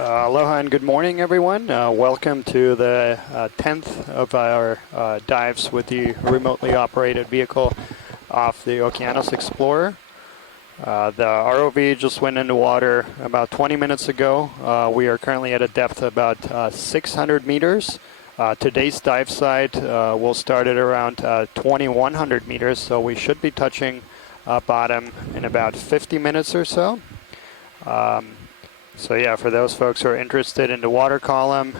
Aloha and good morning, everyone. Welcome to the 10th of our dives with the remotely operated vehicle off the Okeanos Explorer. The ROV just went into water about 20 minutes ago. We are currently at a depth of about 600 meters. Today's dive site will start at around 2,100 meters, so we should be touching bottom in about 50 minutes or so. So yeah, for those folks who are interested in the water column,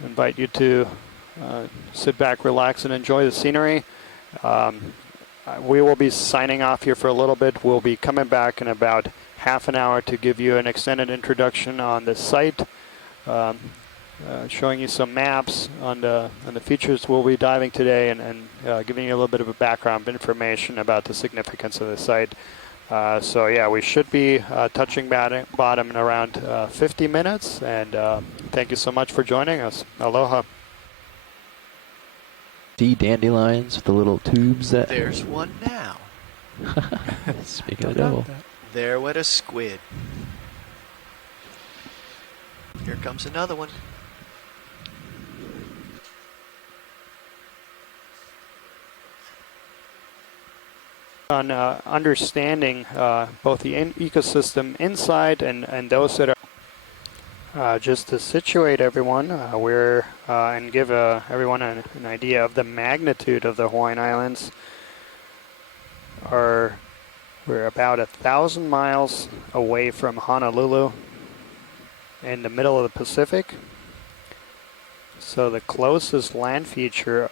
invite you to sit back, relax, and enjoy the scenery. We will be signing off here for a little bit. We'll be coming back in about half an hour to give you an extended introduction on the site, showing you some maps on the features we'll be diving today, and giving you a little bit of a background information about the significance of the site. So yeah, we should be touching bottom in around 50 minutes, and thank you so much for joining us. Aloha. See dandelions with the little tubes that... There's one now. Speaking of the devil. There went a squid. Here comes another one. On understanding both the ecosystem inside and those that are, just to situate everyone, and give everyone an idea of the magnitude of the Hawaiian Islands. We're about 1,000 miles away from Honolulu in the middle of the Pacific. So the closest land feature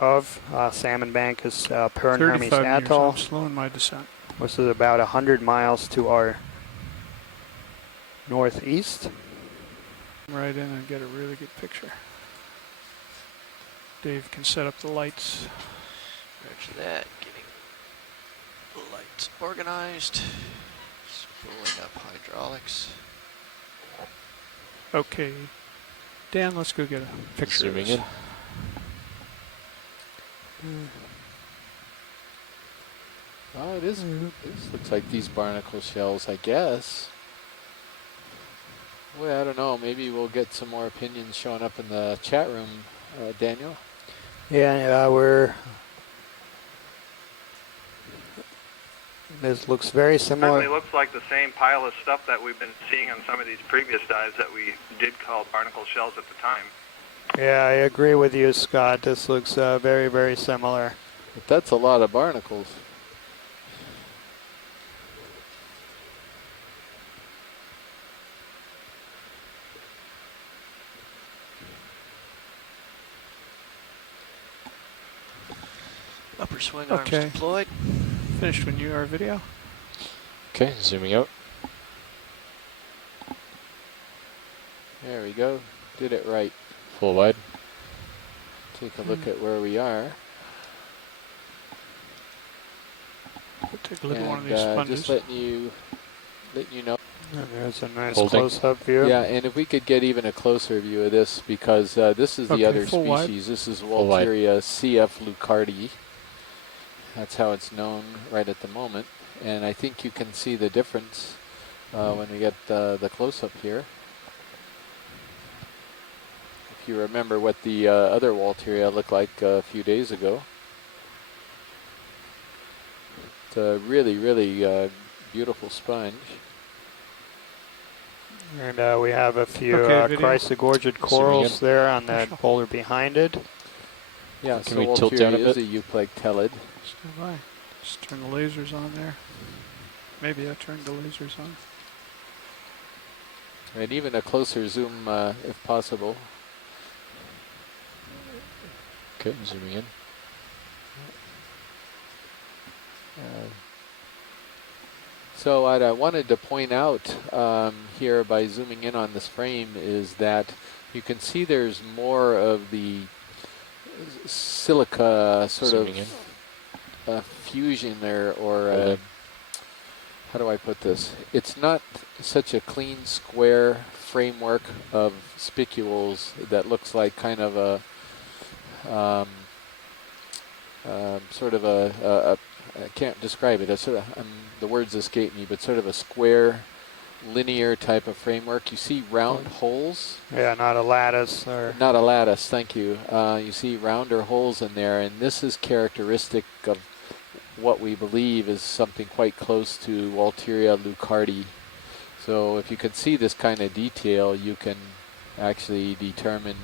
of Salmon Bank is Perrin Hermes Atoll. I'm slowing my descent. Which is about 100 miles to our northeast. Right in and get a really good picture. Dave can set up the lights. Roger that. Getting the lights organized. Spooling up hydraulics. Okay. Dan, let's go get a picture. Zooming in. Oh, it is. This looks like these barnacle shells, I guess. Well, I don't know. Maybe we'll get some more opinions showing up in the chat room, Daniel. Yeah, this looks very similar. Certainly looks like the same pile of stuff that we've been seeing on some of these previous dives that we did call barnacle shells at the time. Yeah, I agree with you, Scott. This looks very, very similar. But that's a lot of barnacles. Upper swing arms Okay. deployed. Finished when you are video. Okay, zooming out. There we go. Did it right. Full wide. Take a look at where we are. We'll take a look at one of And these sponges. just letting you know. And there's a nice Holding. close-up view. Yeah, and if we could get even a closer view of this, because this is the Okay, other full wide. species. This is Full wide. Walteria CF lucardi. That's how it's known right at the moment. And I think you can see the difference when we get the close-up here. If you remember what the other Walteria looked like a few days ago. It's a really, really beautiful sponge. And we have a few Okay, video. chrysogorgid corals there on that boulder behind it. Yeah, Can so we tilt down a Walteria is bit? a euplectellid. Stand by. Just turn the lasers on there. Maybe I turned the lasers on. And even a closer zoom if possible. Okay, zooming in. So what I wanted to point out here by zooming in on this frame is that you can see there's more of the silica sort Zooming of fusion there, or how do I put this? It's not such a clean square framework of spicules that looks like kind of a sort of a I can't describe it. It's sort of, the words escape me, but sort of a square linear type of framework. You see round holes. Yeah, not a lattice or. Not a lattice, thank you. You see rounder holes in there, and this is characteristic of what we believe is something quite close to Walteria leucardi. So if you can see this kind of detail, you can actually determine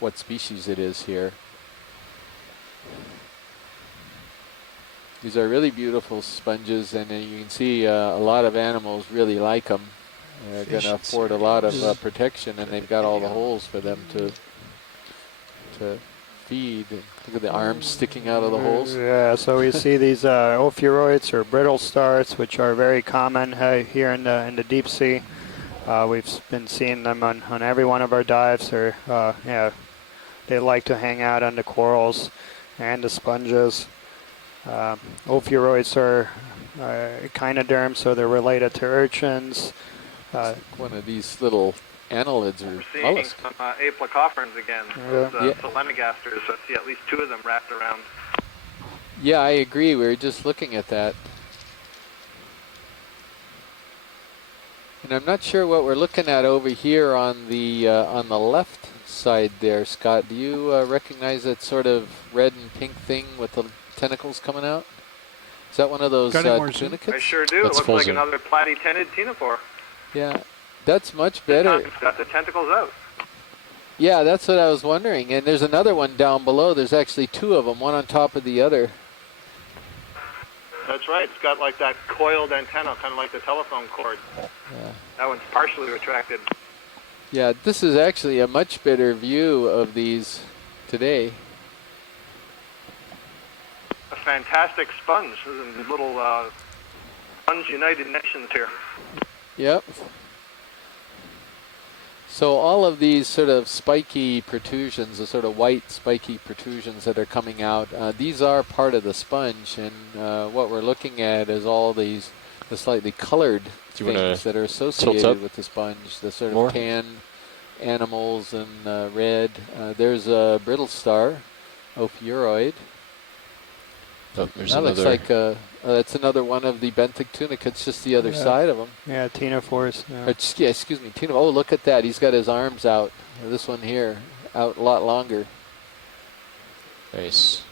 what species it is here. These are really beautiful sponges, and you can see a lot of animals really like them. They're going to afford a lot of protection, and they've got all the holes for them to feed. Look at the arms sticking out of the holes. Yeah, so we see these ophiuroids or brittle stars, which are very common here in the deep sea. We've been seeing them on every one of our dives. Or yeah, they like to hang out on the corals and the sponges. Ophiuroids are echinoderms, so they're related to urchins. One of these little annelids or We're seeing mollusks. some aplacophorans again, those solenogasters. I see at least 2 of them wrapped around. Yeah, I agree. We were just looking at that. And I'm not sure what we're looking at over here on the left side there, Scott. Do you recognize that sort of red and pink thing with the tentacles coming out? Is that one of those tunicates? I sure do. That's It looks like another platy-tended ctenophore. Yeah, that's much better. It's got the tentacles out. Yeah, that's what I was wondering. And there's another one down below. There's actually 2 of them, one on top of the other. That's right. It's got like that coiled antenna, kind of like the telephone cord. Yeah. That one's partially retracted. Yeah, this is actually a much better view of these today. A fantastic sponge. There's a little sponge United Nations here. Yep. So all of these sort of spiky protrusions, the sort of white spiky protrusions that are coming out, these are part of the sponge, and what we're looking at is all the slightly colored things that are associated with the sponge, the sort of tan animals and red. There's a brittle star, ophiuroid. Oh, there's That looks another. like that's another one of the benthic tunicates, just the other side of them. Yeah, ctenophores. Yeah. Excuse me, tuna. Oh, look at that. He's got his arms out. This one here, out a lot longer. Nice.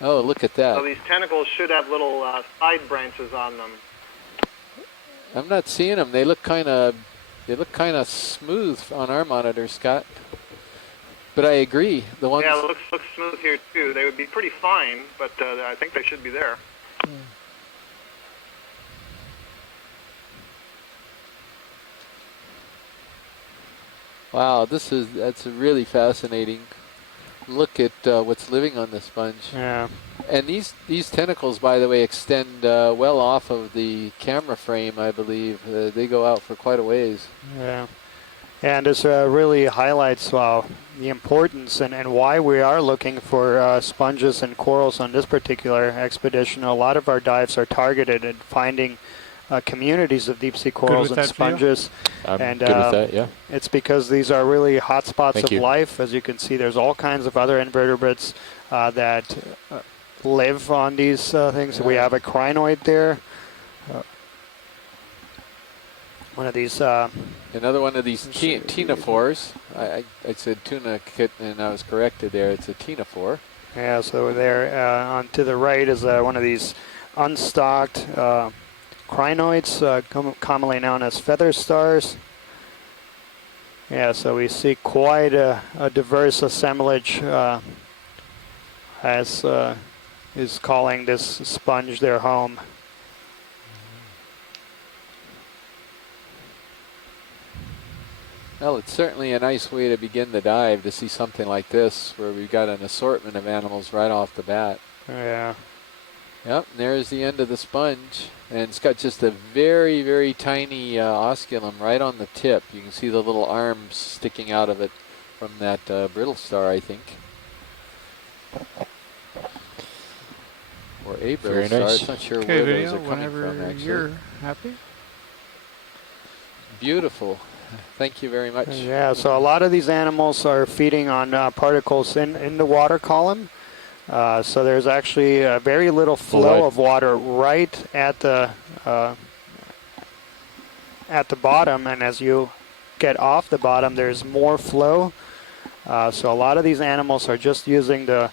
Oh, look at that. So these tentacles should have little side branches on them. I'm not seeing them. They look kind of smooth on our monitor, Scott. But I agree. The ones. Yeah, it looks smooth here too. They would be pretty fine, but I think they should be there. Wow, that's a really fascinating look at what's living on the sponge. Yeah. And these tentacles, by the way, extend well off of the camera frame, I believe. They go out for quite a ways. Yeah. And this really highlights the importance and why we are looking for sponges and corals on this particular expedition. A lot of our dives are targeted at finding communities of deep sea corals and sponges. I'm and good with that, yeah. it's because these are really hot spots Thank of you. life. As you can see, there's all kinds of other invertebrates that live on these things. We have a crinoid there. One of these. Another one of these ctenophores. I said tunicate, and I was corrected there. It's a ctenophore. Yeah, so there on to the right is one of these unstocked crinoids, commonly known as feather stars. Yeah, so we see quite a diverse assemblage as is calling this sponge their home. Well, it's certainly a nice way to begin the dive to see something like this, where we've got an assortment of animals right off the bat. Yeah. Yep, and there's the end of the sponge. And it's got just a very, very tiny osculum right on the tip. You can see the little arms sticking out of it from that brittle star, I think. Or a brittle Very star. nice. I'm not sure Okay, where those video, are coming whenever from, actually. you're happy. Beautiful. Thank you very much. Yeah, so a lot of these animals are feeding on particles in the water column. So there's actually very little flow of water right at the at the bottom, and as you get off the bottom, there's more flow. So a lot of these animals are just using the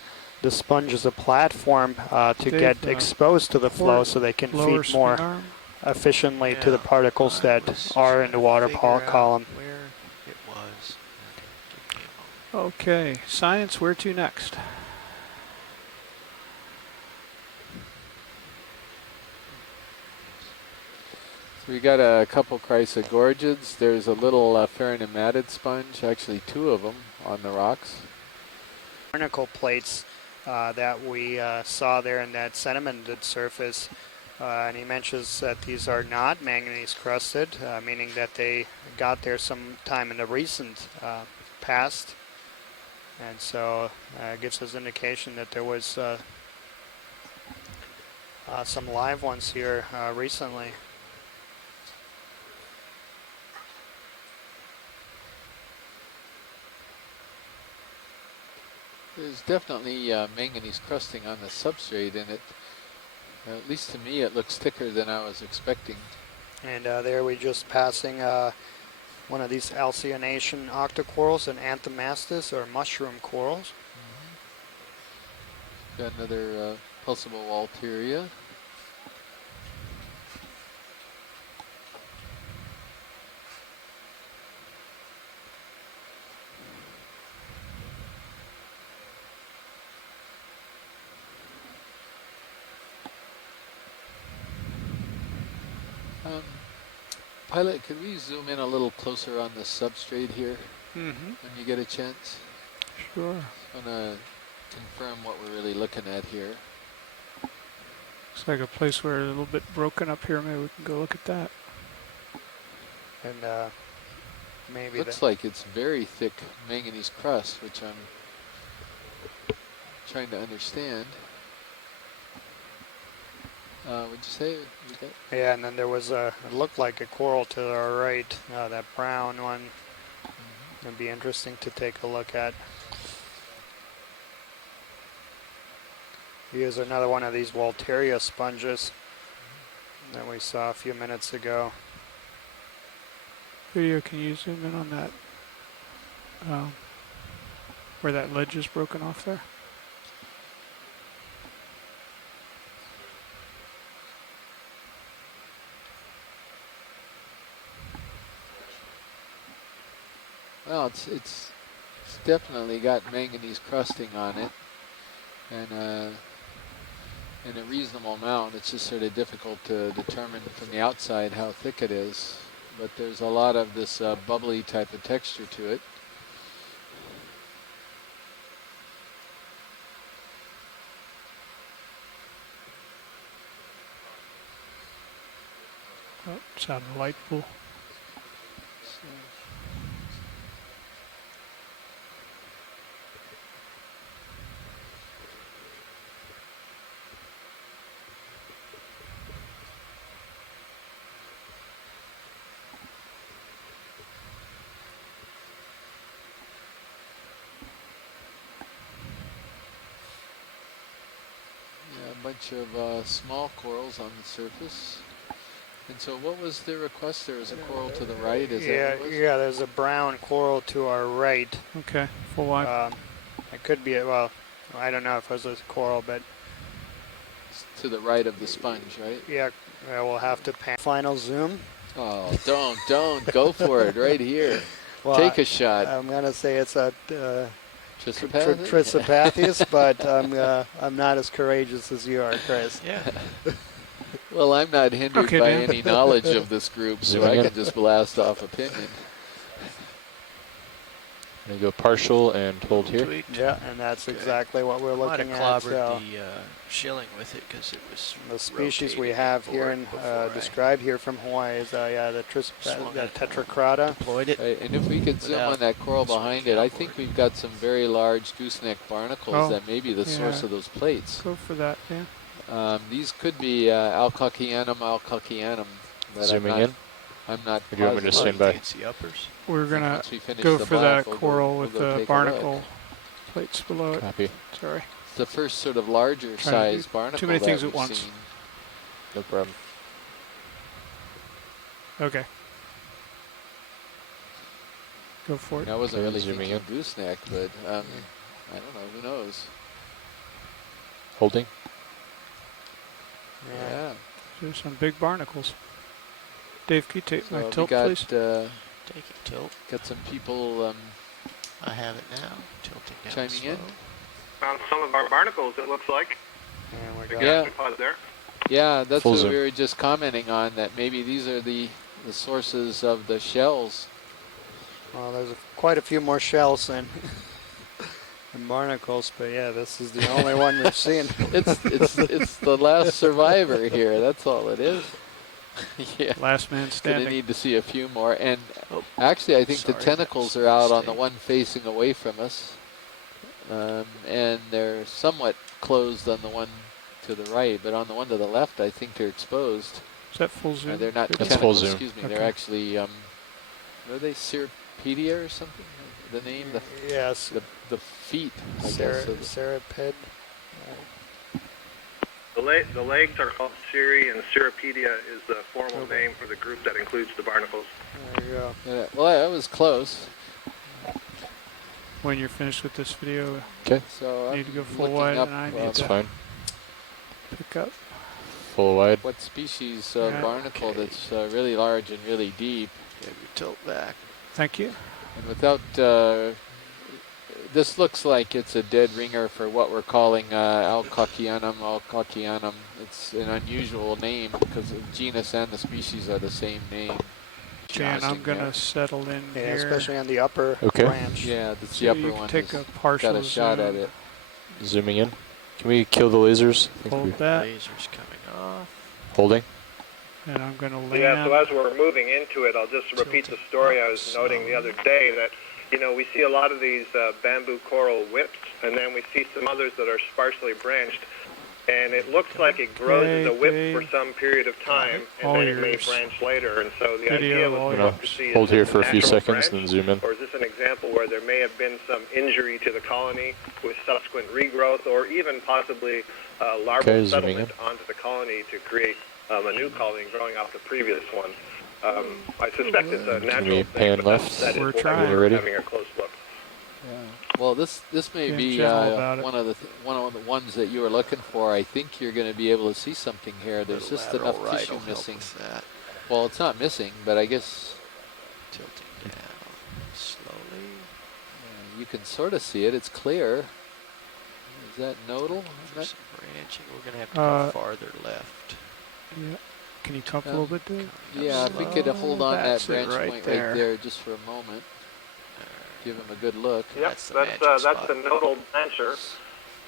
sponge as a platform to Dave, get exposed to the flow so they can Lower feed swing more arm. efficiently to the Yeah, particles I that was are in the water trying to figure out column. where it was. Give me a moment. Okay, science, where to next? So we got a couple chrysogorgids. There's a little farinamatid sponge, actually 2 of them on the rocks. Barnacle plates that we saw there in that sedimented surface, and he mentions that these are not manganese crusted, meaning that they got there sometime in the recent past, and so it gives us indication that there was some live ones here recently. There's definitely manganese crusting on the substrate, and it, at least to me, it looks thicker than I was expecting. And there we just passing one of these alcyanation octocorals, an anthomastus or mushroom corals. Got another pulsable Walteria. Pilot, could we zoom in a little closer on the substrate here Mm-hmm. when you get a chance? Sure. I want to confirm what we're really looking at here. Looks like a place where it's a little bit broken up here. Maybe we can go look at that. And maybe Looks like it's very thick manganese crust, which I'm trying to understand. Would you say? You got yeah, and then there was it looked like a coral to our right, that brown one. It'd be interesting to take a look at. Here's another one of these Walteria sponges that we saw a few minutes ago. Video, can you zoom in on that? Where that ledge is broken off there? Well, it's definitely got manganese crusting on it, and in a reasonable amount. It's just sort of difficult to determine from the outside how thick it is, but there's a lot of this bubbly type of texture to it. Oh, it's out of the light pool. So, yeah, a bunch of small corals on the surface. And so what was the request? There was a coral to the right, is Yeah, that what it was? yeah. There's a brown coral to our right. Okay, full wide. It could be well, I don't know if it was a coral, but It's to the right of the sponge, right? yeah, we'll have to pan. Final zoom. Oh, don't, go for it, right here. Well, Take a shot. I'm gonna say it's a Trisopathy? Trisopathius, but I'm not as courageous as you are, Chris. Yeah. Well, I'm not hindered Okay, by man. any knowledge of this group, so I can just blast off opinion. Gonna go partial and hold here. Tweaked. Yeah, and that's Okay. exactly what we're Might looking have at. clobbered So the shilling with it because it was the species we rotating have here forward and before I described here from Hawaii is yeah, the swung it. tetracrata. deployed it. And if we could zoom Without on that coral behind it, I think we've got some very large gooseneck barnacles Oh, that may be the source yeah. of those plates. Go for that, yeah. These could be alcocianum. But Zooming in. I'm not Or do you want me to positive. stand by? It's the uppers. We're gonna Once we finish go the for black, that we'll coral go, with we'll go the take a look. barnacle plates below it. Copy. Sorry. It's the first sort of larger Trying to size do barnacle too many things that at we've once. seen. No problem. Okay. Go for it. I wasn't Okay, really zooming thinking in. gooseneck, but I don't know. Who knows? Holding. Yeah. There's some big barnacles. Dave, can you take my So we tilt, got please? Take it, tilt. got some people I have it now. Tilting down chiming slow. in. Found some of our barnacles, it looks like. And we The got Yeah. gastropod there. Yeah, that's Full what zoom. we were just commenting on. That maybe these are the sources of the shells. well, there's quite a few more shells than barnacles, but yeah, this is the only one we've seen. It's the last survivor here. That's all it is. Yeah. Last man Gonna standing. need to see a few more. And Oh, actually, I think the sorry, tentacles that's are a out on the mistake. one facing away from us. And they're somewhat closed on the one to the right, but on the one to the left, I think they're exposed. Is that full zoom? They're not Video? That's full tentacles, zoom. excuse me. Okay. They're actually, what are they, Cirripedia or something? The name, Yes, the feet, I guess. of the- Serapid. The legs are called Siri, and Cirripedia is the formal name for the group that includes the barnacles. There you go. Yeah, well, that was close. When you're finished with this video, Okay. So I'm Need to go full looking wide up and I need That's to- fine. pick up. Full wide. what species of Yeah. barnacle Okay. that's really large and really deep. Have your tilt back. Thank you. And without, this looks like it's a dead ringer for what we're calling Alcochianum. It's an unusual name because the genus and the species are the same name. Jan, I'm Interesting going there. to settle in Yeah, here. especially on the upper Okay. branch. Yeah, that's So the upper you one. can take has a partial got a shot zoom. at it. Zooming in. Can we kill the lasers? I think Hold we- that, Laser's coming off. Holding. and I'm going to land. Yeah, so as we're moving into it, I'll just repeat the story I was noting the other day that, you know, we see a lot of these bamboo coral whips, and then we see some others that are sparsely branched. And it looks like it grows as a whip Okay, for some period of time, and All then it may yours. branch later. And so the Video, idea all was I'm to gonna to see hold is here this for a few natural seconds, branch, then zoom in. or is this an example where there may have been some injury to the colony with subsequent regrowth, or even possibly larval Okay, zooming settlement onto the colony to create a new colony growing off the previous one? I suspect it's a natural we thing, pan but left? that is We're what trying. we're Ready? having a close look. Yeah. Well, this may Being be gentle about it. one of the ones that you were looking for. I think you're going to be able to see something here. There's The just lateral enough right tissue will help missing. with that. Well, it's not missing, but I guess Tilting down slowly. you can sort of see it. It's clear. Is that nodal? For some branching, we're going to have to go farther left. Yeah. Can you come up a little bit, Dave? Yeah, if we could hold on that That's it branch right point there. right there just for a moment. Give him a good look. Yep, That's the magic spot. the nodal brancher.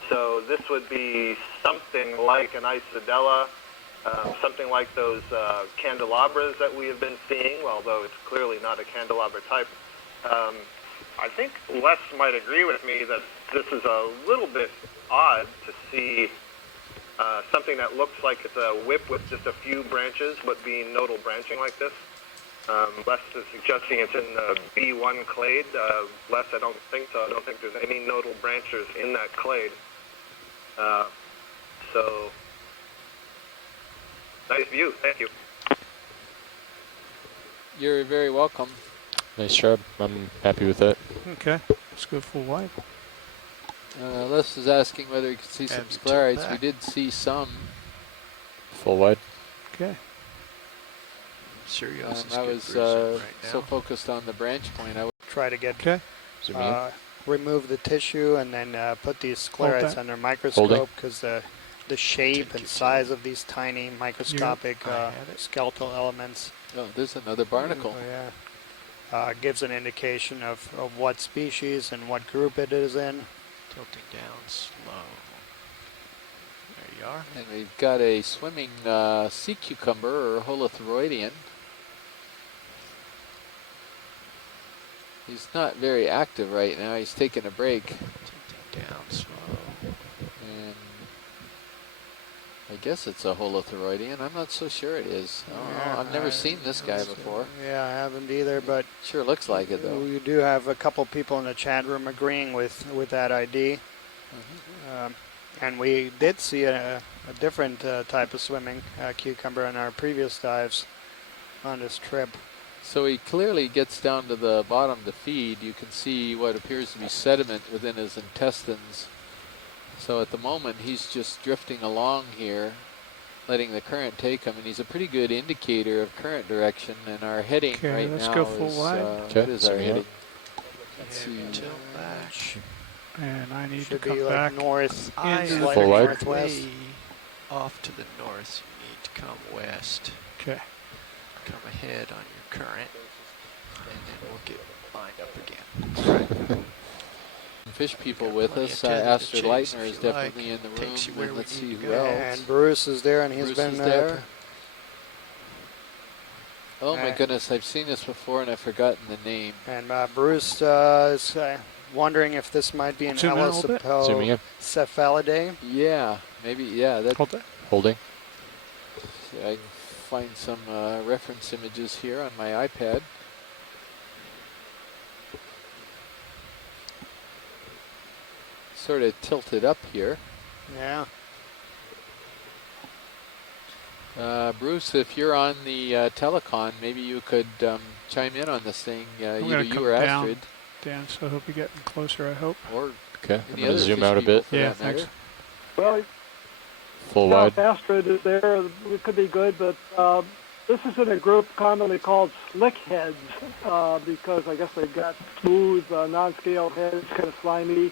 So this would be something like an isobella, something like those candelabras that we have been seeing, although it's clearly not a candelabra type. I think Les might agree with me that this is a little bit odd to see something that looks like it's a whip with just a few branches, but being nodal branching like this. Les is suggesting it's in the B1 clade. Les, I don't think so. I don't think there's any nodal branchers in that clade. So, nice view. Thank you. You're very welcome. Nice job. I'm happy with that. Okay, let's go full wide. Les is asking whether you could see some Have your tilt sclerites. We back. did see some. Full wide. Okay. Serios is I good was bruising right now. so focused on the branch point. I Try to get Okay. Zooming in. remove the tissue and then put these sclerites that. under Holding. microscope because the shape Take and your size of these tiny microscopic I have it. skeletal elements oh, there's another barnacle. gives an indication of what species and what group it is in. Tilting down slow. There you are. And we've got a swimming sea cucumber or holothuroidean. He's not very active right now. He's taking a break. Tilting down slow. And I guess it's a holothuroidean. I'm not so sure it is. I don't know. I've never seen this guy before. Yeah, I haven't either, but Sure looks like it though. we do have a couple people in the chat room agreeing with that ID. And we did see a different type of swimming cucumber in our previous dives on this trip. So he clearly gets down to the bottom to feed. You can see what appears to be sediment within his intestines. So at the moment, he's just drifting along here, letting the current take him, and he's a pretty good indicator of current direction. And our heading Okay, right let's now go full is, wide. what is our zooming heading? out. Let's Heavy see. tilt back. And I need to Should come be like back. north, I into am the Full wide. northwest. way off to the north. You need to come west. Okay. Come ahead on your current, and then we'll get lined up again. Fish people Got with plenty us. of tether to Astrid chase Leitner if is you definitely like. in the Takes you room. where And we let's need see to who go. else. And Bruce is there, and he's Bruce been is there. Oh my Uh, goodness, I've seen this before and I've forgotten the name. and Bruce is wondering if this might be an Zoom in a little bit. Zooming in. Elliscephalidae. Yeah, maybe, yeah, that Hold that. Holding. I can find some reference images here on my iPad. Sort of tilted up here. Yeah. Bruce, if you're on the telecon, maybe you could chime in on this thing, either gonna you come or down. Astrid, Dan, so he'll be getting closer, I hope. or Okay, I'm any gonna other zoom fish out a people bit. for Yeah, that matter. thanks. Well, Full yeah, wide. Astrid is there. It could be good, but this is in a group commonly called slickheads because I guess they've got smooth, non-scaled heads, kind of slimy.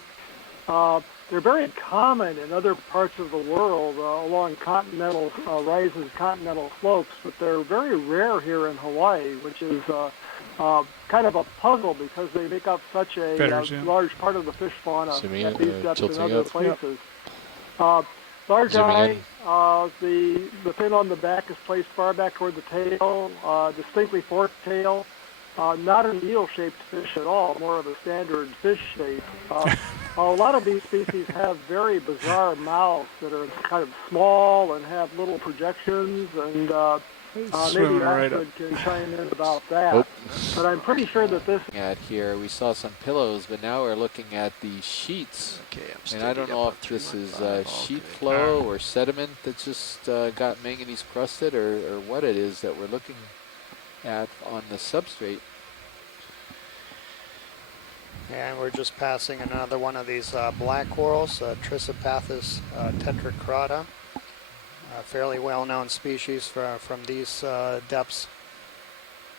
They're very common in other parts of the world along continental rises, continental slopes, but they're very rare here in Hawaii, which is kind of a puzzle because they make up such a Better zoom. large part of the fish fauna Zooming at in, these depths and tilting other up. places. Large Zooming eye, in. the fin on the back is placed far back toward the tail, distinctly forked tail, not an eel-shaped fish at all, more of a standard fish shape. A lot of these species have very bizarre mouths that are kind of small and have little projections, and Swimming maybe right Astrid can chime in about that. Oh. But I'm pretty sure that this At here, we saw some pillows, but now we're looking at the sheets. Okay, I'm And I don't steadied know up if on this is 315, all sheet good. flow or sediment that's just got manganese crusted, or what it is that we're looking at on the substrate. And we're just passing another one of these black corals, Trisopathus tetracrata. A fairly well-known species from these depths.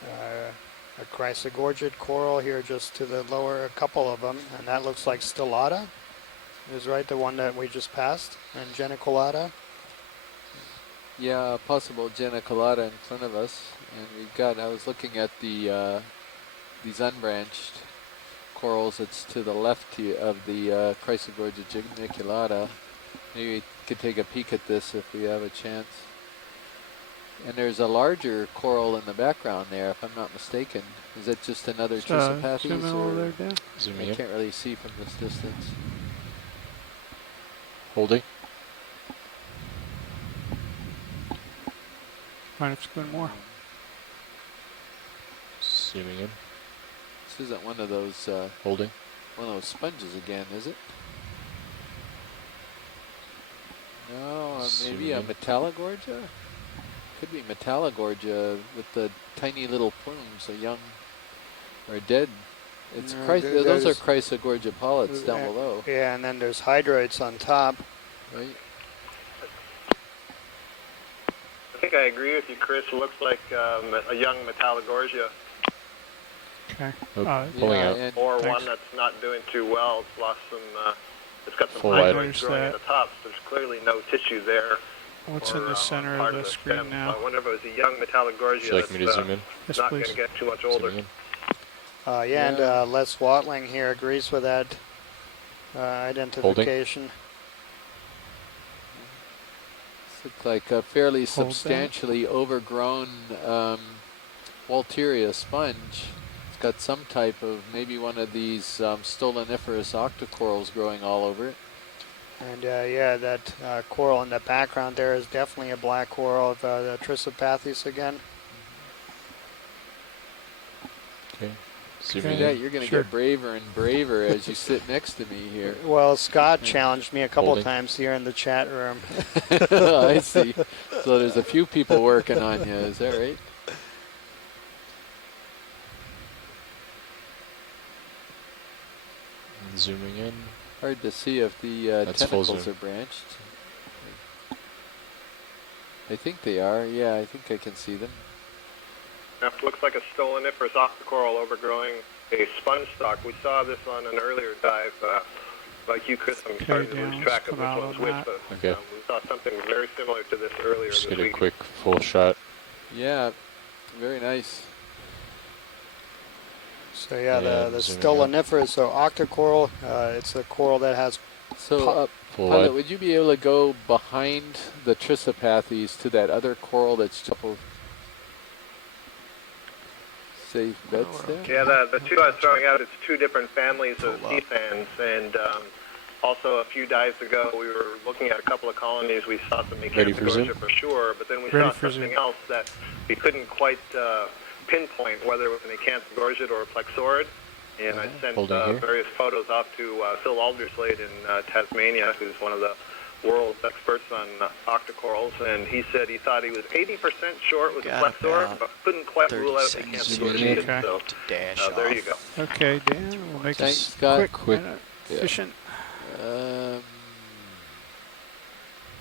A chrysogorgid coral here just to the lower, a couple of them, and that looks like stellata. Is right, the one that we just passed, and geniculata. Yeah, possible geniculata in front of us, and we've got. I was looking at the these unbranched corals. It's to the left of the chrysogorgid geniculata. Maybe we could take a peek at this if we have a chance. And there's a larger coral in the background there, if I'm not mistaken. Is that just another Trisopathus? Zoom in over or there, Dan. Zooming I in. can't really see from this distance. Holding. Might have to go more. Zooming in. This isn't one of those Holding. sponges again, is it? No, maybe a Zooming in. Metallogorgia? Could be Metallogorgia with the tiny little plumes, a young or dead. It's No, those are there's- Chrysogorgia polyps down Yeah. below, Yeah, and then there's hydroids on top. right? I think I agree with you, Chris. It looks like a young Metallogorgia, Okay. Oh, Uh, Pulling yeah, out. and or Thanks. one that's not doing too well. It's lost some. It's got some Full wide. hydroids growing at the top. So there's clearly no tissue there. what's or, in the on center part of the stem. screen now? I wonder if it was a young Metallogorgia Would you like me to that's zoom in? Yes, not going please. to get too much older. Zooming in. Yeah, and Yeah. Les Watling here agrees with that identification. This looks like a fairly Hold substantially overgrown Walteria sponge. It's got some type of, maybe one of these stoloniferous octocorals growing all over it. And yeah, that coral in the background there is definitely a black coral of the Trisopathus again. Okay. See Zooming that? in. You're going to Sure. get braver and braver as you sit next to me here. Well, Scott challenged me a couple Holding. times here in the chat room. I see. So there's a few people working on you, is that right? Zooming in. Hard to see if the That's full tentacles zoom. are branched. I think they are. Yeah, I think I can see them. That looks like a stoloniferous octocoral overgrowing a sponge stock. We saw this on an earlier dive. Like you, Chris, I'm starting to Dan, lose let's track of come which out one's on which, that. but Okay. we saw something very similar to this earlier Just this get a week. quick full shot. Yeah, very nice. So yeah, Yeah, the zooming out. stoloniferous, so octocoral, it's a coral that has So, Pop- Full Pilot, wide. would you be able to go behind the Trisopathes to that other coral that's couple safe bets we're there? okay. Yeah, the two I was throwing out, it's two different families of Pull sea up. fans, and also a few dives ago we were looking at a couple of colonies. We saw some Ready for zoom? Acanthogogia for sure, but then we Ready saw for something zoom. else that we couldn't quite pinpoint whether it was an Acanthogorgia or a Plexaurid. And I sent Holding here. various photos off to Phil Alderslade in Tasmania, who's one of the world's experts on octocorals, and he said he thought he was 80% sure it was Got a Plexaurid, about but couldn't quite 30 rule out seconds Acanthogorgia. Okay. So to dash there off. you go. Okay, Dan, we'll make Thanks, this Scott. quick, Quick. Yeah. efficient.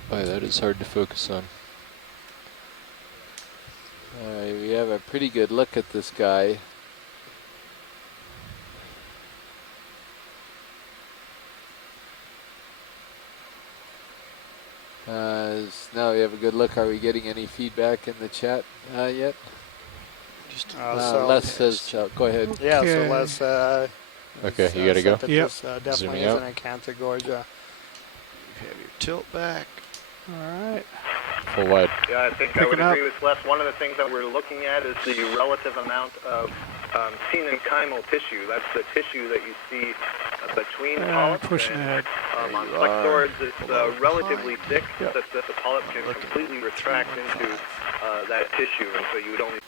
Boy, that is hard to focus on. All right, we have a pretty good look at this guy. Now we have a good look. Are we getting any feedback in the chat yet? Just so Les says, go ahead. yeah. So Okay. let's Okay, you gotta go. That Yep. this definitely Zooming is out. an Acanthogorgia. have your tilt back. All right. Full wide. Yeah, I think I Pick would it up. agree with Les. One of the things that we're looking at is the relative amount of mesenchymal tissue. That's the tissue that you see between polyps. Pushing and, ahead. on Plexaurids, it's relatively thick, Yep. such that the polyp can completely retract into that tissue, and so you would only.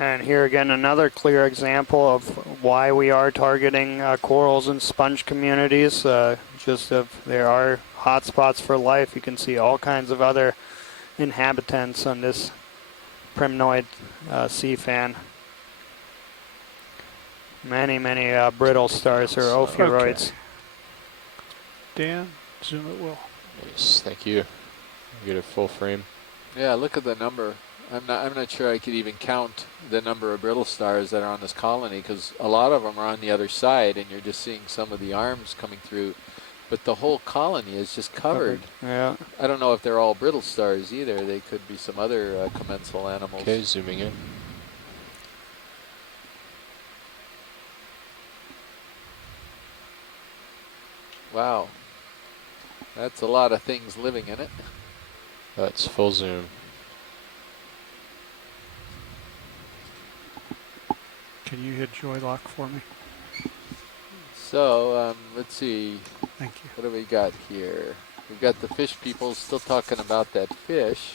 And here again, another clear example of why we are targeting corals and sponge communities. Just if there are hotspots for life, you can see all kinds of other inhabitants on this primnoid sea fan. Many brittle stars or ophiuroids. Dan, zoom at will. Yes, thank you. Get a full frame. Yeah, look at the number. I'm not sure I could even count the number of brittle stars that are on this colony, because a lot of them are on the other side, and you're just seeing some of the arms coming through. But the whole colony is just covered. Yeah. I don't know if they're all brittle stars either. They could be some other commensal animals. Okay, zooming in. Wow. That's a lot of things living in it. That's full zoom. Can you hit joy lock for me? So, let's see. Thank you. What do we got here? We've got the fish people still talking about that fish.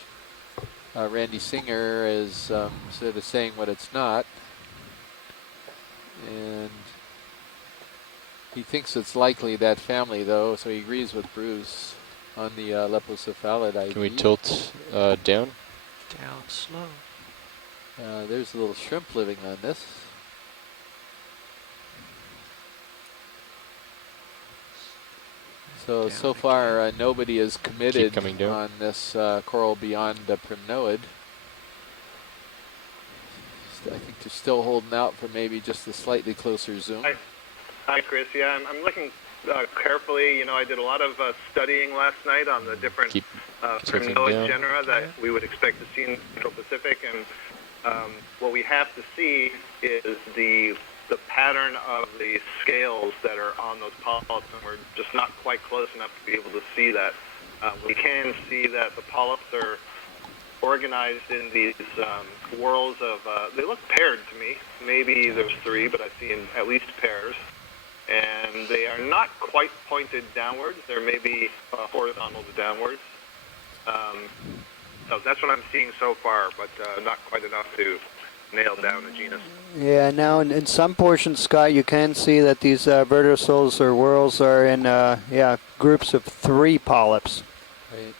Randy Singer is sort of saying what it's not. And he thinks it's likely that family, though, so he agrees with Bruce on the lepocephalid ID. Can we tilt down? Down slow. There's a little shrimp living on this. So Down far, nobody is committed coming down. on this coral beyond the primnoid. I think they're still holding out for maybe just a slightly closer zoom. Hi, Chris. Yeah, I'm looking carefully. You know, I did a lot of studying last night on the different Keep tilting primnoid down. genera that we would expect to see in the Central Pacific, and what we have to see is the pattern of the scales that are on those polyps, and we're just not quite close enough to be able to see that. We can see that the polyps are organized in these whorls of, they look paired to me. Maybe there's three, but I see in at least pairs. And they are not quite pointed downwards. They're maybe horizontal to downwards. So that's what I'm seeing so far, but not quite enough to nail down the genus. Yeah, now in some portions, Scott, you can see that these vertisols or whorls are in groups of 3 polyps. Right.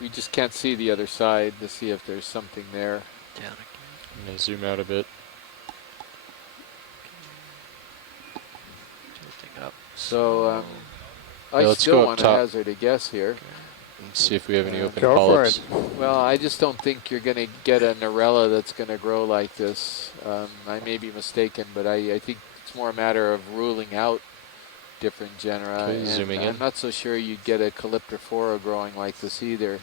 We just can't see the other side to see if there's something there. Down again. I'm gonna zoom out a bit. Tilt So I Yeah, let's still go up want to top. hazard a guess here. Let's see if we have any open Go for polyps. Well, I just don't think you're going to get a Narella that's going to grow like this. I may be mistaken, but I think it's more a matter of ruling out different genera. Okay, And zooming I'm in. not so sure you'd get a Calyptrophora growing like this either.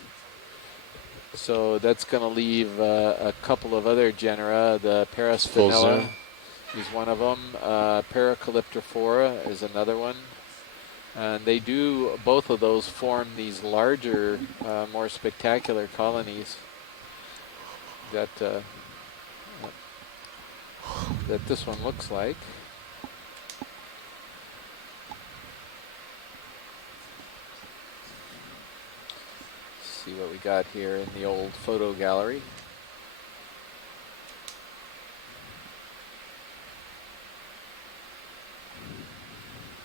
So that's going to leave a couple of other genera. The Full Paraspinella zoom. is one of them. Paracalyptrophora is another one. And they do, both of those form these larger, more spectacular colonies that that this one looks like. Let's see what we got here in the old photo gallery.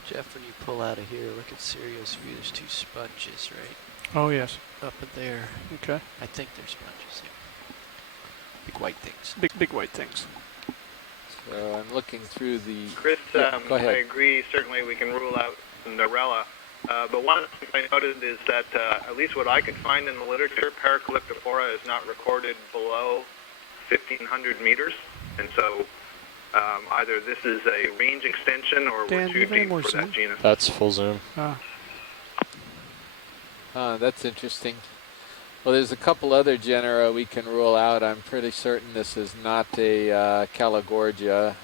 Jeff, when you pull out of here, look at Serio's view. There's two sponges, right? Oh, yes. Up in there. Okay. I think they're sponges, yeah. Big white things. Big white things. So I'm looking through the... Chris, Yeah, go ahead. I agree. Certainly we can rule out Narella. But one thing I noted is that, at least what I could find in the literature, Paracalyptrophora is not recorded below 1,500 meters. And so either this is a range extension or Dan, we're do you too have any deep more for zoom? that genus. That's full zoom. That's interesting. Well, there's a couple other genera we can rule out. I'm pretty certain this is not a Calagorgia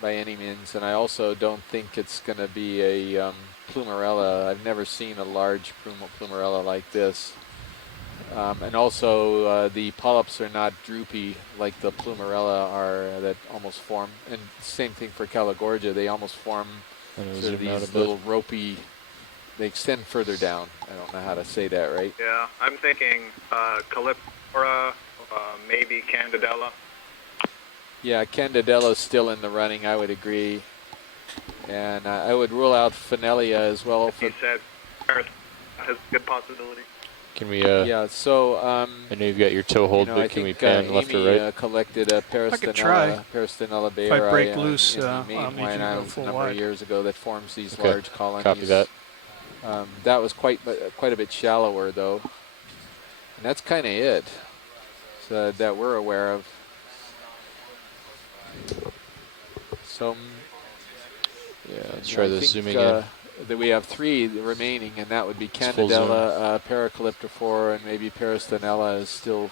by any means, and I also don't think it's going to be a Plumarella. I've never seen a large Plumarella like this. And also, the polyps are not droopy like the Plumarella are that almost form. And same thing for Calagorgia. They almost form And it was sort of zoomed out a these bit. little ropey. They extend further down. I don't know how to say that right. Yeah, I'm thinking Calyptrophora, maybe Candidella. Yeah, Candidella's still in the running, I would agree. And I would rule out Phanelia as well. He said Paris has a good possibility. Can we, Yeah, so I know you've got your toe hold, I but can we think pan left or Amy right? collected a could try. Parastanella If I break bayeri loose, in the I'll main need you Hawaiian to go Islands a full number of wide. years ago that forms these Okay, large colonies. copy that. That was quite a bit shallower though. And that's kind of it so that we're aware of. So Yeah, let's try I this think, zooming in. that we have three remaining, and that would be It's full zoom. Candidella, Paracalyptrophora, and maybe Parastanella is still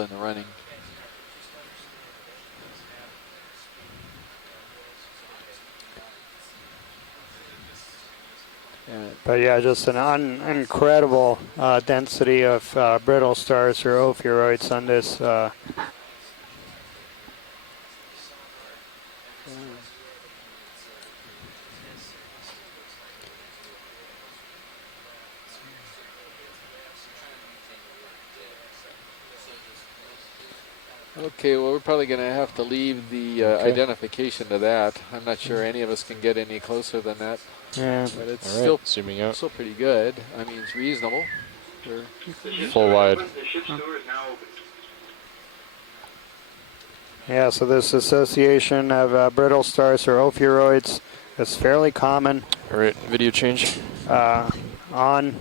in the running. But yeah, just an incredible density of brittle stars or ophiuroids on this. Okay, well, we're probably going to have to leave the identification to that. I'm not sure any of us can get any closer than that, Yeah. but it's All right, zooming out. still pretty good. I mean, it's reasonable. Full wide. Yeah, so this association of brittle stars or ophiuroids is fairly common All right, video change. on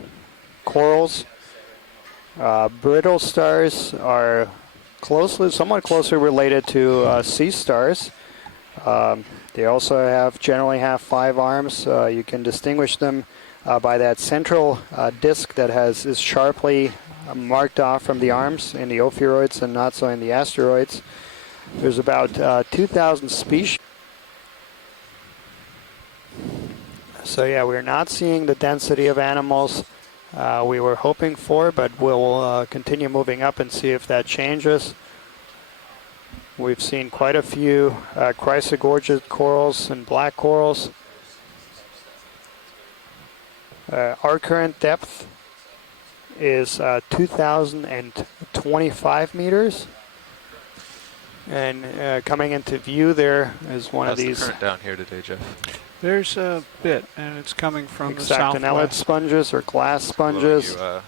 corals. Brittle stars are somewhat closely related to sea stars. They also generally have 5 arms. You can distinguish them by that central disc that is sharply marked off from the arms in the ophiuroids and not so in the asteroids. There's about 2,000 species. So yeah, we're not seeing the density of animals we were hoping for, but we'll continue moving up and see if that changes. We've seen quite a few chrysogorgid corals and black corals. Our current depth is 2,025 meters. And coming into view there is one of these How's the current down here today, Jeff? There's a bit, and it's coming from the hexactinellid southwest. sponges or glass Blowing sponges you,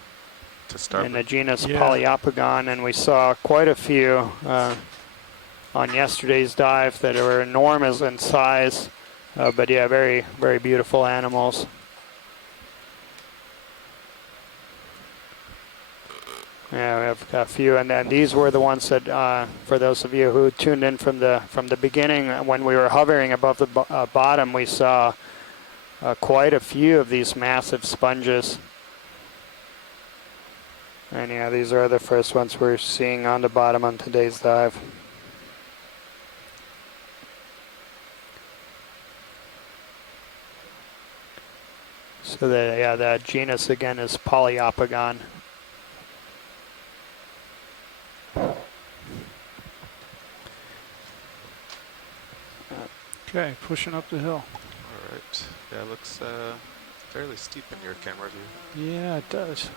to start in the with. genus Yeah. Poliopogon, and we saw quite a few on yesterday's dive that were enormous in size. But yeah, very, very beautiful animals. Yeah, we have a few, and then these were the ones that, for those of you who tuned in from the beginning, when we were hovering above the bottom, we saw quite a few of these massive sponges. And yeah, these are the first ones we're seeing on the bottom on today's dive. So the genus again is Poliopogon. Okay, pushing up the hill. All right. Yeah, it looks fairly steep in your camera view. Yeah, it does.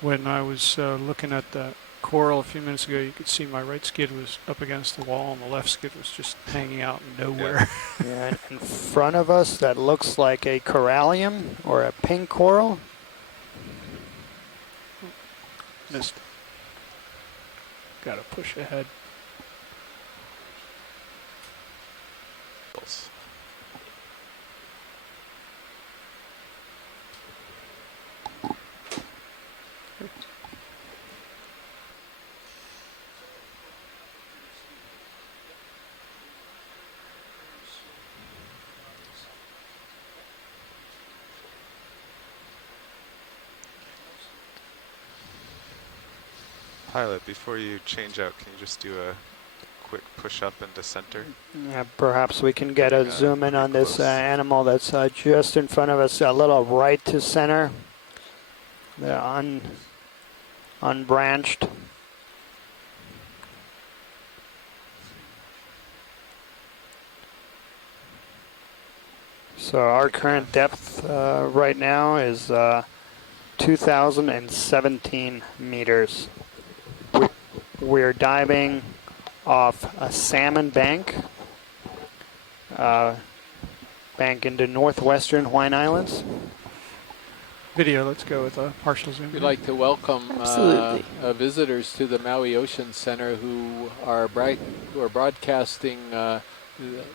When I was looking at the coral a few minutes ago, you could see my right skid was up against the wall and the left skid was just hanging out in nowhere. Yeah, and in front of us, that looks like a corallium or a pink coral. Missed. Gotta push ahead. Pilot, before you change out, can you just do a quick push up into center? Yeah, perhaps we can get a zoom in on this animal that's just in front of us, a little right to center. The unbranched. So our current depth right now is 2,017 meters. We're diving off a salmon bank into northwestern Hawaiian Islands. Video, let's go with a partial zoom. We'd like to welcome visitors to the Maui Ocean Center who are broadcasting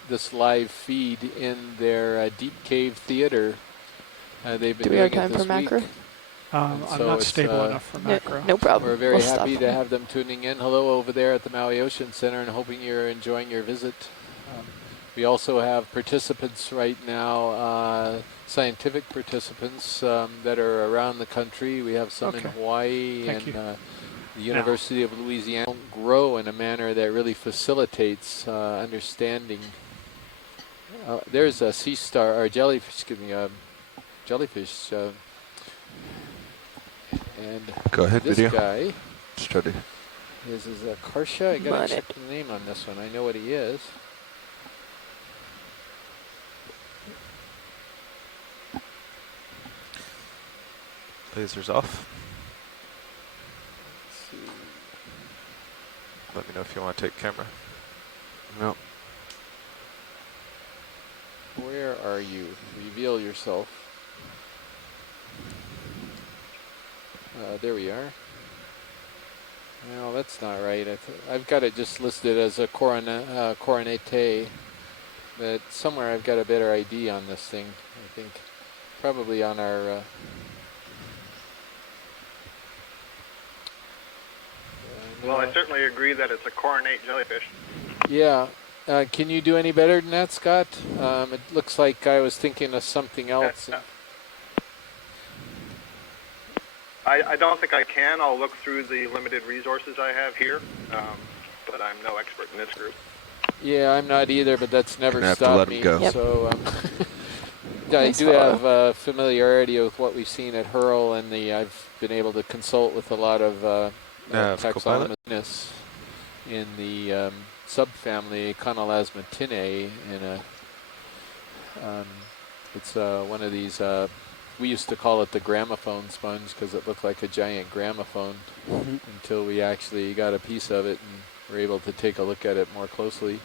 this live feed in their Deep Cave Theater. They've been Do we have doing time it this for macro? week. I'm so not it's, stable enough for macro. No problem. We're very We'll happy stop. to have them tuning in. Hello over there at the Maui Ocean Center, and hoping you're enjoying your visit. We also have participants right now, scientific participants that are around the country. We have some in Hawaii and the University of Louisiana. Grow in a manner that really facilitates understanding. There's a sea star, or jellyfish, jellyfish. And go ahead, this video. guy Just try to. is a Karsha. I gotta check the name on this one. I know what he is. Lasers off. Let's see. Let me know if you want to take camera. No. Where are you? Reveal yourself. There we are. No, that's not right. I've got it just listed as a coronete, but somewhere I've got a better ID on this thing. I think probably on our. Well, I certainly agree that it's a coronate jellyfish. Yeah. Can you do any better than that, Scott? It looks like I was thinking of something else. I don't think I can. I'll look through the limited resources I have here, but I'm no expert in this group. Yeah, I'm not either, but that's never Gonna have to stopped let me. him go. Yep. So I do have familiarity with what we've seen at Hurl, and I've been able to consult with a lot of taxonomists in the subfamily Conolasmatinae, and it's one of these. We used to call it the gramophone sponge because it looked like a giant gramophone until we actually got a piece of it and were able to take a look at it more closely.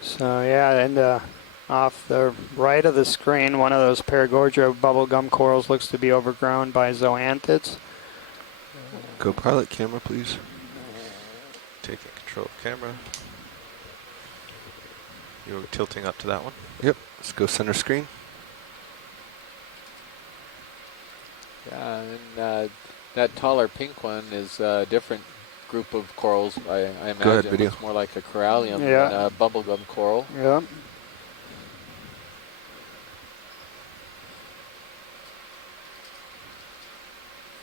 So yeah, and off the right of the screen, one of those Paragorgia bubblegum corals looks to be overgrown by zoanthids. Go pilot camera, please. Taking control of camera. You were tilting up to that one. Yep. Let's go center screen. Yeah, and that taller pink one is a different group of corals. I imagine Go ahead, video. it's more like a corallium Yeah. than a bubblegum coral. Yeah.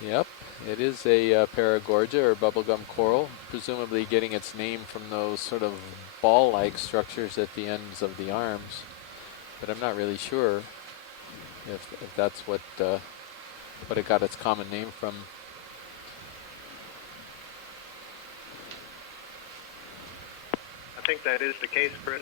Yep, it is a paragorgia or bubblegum coral, presumably getting its name from those sort of ball-like structures at the ends of the arms. But I'm not really sure if that's what it got its common name from. I think that is the case, Chris.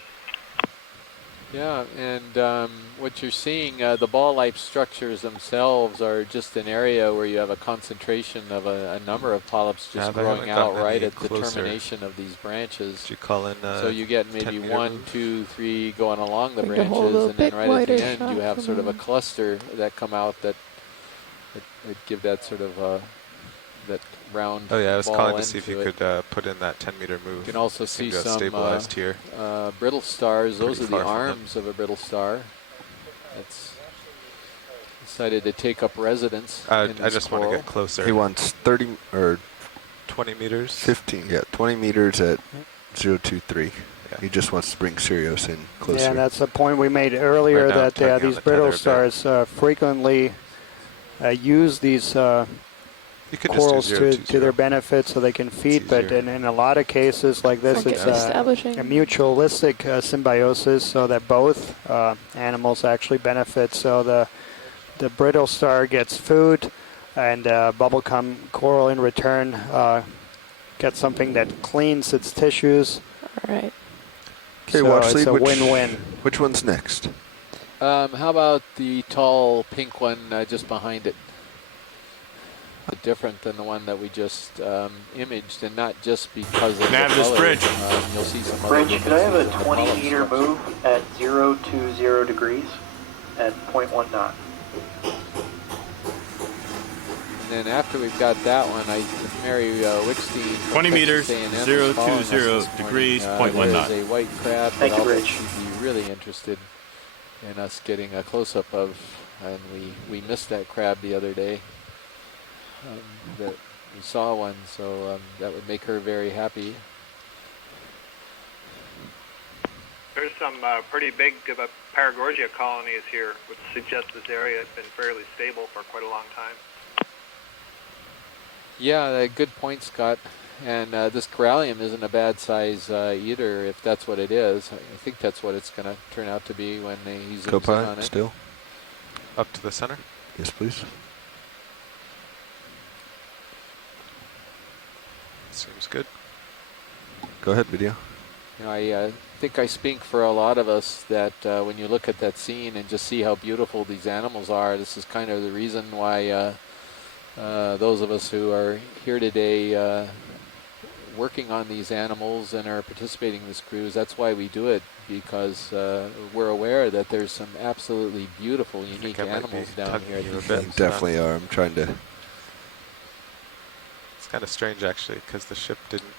Yeah, and what you're seeing, the ball-like structures themselves are just an area where you have a concentration of a number of polyps Yeah, just they growing haven't out gotten right any at the closer. termination of these branches. Did you call in So you get maybe 10 meter 1, move? 2, 3 going along the Think to hold branches, a and then bit right at the wider end shot you have for sort of a me. cluster that come out that give that sort of that round Oh yeah, I was ball calling to end see if to you it. could put in that 10 meter move. You can also It seemed see to have some stabilized here. brittle stars. Those Pretty are the far from them. arms of a brittle star. It's decided to take up residence in I this just want to coral. get closer. He wants 30 or 20 meters. 15. Yeah, 20 meters at 023. Yeah. He just wants to bring Sirius in closer. Yeah, and that's the point we made earlier, Right now, that tugging on these the brittle tether a bit. stars frequently use these You could corals just do 0, 2, to their 0. benefit so they can feed, but easier. in a lot of cases like this, Okay, it's establishing. a mutualistic symbiosis, so that both animals actually benefit. So the brittle star gets food, and bubblegum coral in return gets something that cleans its tissues. All right. Okay, So watch it's lead. a Which, win-win. which one's next? How about the tall pink one just behind it? Different than the one that we just imaged, and not just because of the this color. bridge. You'll see some other Bridge, could I have a differences in the polyp 20 meter structure. move at 020 degrees at 0.1 knot? And then after we've got that one, Mary Wickstein from 20 meters, Texas A&M is 020 following us this morning. degrees, 0.1 knot. There's a white crab Thank that you, I'll bet Rich. she'd be really interested in us getting a close-up of, and we missed that crab the other day. That we saw one, so that would make her very happy. There's some pretty big paragorgia colonies here, which suggests this area has been fairly stable for quite a long time. Yeah, good point, Scott. And this corallium isn't a bad size either, if that's what it is. I think that's what it's going to turn out to be when he zooms in on Copi, it. still? Up to the center. Yes, please. Seems good. Go ahead, video. You know, I think I speak for a lot of us that when you look at that scene and just see how beautiful these animals are, this is kind of the reason why those of us who are here today working on these animals and are participating in this cruise, that's why we do it, because we're aware that there's some absolutely beautiful, unique I might animals be down tugging here. you a these bit. You days. definitely are. I'm trying to... It's kind of strange actually, because the ship didn't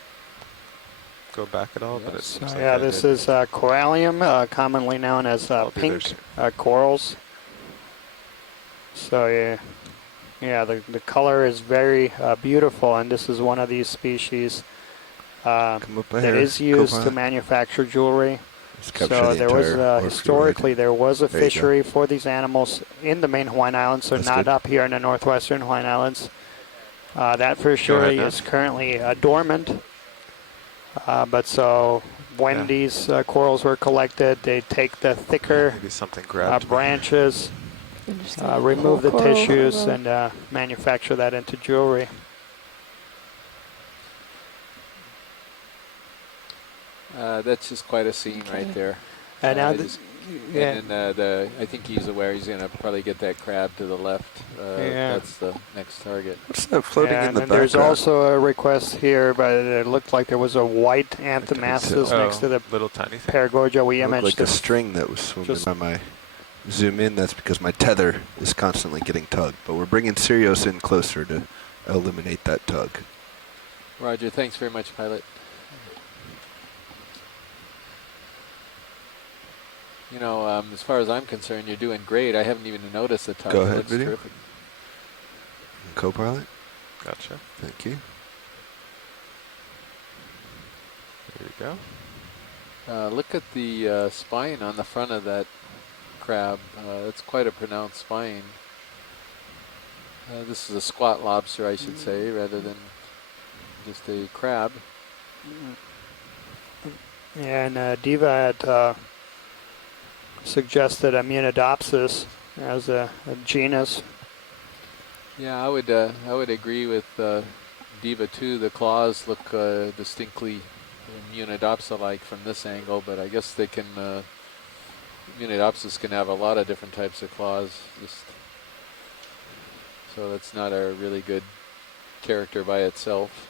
go back at all, but it So seems like yeah, it this did. is corallium, commonly known as I'll be there pink soon. corals. So yeah, the color is very beautiful, and this is one of these species Come up that here. is used Copi. to manufacture jewelry. Just capture So the there was entire orpheus historically there was a There you go. fishery for these animals in the main Hawaiian Islands, so That's not good. up here in the northwestern Hawaiian Islands. That fishery now. is currently dormant. But so when Yeah. these corals were collected, they take the thicker Maybe something grabbed me. branches, Understand remove the whole coral tissues, from and manufacture that into jewelry. That's just quite a scene right there. And now, I th- just- yeah, And then I think he's aware he's going to probably get that crab to the left. Yeah. That's the next target. What's that floating yeah, in and the then there's background? also a request here, but it looked like there was a white anthomastus Oh, next to the little tiny thing. paragorgia. We Looked imaged like a this. string that was swimming just- on my zoom in. That's because my tether is constantly getting tugged. But we're bringing Sirius in closer to eliminate that tug. Roger, thanks very much, pilot. You know, as far as I'm concerned, you're doing great. I haven't even noticed the tug. Go It ahead, looks video. terrific. Co-pilot. Gotcha. Thank you. There you go. Look at the spine on the front of that crab. It's quite a pronounced spine. This is a squat lobster, I should say, rather than just a crab. Yeah, and Diva had suggested Immunodopsis as a genus. Yeah, I would agree with Diva too. The claws look distinctly Immunodopsa-like from this angle, but I guess they can. Immunodopsis can have a lot of different types of claws. So that's not a really good character by itself.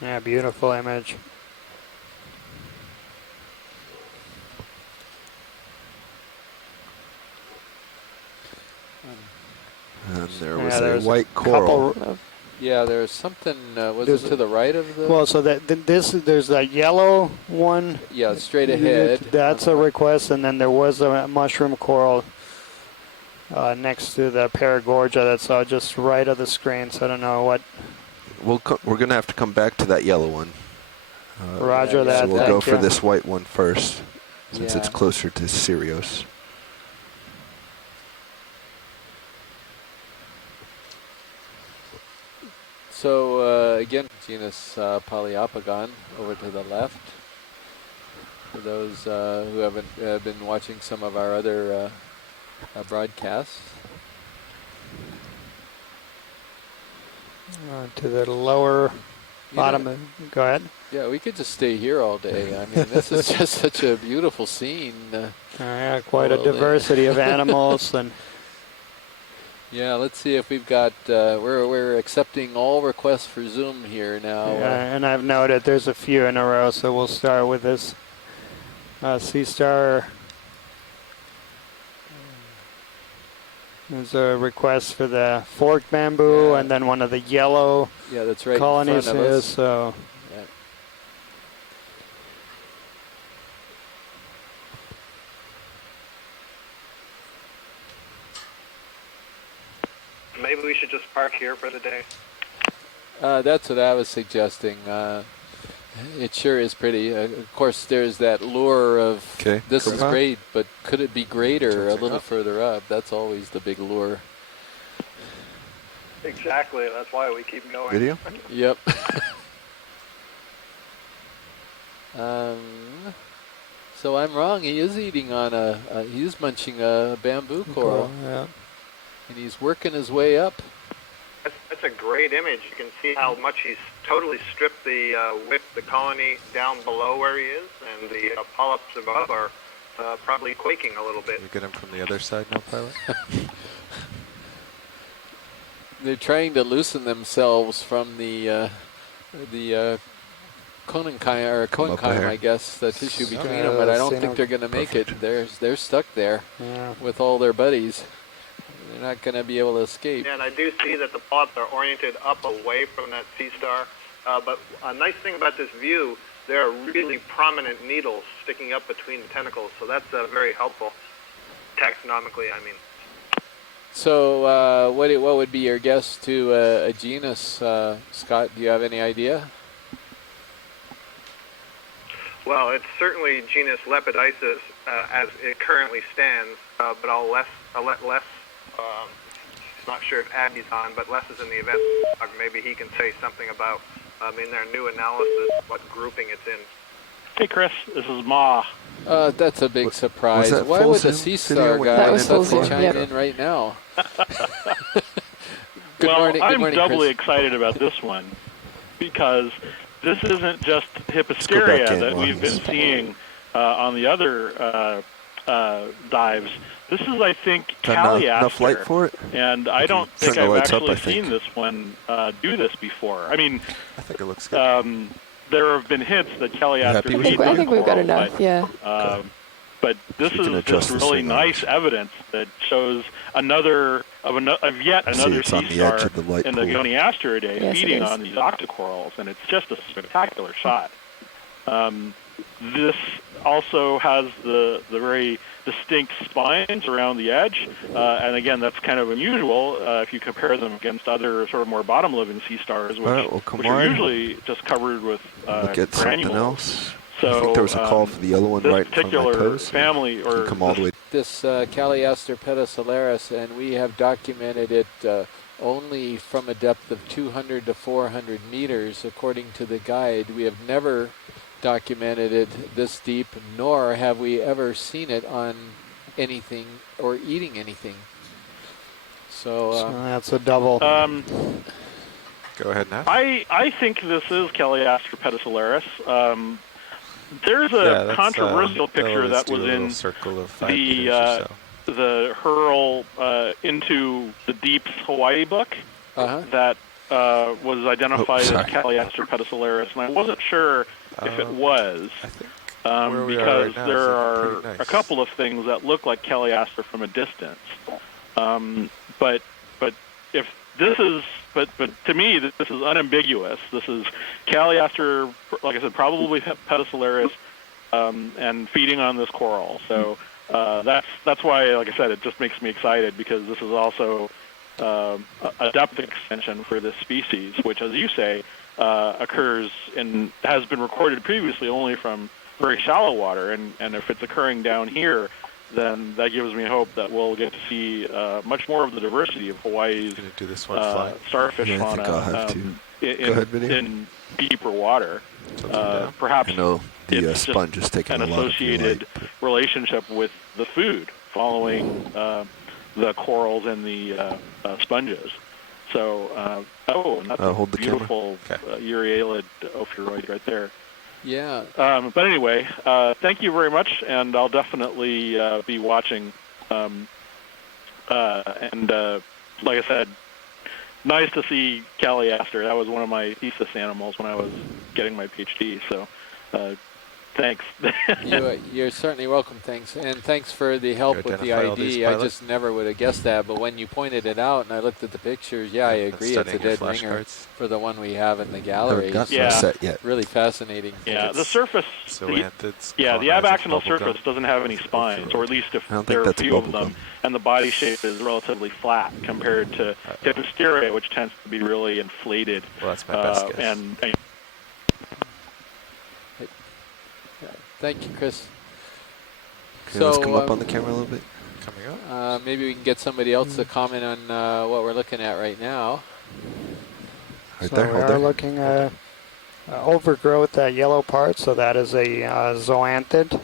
Yeah, beautiful image. And there Yeah, was a there's white coral. Yeah, there's something. Was it to the right of the? Well, so there's that yellow one. Yeah, straight ahead. That's a request, and then there was a mushroom coral next to the Paragorgia that's just right of the screen. So I don't know what. We're going to have to come back to that yellow one. Roger that. So we'll thank go you. for this white one first, since Yeah. it's closer to Sirius. So again, genus Poliopogon over to the left. For those who haven't been watching some of our other broadcasts. To the lower bottom. Go ahead. Yeah, we could just stay here all day. I mean, this is just such a beautiful scene. Yeah, quite a diversity of animals and. Yeah, let's see if we've got. We're accepting all requests for Zoom here now. Yeah, and I've noted there's a few in a row, so we'll start with this Sea Star. There's a request for the forked bamboo, and then one of the yellow that's right colonies in front of is us. so. Yeah. Maybe we should just park here for the day. That's what I was suggesting. It sure is pretty. Of course, there's that lure of this is great, but could it be greater a little further up? That's always the big lure. Exactly. That's why we keep going. Video? Yep. So I'm wrong. He is eating on he is munching a bamboo coral. Yeah. And he's working his way up. That's a great image. You can see how much he's totally stripped the colony down below where he is, and the polyps above are probably quaking a little bit. Can we get him from the other side now, pilot? They're trying to loosen themselves from the conchyme, I guess, the tissue between them, but I don't think they're going to make it. They're stuck there with all their buddies. They're not going to be able to escape. Yeah, and I do see that the polyps are oriented up away from that sea star. But a nice thing about this view, there are really prominent needles sticking up between the tentacles, so that's very helpful, taxonomically, I mean. So what would be your guess to a genus, Scott? Do you have any idea? Well, it's certainly genus Lepidisis as it currently stands, but I'll let Les, not sure if Abby's on, but Les is in the event. Maybe he can say something about, in their new analysis, what grouping it's in. Hey, Chris, this is Ma. That's a big surprise. Why would the Sea Star guy suddenly chime in right now? Good morning, I'm Chris. doubly excited about this one because this isn't just Hyposteria that we've been seeing on the other dives. This is, I think, Caliaster. Enough light for it? And I don't think I've actually seen this one do this before. I mean, I think it looks good. There have been hints that Caliaster. I think we've got enough. Yeah. But this is just really nice evidence that shows yet another sea star in the Goniastridae feeding on these octocorals, and it's just a spectacular shot. This also has the very distinct spines around the edge, and again, that's kind of unusual if you compare them against other sort of more bottom-living sea stars, which are usually just covered with look at something granules. else. So I think there was a call for the yellow one right in front of my toes. Family, or come all the way. This Calliaster pedicularis, and we have documented it only from a depth of 200 to 400 meters, according to the guide. We have never documented it this deep, nor have we ever seen it on anything or eating anything. So that's a double. Go ahead, Nat. I think this is Calliaster pedicularis. There's a controversial picture that was in circle of 5 meters or so. The hurl into the deeps Hawaii book that was identified as Calliaster pedicularis, and I wasn't sure if it was, because there are a couple of things that look like Calliaster from a distance. But if this is, but to me, this is unambiguous. This is Calliaster, like I said, probably pedicularis, and feeding on this coral. So that's why, like I said, it just makes me excited, because this is also a depth extension for this species, which, as you say, occurs and has been recorded previously only from very shallow water, and if it's occurring down here, then that gives me hope that we'll get to see much more of the diversity of Hawaii's starfish fauna in deeper water. Perhaps I know the it's sponge is taking an a lot of associated relationship with the food following the corals and the sponges. So, and that's hold the beautiful Euryalid ophiuroid right there. Yeah. But anyway, thank you very much, and I'll definitely be watching. And like I said, nice to see Calliaster. That was one of my thesis animals when I was getting my PhD. So, thanks. You're certainly welcome. Thanks, and thanks for the help with the ID. I just never would have guessed that, but when you pointed it out and I looked at the pictures, I agree. It's a dead ringer for the one we have in the gallery. Set yet. Really fascinating. Yeah, the surface. The abaxinal surface doesn't have any spines, or at least if there are a few of them, and the body shape is relatively flat compared to Hipposteria, which tends to be really inflated. Well, that's my best guess. And thank you, Chris. Okay, let's come up on the camera a little bit. Coming up. Maybe we can get somebody else to comment on what we're looking at right now. Right So there, we are looking at overgrowth, that yellow part, so that is a zoanthid.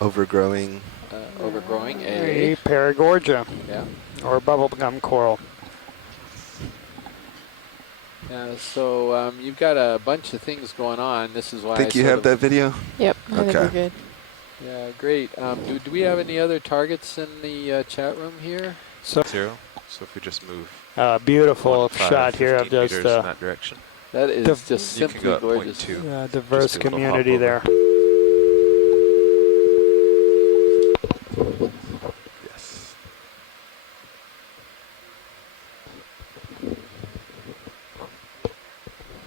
Overgrowing a Paragorgia, or bubblegum coral. So you've got a bunch of things going on. This is why I think you have that video? Yep, I think we're good. Yeah, great. Do we have any other targets in the chat room here? So 0. So if we just move. Beautiful shot here of just in that direction. That is just simply gorgeous. Diverse community there. Yes.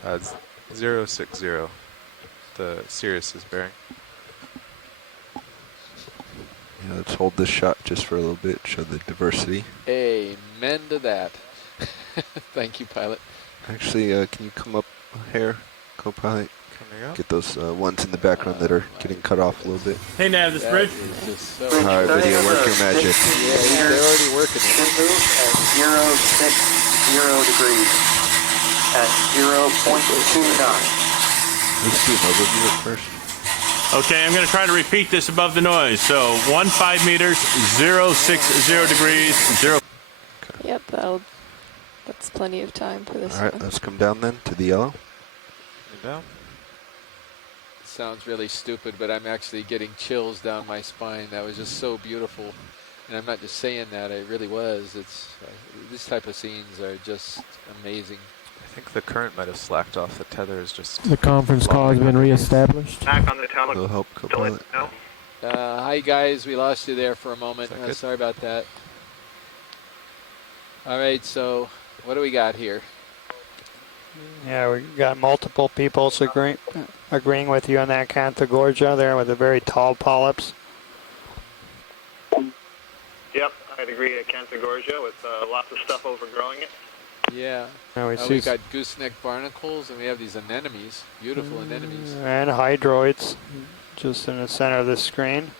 It's 060. The Sirius is bearing. Yeah, let's hold this shot just for a little bit, show the diversity. Amen to that. Thank you, pilot. Actually, can you come up here, co-pilot? Coming up. Get those ones in the background that are getting cut off a little bit. Hey, Nav, this bridge. So all right, video, work your magic. Yeah, they're already working it. Move at 060 degrees at 0.29. Let's do an overview at first. Okay, I'm going to try to repeat this above the noise. So 15 meters, 060 degrees, 0. Okay. Yep, that's plenty of time for this All right, one. let's come down then to the yellow. Down. Sounds really stupid, but I'm actually getting chills down my spine. That was just so beautiful. And I'm not just saying that, it really was. It's these type of scenes are just amazing. I think the current might have slacked off. The tether is just... The conference call has been reestablished. Back on the tower. Will help, co-pilot. Hi, guys. We lost you there for a moment. Sorry about that. All right, so what do we got here? Yeah, we got multiple people agreeing with you on that Canthagorgia there with the very tall polyps. Yep, I'd agree at Canthagorgia with lots of stuff overgrowing it. Yeah. Now We've got gooseneck barnacles, and we have these anemones, beautiful anemones. And hydroids just in the center of the screen.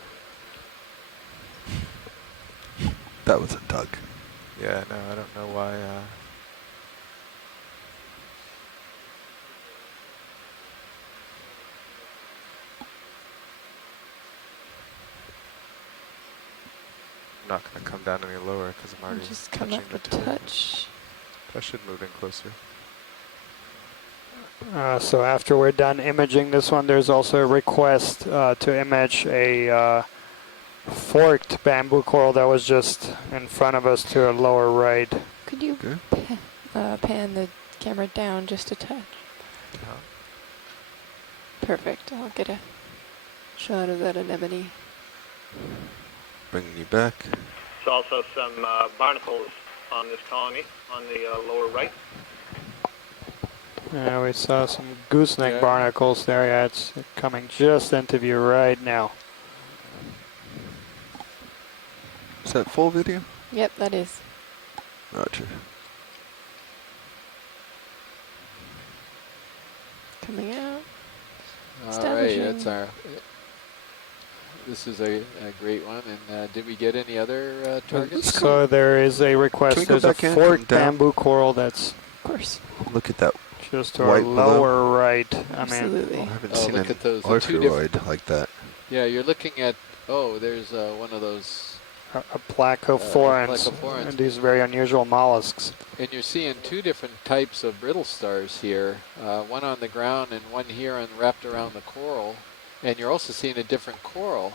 That was a tug. Yeah, no, I don't know why. I'm not going to come down any lower because I'm already Just come touching up the a tail. touch. I should move in closer. So after we're done imaging this one, there's also a request to image a forked bamboo coral that was just in front of us to a lower right. Could you pan the camera down just a touch? Perfect. I'll get a shot of that anemone. Bringing you back. There's also some barnacles on this colony on the lower right. Yeah, we saw some gooseneck barnacles there. Yeah, it's coming just into view right now. Is that full video? Yep, that is. Roger. Coming out. All right, that's our. This is a great one. And did we get any other targets? So there is a request. There's a forked bamboo coral that's. Of course. Look at that. Just to our lower right. Absolutely. I mean, I haven't seen look an at those orpheroid like that. Yeah, you're looking at. Oh, there's one of those. A placophorans. And these very unusual mollusks. And you're seeing two different types of brittle stars here. One on the ground and one here and wrapped around the coral. And you're also seeing a different coral.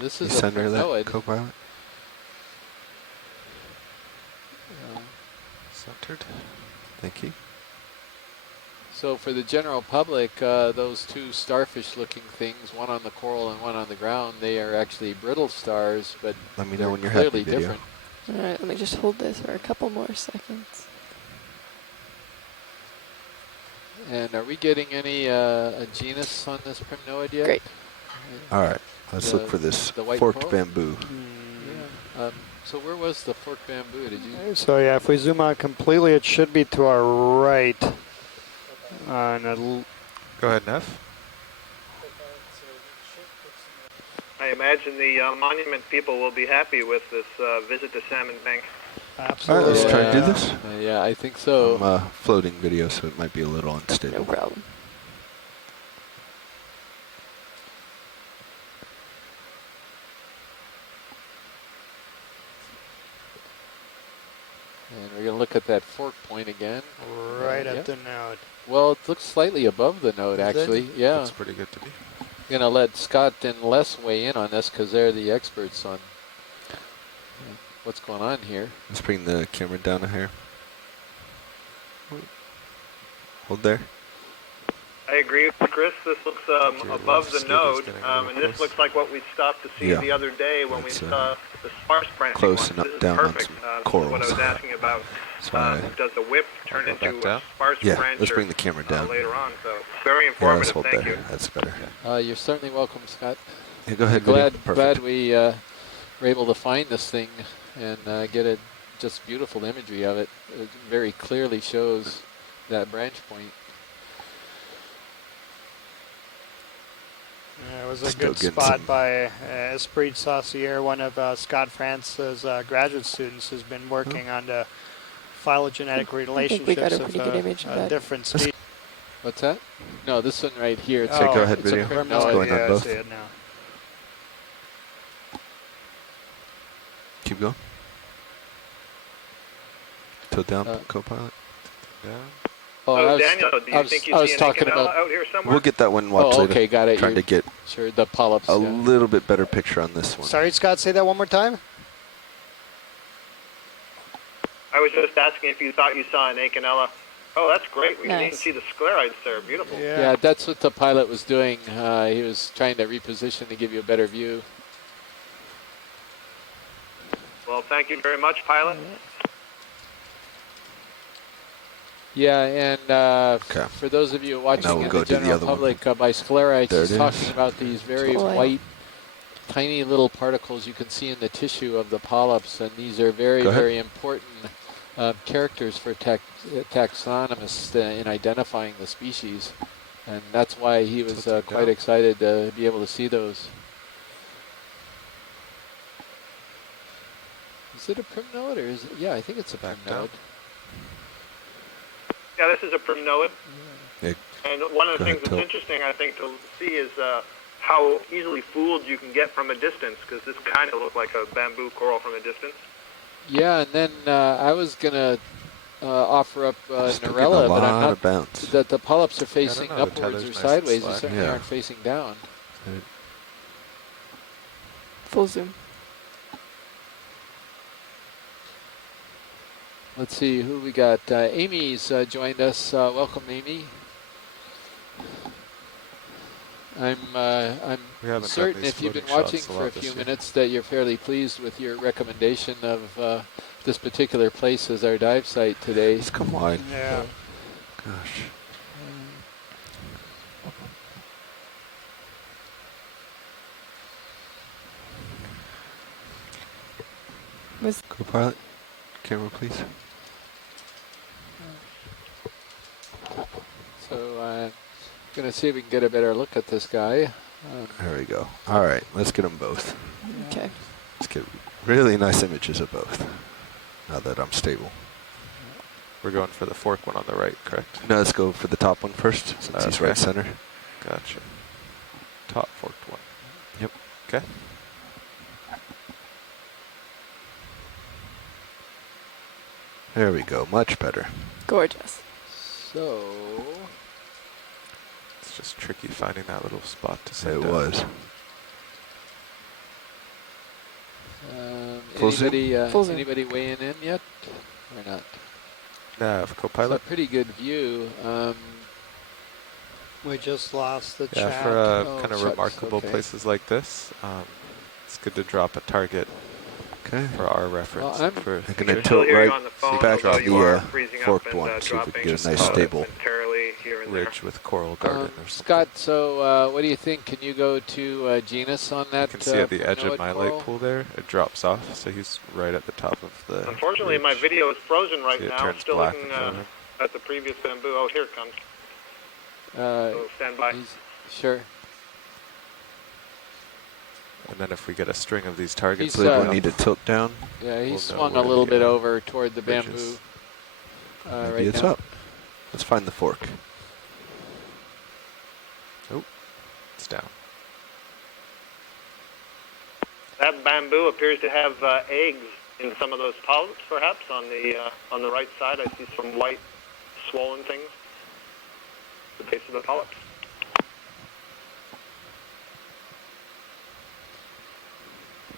This is a center that primnoid. co-pilot. Centered. Thank you. So for the general public, those two starfish-looking things, one on the coral and one on the ground, they are actually brittle stars, but let me know they're when you're clearly happy, video. different. All right, let me just hold this for a couple more seconds. And are we getting any a genus on this primnoid yet? Great. All right, let's look for this forked coral? bamboo. Yeah. So where was the forked bamboo? Did you? So yeah, if we zoom out completely, it should be to our right. Go ahead, Neff. I imagine the monument people will be happy with this visit to Salmon Bank. Absolutely. All right, let's try and do this. Yeah, I think so. I'm floating video, so it might be a little unstable. No problem. And we're going to look at that fork point again. Right at the node. Well, it looks slightly above the node, actually. Yeah. Looks pretty good to me. Going to let Scott and Les weigh in on this because they're the experts on what's going on here. Let's bring the camera down a hair. Hold there. I agree with Chris. This looks above the node, and this looks like what we stopped to see the other day when we saw the sparse branching close ones. and This is down on perfect. some This is corals. what I was asking about. Does the whip turn into a sparse Yeah, brancher let's bring the camera down. later on? So very Yeah, let's informative. hold Thank there. you. That's better. You're certainly welcome, Scott. Yeah, go ahead. Glad Perfect. we were able to find this thing and get it just beautiful imagery of it. It very clearly shows that branch point. Yeah, it was a good spot by Esprit Saucier, one of Scott France's graduate students who's been working on the phylogenetic relationships of different species. What's that? No, this one right here. It's go ahead, it's video. A It's going on both. I see it now. Keep going. Till down, co-pilot. Down. Oh, Daniel, do you think you I was see an talking Okeanos about. out here somewhere? We'll get that one watch later. Okay, got it. Trying to get sure the polyps. a little bit better picture on this one. Sorry, Scott, say that one more time. I was just asking if you thought you saw an Okeanos. Oh, that's great. We can even see the scleroids there. Beautiful. Yeah, that's what the pilot was doing. He was trying to reposition to give you a better view. Well, thank you very much, pilot. Yeah, and for those of you watching we'll in go the to the general other one. public, by sclerites, There he's it talking is. about these very Oil. white, tiny little particles you can see in the tissue of the polyps, and these are very, Go ahead. very important characters for taxonomists in identifying the species. And that's why he was quite excited to be able to see those. Is it a primnoid, or is it? Yeah, I think it's a primnoid. Yeah, this is a primnoid. Yeah. And one of the Go things ahead, that's Tilt. interesting, I think, to see is how easily fooled you can get from a distance, because this kind of looked like a bamboo coral from a distance. Yeah, and then I was gonna offer up Still getting a Narella, but I'm lot not. of bounce. That the polyps are facing know, the upwards tether's or nice and sideways. They slack. certainly Yeah. aren't facing down. Full zoom. Let's see who we got. Amy's joined us. Welcome, Amy. I'm We haven't done certain these if you've been floating watching shots a for a lot this few year. minutes that you're fairly pleased with your recommendation of this particular place as our dive site today. Let's come wide. Yeah. Gosh. Was Co-pilot, camera please. So gonna see if we can get a better look at this guy. There we go. All right, let's get them both. okay. Let's get really nice images of both. Now that I'm stable. We're going for the fork one on the right, correct? No, let's go for the top one first, since he's Okay. right center. Gotcha. Top forked one. Yep. Okay. There we go. Much better. Gorgeous. So It's just tricky finding that little spot to set It down. was. Full zoom? anybody Full zoom. anybody weighing in yet or not? Nav, It's a co-pilot. pretty good view. We just lost the Yeah, chat. for Oh, kind of shucks, remarkable okay. places like this, it's good to drop a target Okay. for our reference. I'm- for I'm I gonna can still tilt hear you right on the phone, back although on you are the freezing up forked and one, so we dropping could get a Just nice call it stable. momentarily here and there. ridge with coral garden or something. Scott, so what do you think? Can you go to Genus on that? You can see at the edge of primnoid my coral? light pool there, it drops off, so he's right at the top of the Unfortunately, my ridge. video is frozen right See, it now. turns Still black looking in front of him. at the previous bamboo. Oh, here it comes. So stand by. Sure. And then if we get a string of these targets, He's, So we need to tilt down. Yeah, he We'll know swung a where little the, bit over toward the ridges. bamboo. Maybe Right it's now. up. Let's find the fork. it's down. That bamboo appears to have eggs in some of those polyps, perhaps on the right side. I see some white, swollen things. The base of the polyps.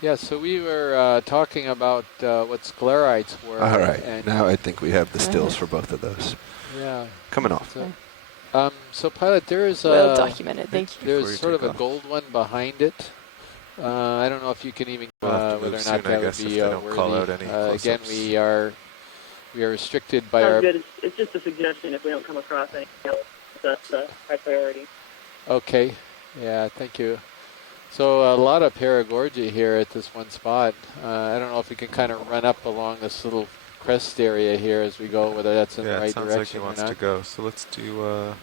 Yeah, so we were talking about what sclerites were. All right. And Now I think we have the stills for both of those. yeah. Coming off. So pilot, there is Well documented. Thank you. Before you there's sort of take a off. gold one behind it. I don't know if you can even We'll have to whether or move not soon, I that would guess, if be they don't worthy. call out any Again, close-ups. we are restricted by Sounds our. good. It's just a suggestion if we don't come across anything else. That's high priority. Okay. Yeah. Thank you. So a lot of paragorgia here at this one spot. I don't know if we can kind of run up along this little crest area here as we go, whether that's in Yeah, the it right sounds like he direction or wants not. to go. So let's do, I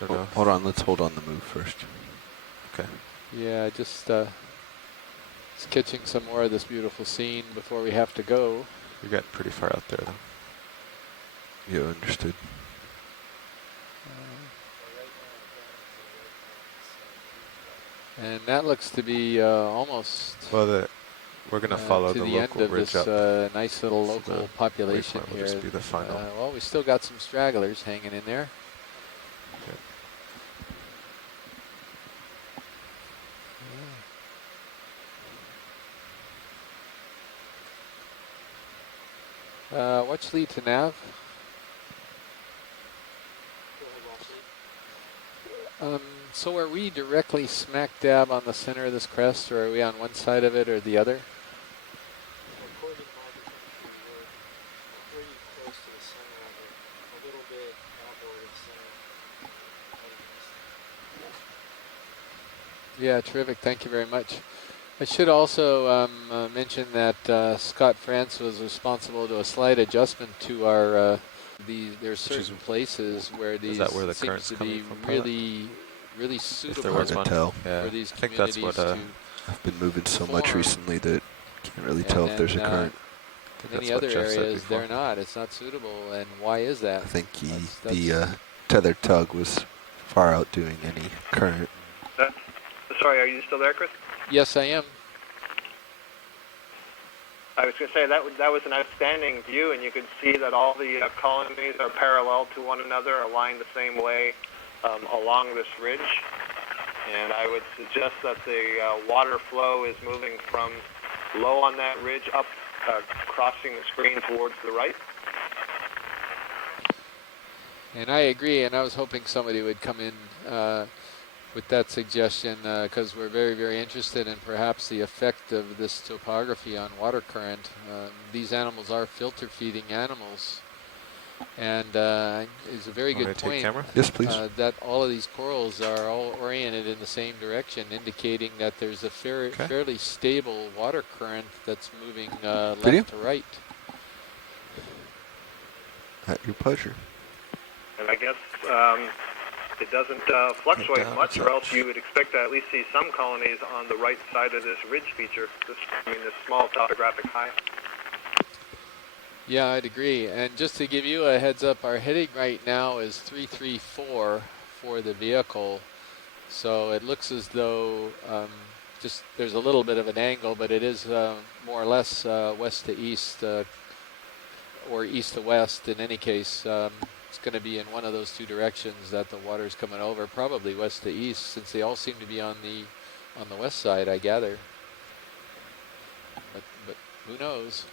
don't know. Hold on. Let's hold on the move first. Okay. Yeah, just catching some more of this beautiful scene before we have to go. You're getting pretty far out there, though. You understood. And that looks to be almost Well, we're going to follow to the the end local of ridge this up. nice little So local the population waypoint will here. just be the final. Well, we still got some stragglers hanging in there. Watch lead to nav. So are we directly smack dab on the center of this crest, or are we on one side of it or the other? little bit outboard of center. Yeah, terrific. Thank you very much. I should also mention that Scott France was responsible to a slight adjustment to our there's certain places where these the seems to be from, really suitable Hard to tell. for these I think that's communities what, to I've been moving so much form. recently that can't really And tell if there's a then, current. In any other areas, they're not. It's not suitable. And why is that? I think That's the tethered tug was far outdoing any current. Sorry, are you still there, Chris? Yes, I am. I was going to say that was an outstanding view, and you could see that all the colonies are parallel to one another, aligned the same way along this ridge. And I would suggest that the water flow is moving from low on that ridge up, crossing the screen towards the right. And I agree, and I was hoping somebody would come in with that suggestion because we're very, very interested in perhaps the effect of this topography on water current. These animals are filter feeding animals, and it's a very good point. Yes, please. That all of these corals are all oriented in the same direction, indicating that there's a fairly stable water current that's moving left to right. At your pleasure. And I guess it doesn't fluctuate much, or else you would expect to at least see some colonies on the right side of this ridge feature, this small topographic high. Yeah, I'd agree. And just to give you a heads up, our heading right now is 334 for the vehicle. So it looks as though just there's a little bit of an angle, but it is more or less west to east or east to west. In any case, it's going to be in one of those two directions that the water's coming over, probably west to east, since they all seem to be on the west side, I gather. But who knows?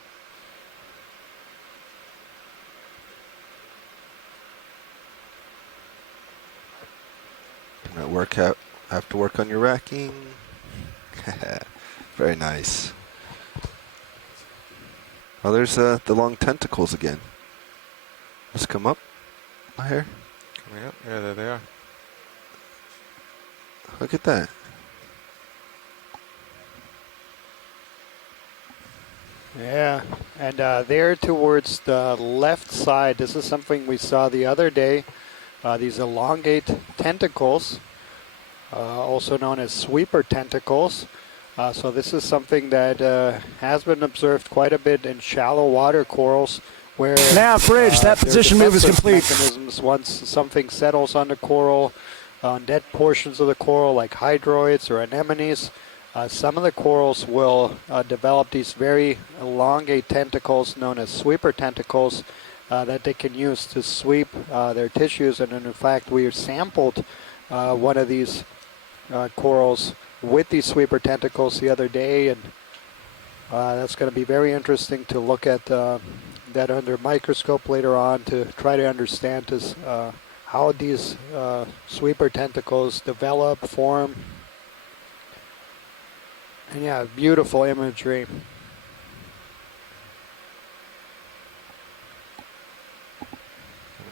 Have to work on your racking. Very nice. Oh, there's the long tentacles again. Let's come up. Here. Coming up. Yeah, there they are. Look at that. Yeah, and there towards the left side, this is something we saw the other day. These elongate tentacles, also known as sweeper tentacles. So this is something that has been observed quite a bit in shallow water corals, where now bridge, that position move is complete. Mechanisms once something settles on the coral, on dead portions of the coral like hydroids or anemones, some of the corals will develop these very elongate tentacles known as sweeper tentacles that they can use to sweep their tissues. And in fact, we sampled one of these corals with these sweeper tentacles the other day, and that's going to be very interesting to look at that under a microscope later on to try to understand this, how these sweeper tentacles develop, form. And yeah, beautiful imagery.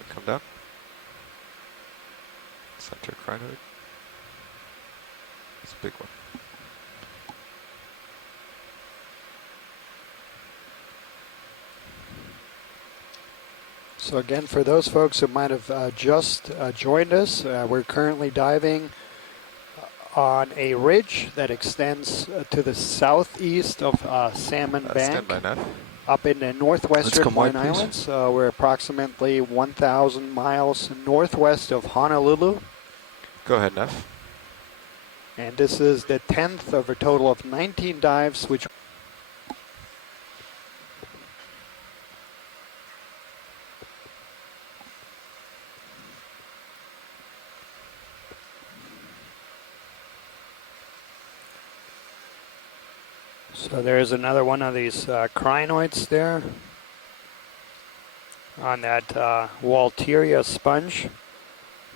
Come down. Center crinoid. It's a big one. So again, for those folks who might have just joined us, we're currently diving on a ridge that extends to the southeast of Salmon Bank, up in the northwestern Hawaiian Islands. We're approximately 1,000 miles northwest of Honolulu. Go ahead, Neff. And this is the 10th of a total of 19 dives, which so there's another one of these crinoids there on that Walteria sponge.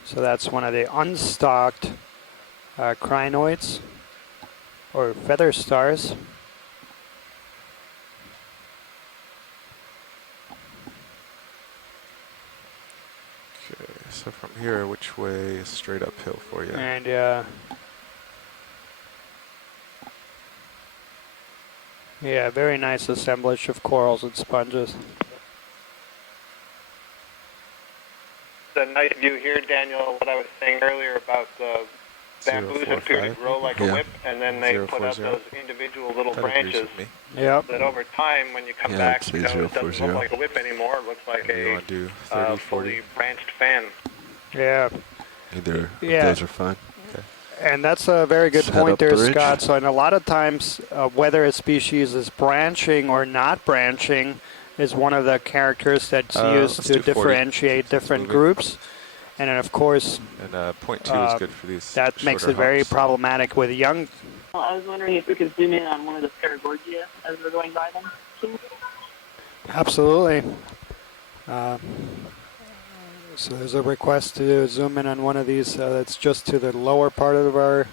So that's one of the unstocked crinoids or feather stars. So from here, which way is straight uphill for you? And yeah, very nice assemblage of corals and sponges. The nice view here, Daniel, what I was saying earlier about the bamboos appear to grow like a whip, and then they put out those individual little branches that over time, when you come back, it doesn't look like a whip anymore. It looks like a fully branched fan. Yeah. Either of those are fine. Okay. And that's a very good Just head point up there, the ridge. Scott. So, and a lot of times, whether a species is branching or not branching is one of the characters that's used to differentiate different groups. And then, of course, and 0.2 is good for these. That makes it very problematic with young. Well, I was wondering if we could zoom in on one of the Paragorgia as we're going by them. Absolutely. So there's a request to zoom in on one of these that's just to the lower part of our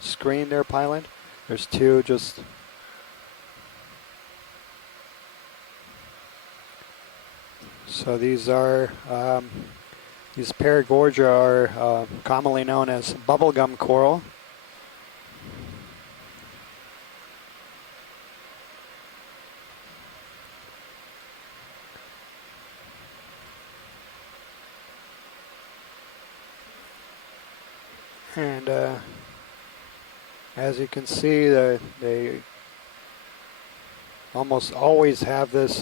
screen there, Pilot. There's two just... So these are... these Paragorgia are commonly known as bubblegum coral. And as you can see, they almost always have this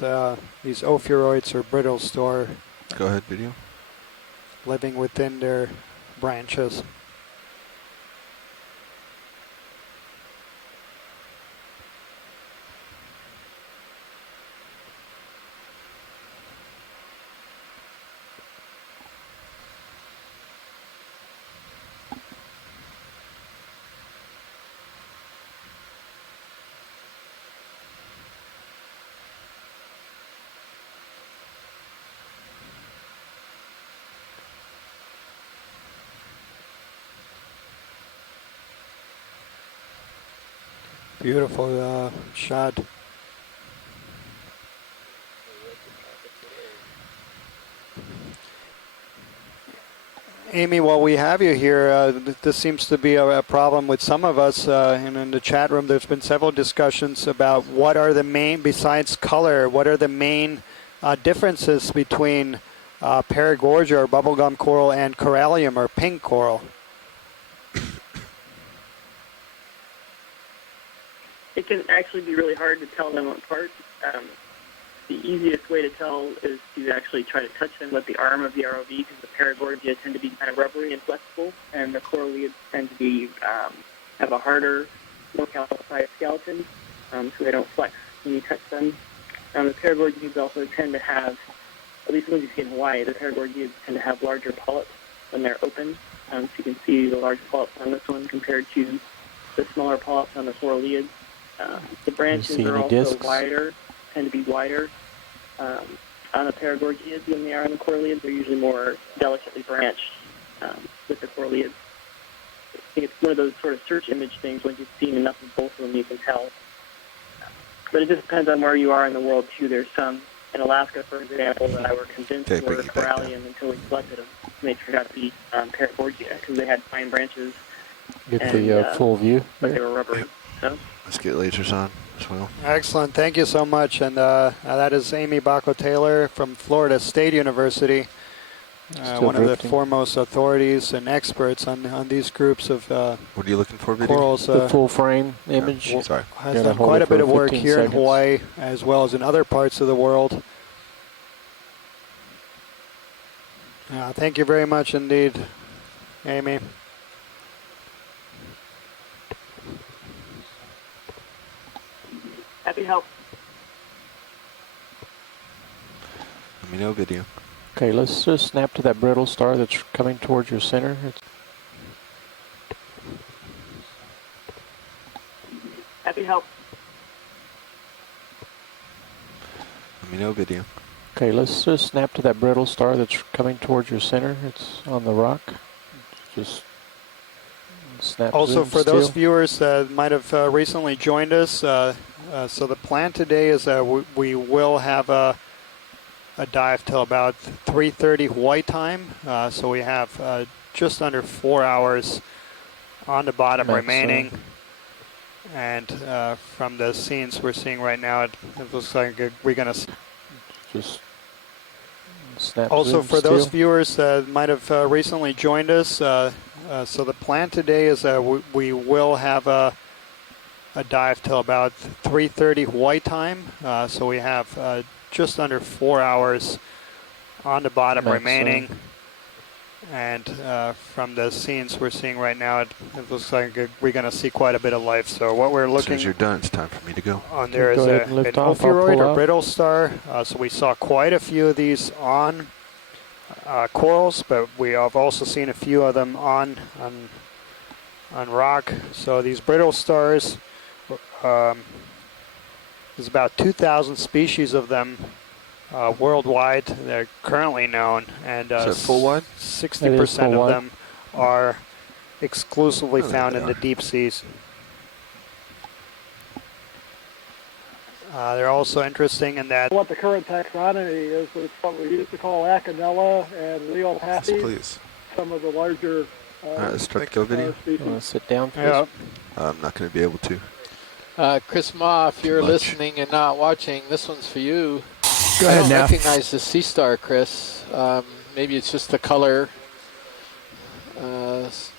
these ophiuroids or brittle store. Go ahead, video. Living within their branches. Beautiful shot. Amy, while we have you here, this seems to be a problem with some of us. And in the chat room, there's been several discussions about what are the main, besides color, what are the main differences between Paragorgia or bubblegum coral and corallium or pink coral? It can actually be really hard to tell them apart. The easiest way to tell is to actually try to touch them with the arm of the ROV, because the Paragorgia tend to be kind of rubbery and flexible, and the corallids tend to be have a harder, more calcified skeleton, so they don't flex when you touch them. The Paragorgias also tend to have, at least when you see in Hawaii, the Paragorgias tend to have larger polyps when they're open. So you can see the large polyps on this one compared to the smaller polyps on the corallids. The branches are also wider, tend to be wider on the Paragorgias than they are on the corallids. They're usually more delicately branched with the corallids. I think it's one of those sort of search image things. When you've seen enough of both of them, you can tell. But it just depends on where you are in the world, too. There's some in Alaska, for example, that I were convinced were corallium until we collected them. And they turned out to be Paragorgia because they had fine branches. Get the full view. But they were rubbery. So. Let's get lasers on as well. Excellent. Thank you so much. And that is Amy Bacco-Taylor from Florida State University, one of the foremost authorities and experts on these groups of what are you looking for, video? corals. The full frame image. Sorry. Has done quite a bit of work here in Hawaii as well as in other parts of the world. Thank you very much indeed, Amy. Happy to help. Let me know, video. Okay, let's just snap to that brittle star that's coming towards your center. Happy to help. Let me know, video. Okay, let's just snap to that brittle star that's coming towards your center. It's on the rock. Just snap. Also, for those viewers that might have recently joined us, so the plan today is that we will have a a dive till about 3:30 Hawaii time. So we have just under 4 hours on the bottom remaining. And from the scenes we're seeing right now, it looks like we're going to just snap. Also, for those viewers that might have recently joined us, so the plan today is that we will have a dive till about 3:30 Hawaii time. So we have just under 4 hours on the bottom remaining. And from the scenes we're seeing right now, it looks like we're going to see quite a bit of life. So what we're looking... As soon as you're done, it's time for me to go. On there is an ophiuroid or brittle star. So we saw quite a few of these on corals, but we have also seen a few of them on rock. So these brittle stars, there's about 2,000 species of them worldwide. They're currently known, and is that full wide? 60% of them are exclusively found in the deep seas. They're also interesting in that what the current taxonomy is, it's what we used to call Acanella and Leopathes. Yes, please. Some of the larger let's start the video. You want to sit down, please? Yeah. I'm not going to be able to. Chris Ma, if you're listening and not watching, this one's for you. Go ahead, I don't Neff. recognize the sea star, Chris. Maybe it's just the color.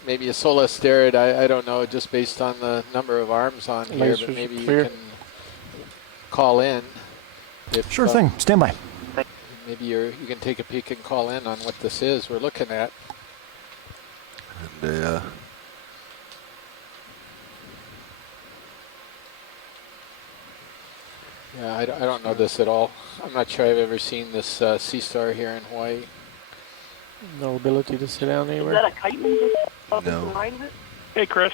Maybe a solasterid. I don't know, just based on the number of arms on here. But maybe you can call in. If, Sure thing. Stand by. Maybe you can take a peek and call in on what this is we're looking at. And yeah, I don't know this at all. I'm not sure I've ever seen this sea star here in Hawaii. No ability to sit down anywhere? Is that a chitin just No. behind it? Hey, Chris.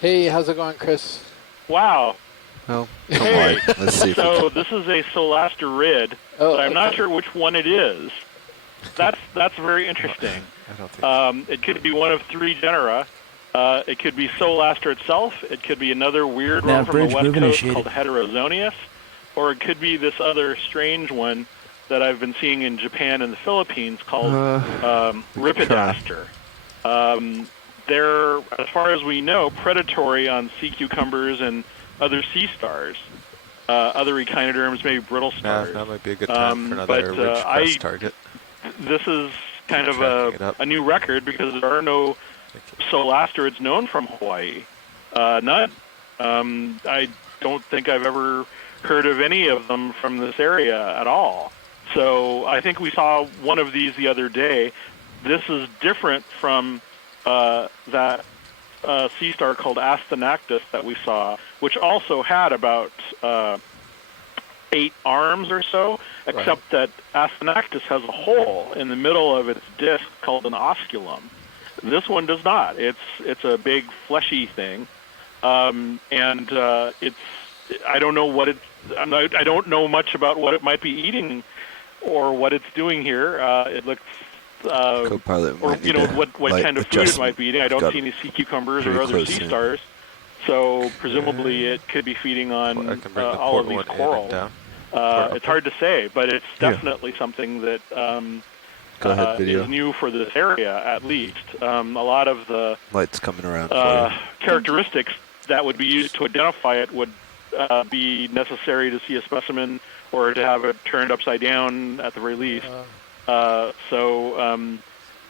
Hey, how's it going, Chris? Wow. well, come Hey. on. Let's see if So this is a solasterid, but I'm not sure which one it is. That's very interesting. I don't think It could be one of 3 genera. It could be Solaster itself. It could be another weird one from the west coast called Heterozonius. Or it could be this other strange one that I've been seeing in Japan and the Philippines called Rhipidaster. They're, as far as we know, predatory on sea cucumbers and other sea stars. Other echinoderms, maybe brittle stars. that might be a good time for another rich press target. This is kind of a new record because there are no solasterids known from Hawaii. None. I don't think I've ever heard of any of them from this area at all. So I think we saw one of these the other day. This is different from that sea star called Asthenactus that we saw, which also had about 8 arms or so, except that Asthenactus has a hole in the middle of its disc called an osculum. This one does not. It's a big fleshy thing, and it's. I don't know what I don't know much about what it might be eating, or what it's doing here. It looks. Co-pilot or what kind of food it might be eating. I don't see any sea cucumbers or other sea stars, so presumably it could be feeding on all of these corals. It's hard to say, but it's definitely something that is new for this area, at least. A lot of the lights coming around characteristics that would be used to identify it would be necessary to see a specimen or to have it turned upside down at the very least. So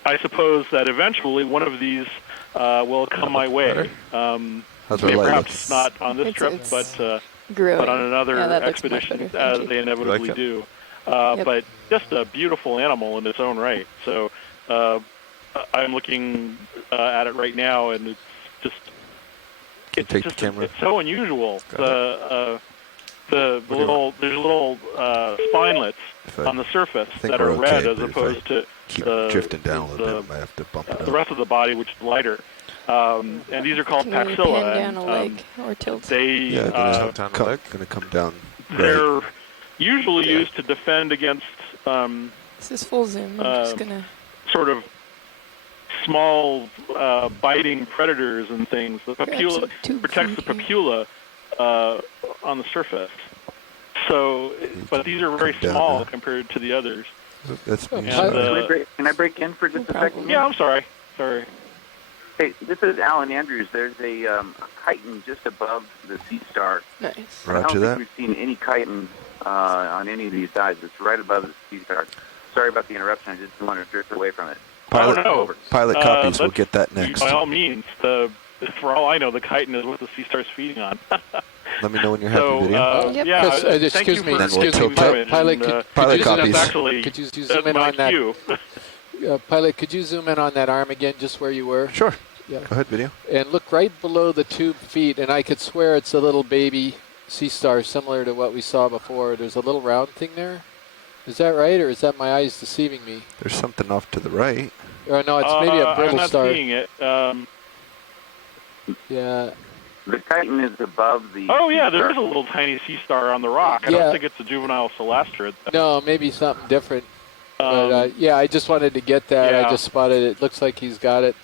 I suppose that eventually one of these will come my way. Perhaps not on this trip, but on another expedition, as they inevitably do. But just a beautiful animal in its own right. So I'm looking at it right now, and it's just it's so unusual. There's little spinelets on the surface that are red, as opposed to drifting down a little bit. I might have to bump it up. The rest of the body, which is lighter. And these are called Paxilla. Down a leg or tilt. They going to come down. They're usually used to defend against. This is full zoom. I'm just gonna sort of small biting predators and things. The papula protects the papula on the surface. So, but these are very small compared to the others. That's And, Can I break in for just a second? Yeah, I'm sorry. Sorry. Hey, this is Alan Andrews. There's a chitin just above the sea star. Nice. I don't think we've seen any chitin on any of these dives. It's right above the sea star. Sorry about the interruption. I just wanted to drift away from it. Pilot copies. We'll get that next. By all means. For all I know, the chitin is what the sea star's feeding on. Let me know when you're happy, video. Yeah, Chris, excuse me. Pilot copies. Could you zoom in on that? Pilot, could you zoom in on that arm again, just where you were? Sure. Yeah. Go ahead, video. And look right below the tube feet, and I could swear it's a little baby sea star, similar to what we saw before. There's a little round thing there. Is that right, or is that my eyes deceiving me? There's something off to the right. Or no, it's maybe a brittle I'm not star. seeing it. Yeah. The chitin is above the... Oh, yeah, there is a little tiny sea star on the rock. I don't think it's a juvenile celestrid. No, maybe something different. But, yeah, I just wanted to get that. Yeah. I just spotted it. Looks like he's got it.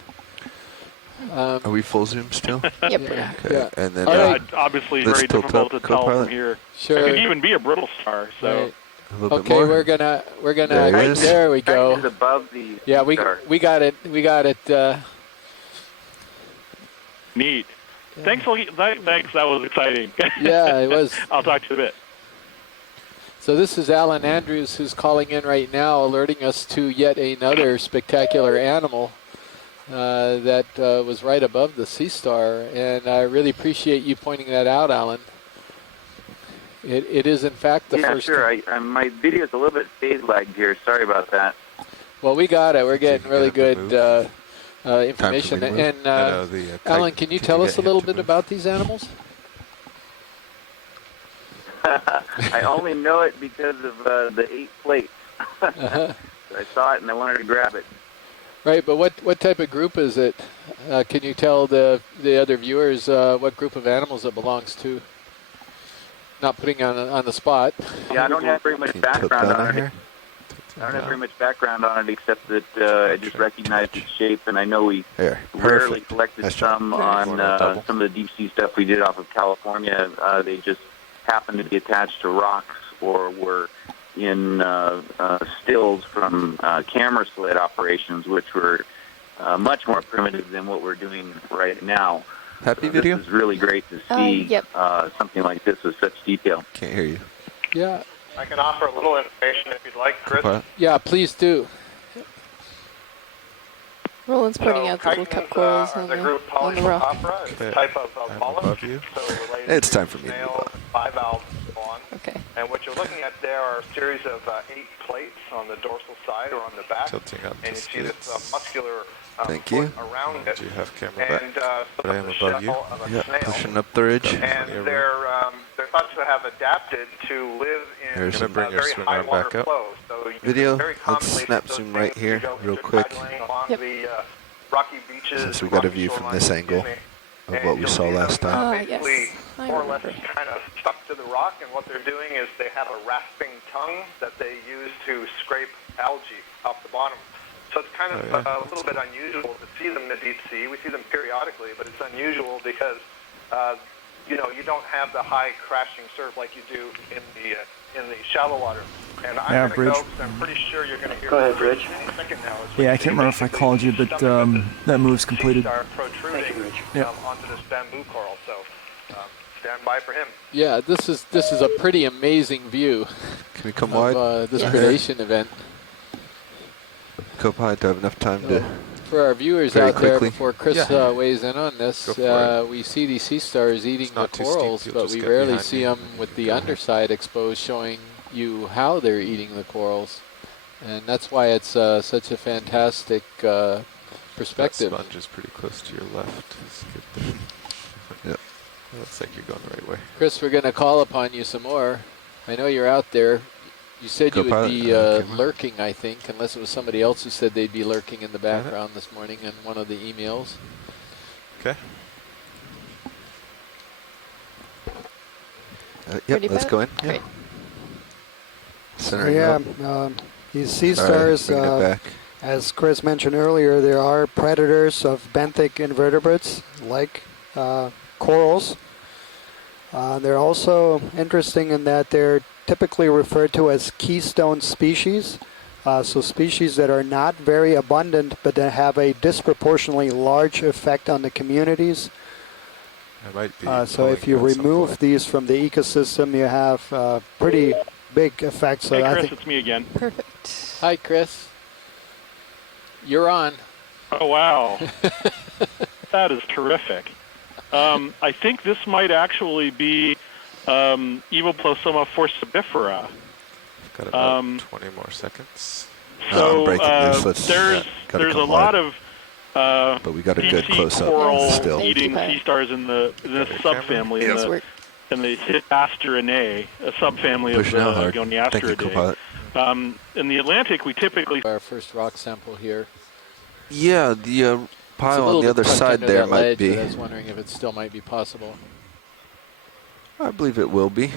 Are we full zoom still? Yep. Okay. Yeah. And then Obviously, let's very tilt difficult up, to tell co-pilot. from here. Sure. It could even be a brittle star. So. Right. A little bit Okay, more. we're gonna There it is. there we go. Chitin is above the Yeah, we star. got it. Neat. Thanks, thanks. That was exciting. Yeah, it was. I'll talk to you in a bit. So this is Alan Andrews, who's calling in right now, alerting us to yet another spectacular animal that was right above the sea star, and I really appreciate you pointing that out, Alan. It is in fact the first. Yeah, sure. My video's a little bit phase lagged here. Sorry about that. Well, we got it. We're getting really good information. And Alan, can you tell us a little bit about these animals? I only know it because of the 8 plates. I saw it and I wanted to grab it. Right, but what type of group is it? Can you tell the other viewers what group of animals it belongs to? Not putting on the spot. Yeah, I don't have very much background on it. I don't have very much background on it except that I just recognized its shape, and I know we rarely collected some on some of the deep sea stuff we did off of California. They just happened to be attached to rocks or were in stills from camera sled operations, which were much more primitive than what we're doing right now. Happy video? This is really great to see Yep. something like this with such detail. Can't hear you. Yeah. I can offer a little information if you'd like, Chris. Yeah, please do. Roland's pointing out the little cup corals on the group the rock. Polypopera. It's a type of mollusk. So related It's to time for me to move snails, bivalves, and so on. Okay. And what you're looking at there are a series of 8 plates on the dorsal side or on the back. Tilting up and you see this muscular Thank foot you. around it. Do you have camera back? And But I am above you. Yeah, pushing up the ridge. And they're thought to have adapted to live in There's a very high water back up. flow. So you Video. very Let's commonly snap see those zoom right things here, go real either quick. paddling along the rocky beaches. Since we got a view from this angle of what we saw last time. Basically, more or less kind of stuck to the rock, and what they're doing is they have a rasping tongue that they use to scrape algae off the bottom. So it's kind of a little bit unusual to see them in the deep sea. We see them periodically, but it's unusual because you don't have the high crashing surf like you do in the shallow water. And I'm going to go because I'm pretty sure you're going to hear. Go ahead, Rich. Any second now. Yeah, I can't remember if I called you, but that move's completed. Are protruding onto this bamboo coral. So stand by for him. Yeah, this is a pretty amazing view. Can we come of, wide? this predation event. Co-pilot, do I have enough time to... For our viewers very out there, quickly? before Chris weighs in on this, we see these sea stars eating the corals, but we rarely see them with the underside exposed, showing you how they're eating the corals. And that's why it's such a fantastic perspective. That sponge is pretty close to your left. Skip there. Yep. Looks like you're going the right way. Chris, we're going to call upon you some more. I know you're out there. You said you would be lurking, I think, unless it was somebody else who said they'd be lurking in the background this morning in one of the emails. Okay. Yep, let's go in. Great. Center These sea stars, as Chris mentioned earlier, there are predators of benthic invertebrates like corals. They're also interesting in that they're typically referred to as keystone species. So species that are not very abundant, but that have a disproportionately large effect on the communities. It might be so if you remove these from the ecosystem, you have pretty big effects. So Hey, I Chris, think it's me again. Perfect. Hi, Chris. You're on. Oh, wow. That is terrific. I think this might actually be Evoplosoma forcibifera. Got about 20 more seconds. So I'm breaking this. Let's, there's a lot of but we got a good close-up still. Eating sea stars in this subfamily, in the Hidasterinae, a subfamily of the Goniastridae. In the Atlantic, we typically our first rock sample here. Yeah, the pile on the other side there might be. I was wondering if it still might be possible. I believe it will be.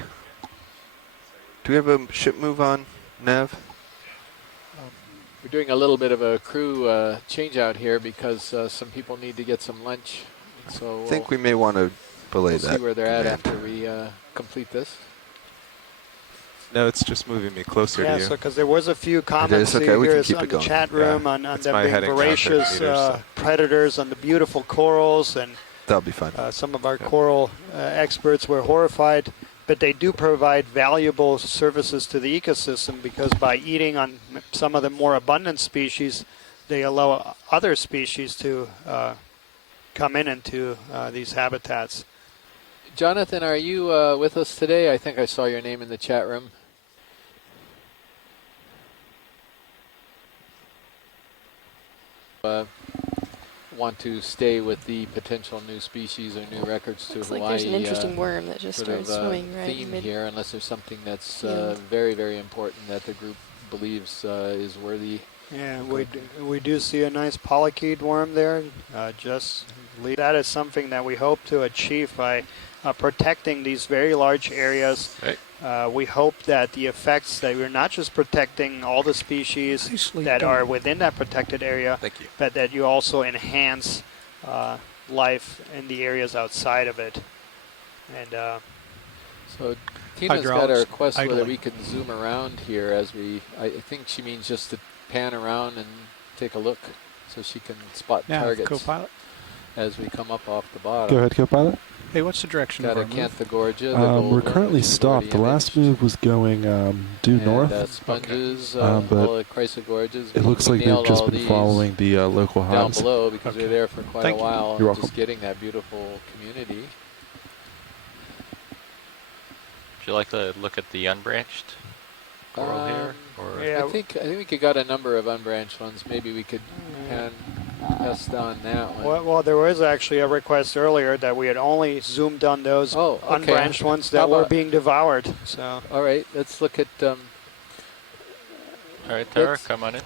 Do we have a ship move on, Nav? We're doing a little bit of a crew change out here because some people need to get some lunch. So I think we may want to belay we'll that. See where they're at after we complete this. No, it's just moving me closer to you. Yeah, so because there was a few comments here on the chat room on them being voracious predators on the beautiful corals, and that'll be fun. Some of our coral experts were horrified, but they do provide valuable services to the ecosystem because by eating on some of the more abundant species, they allow other species to come into these habitats. Jonathan, are you with us today? I think I saw your name in the chat room. Want to stay with the potential new species or new records to Looks Hawaii. Like there's an interesting worm that just started swimming right theme mid here, unless there's something that's field. very, very important that the group believes is worthy. Yeah, we do see a nice polychaete worm there. That is something that we hope to achieve by protecting these very large areas. Right. We hope that the effects that we're not just protecting all the species that are within that protected area, but that you also enhance life in the areas outside of it. And so Tina's got a request whether we can zoom around here as I think she means just to pan around and take a look so she can spot targets co-pilot. As we come up off the bottom. Go ahead, co-pilot. Hey, what's the direction of our move? We're currently stopped. The last move was going due north. Sponges, but Chrysogorges. it looks like they've just been following the local hives. Down below because we're there for quite a while. You're just welcome. Getting that beautiful community. Would you like to look at the unbranched coral here? Or Yeah, I think we could got a number of unbranched ones. Maybe we could test on that one. well, there was actually a request earlier that we had only zoomed on those unbranched ones that were being devoured. So all right, let's look at. All right, Tara, come on in.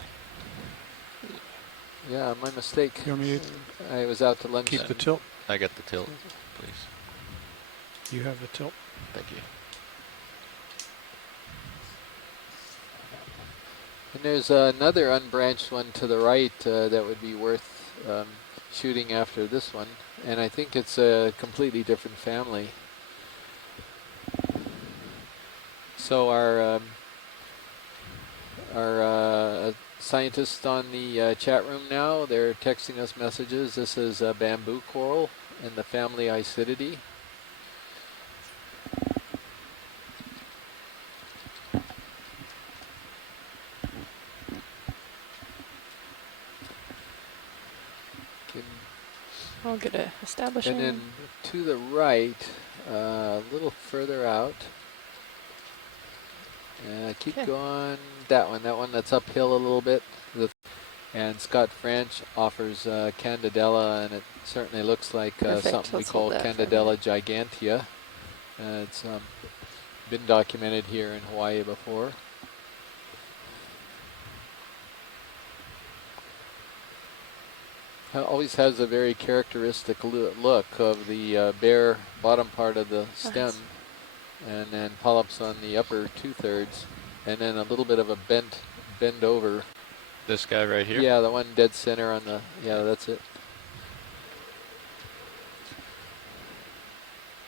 Yeah, my mistake. You want me I was out to lunch. keep the tilt? I got the tilt, please. You have the tilt. Thank you. And there's another unbranched one to the right that would be worth shooting after this one. And I think it's a completely different family. So our scientists on the chat room now, they're texting us messages. This is a bamboo coral in the family Isididae. I'll get a establishing. And then to the right, a little further out. Keep going. That one that's uphill a little bit. And Scott French offers Candidella, and it certainly looks like something we call Candidella gigantea. It's been documented here in Hawaii before. Always has a very characteristic look of the bare bottom part of the stem, and then polyps on the upper 2/3, and then a little bit of a bend over. This guy right here? Yeah, the one dead center on the, yeah, that's it.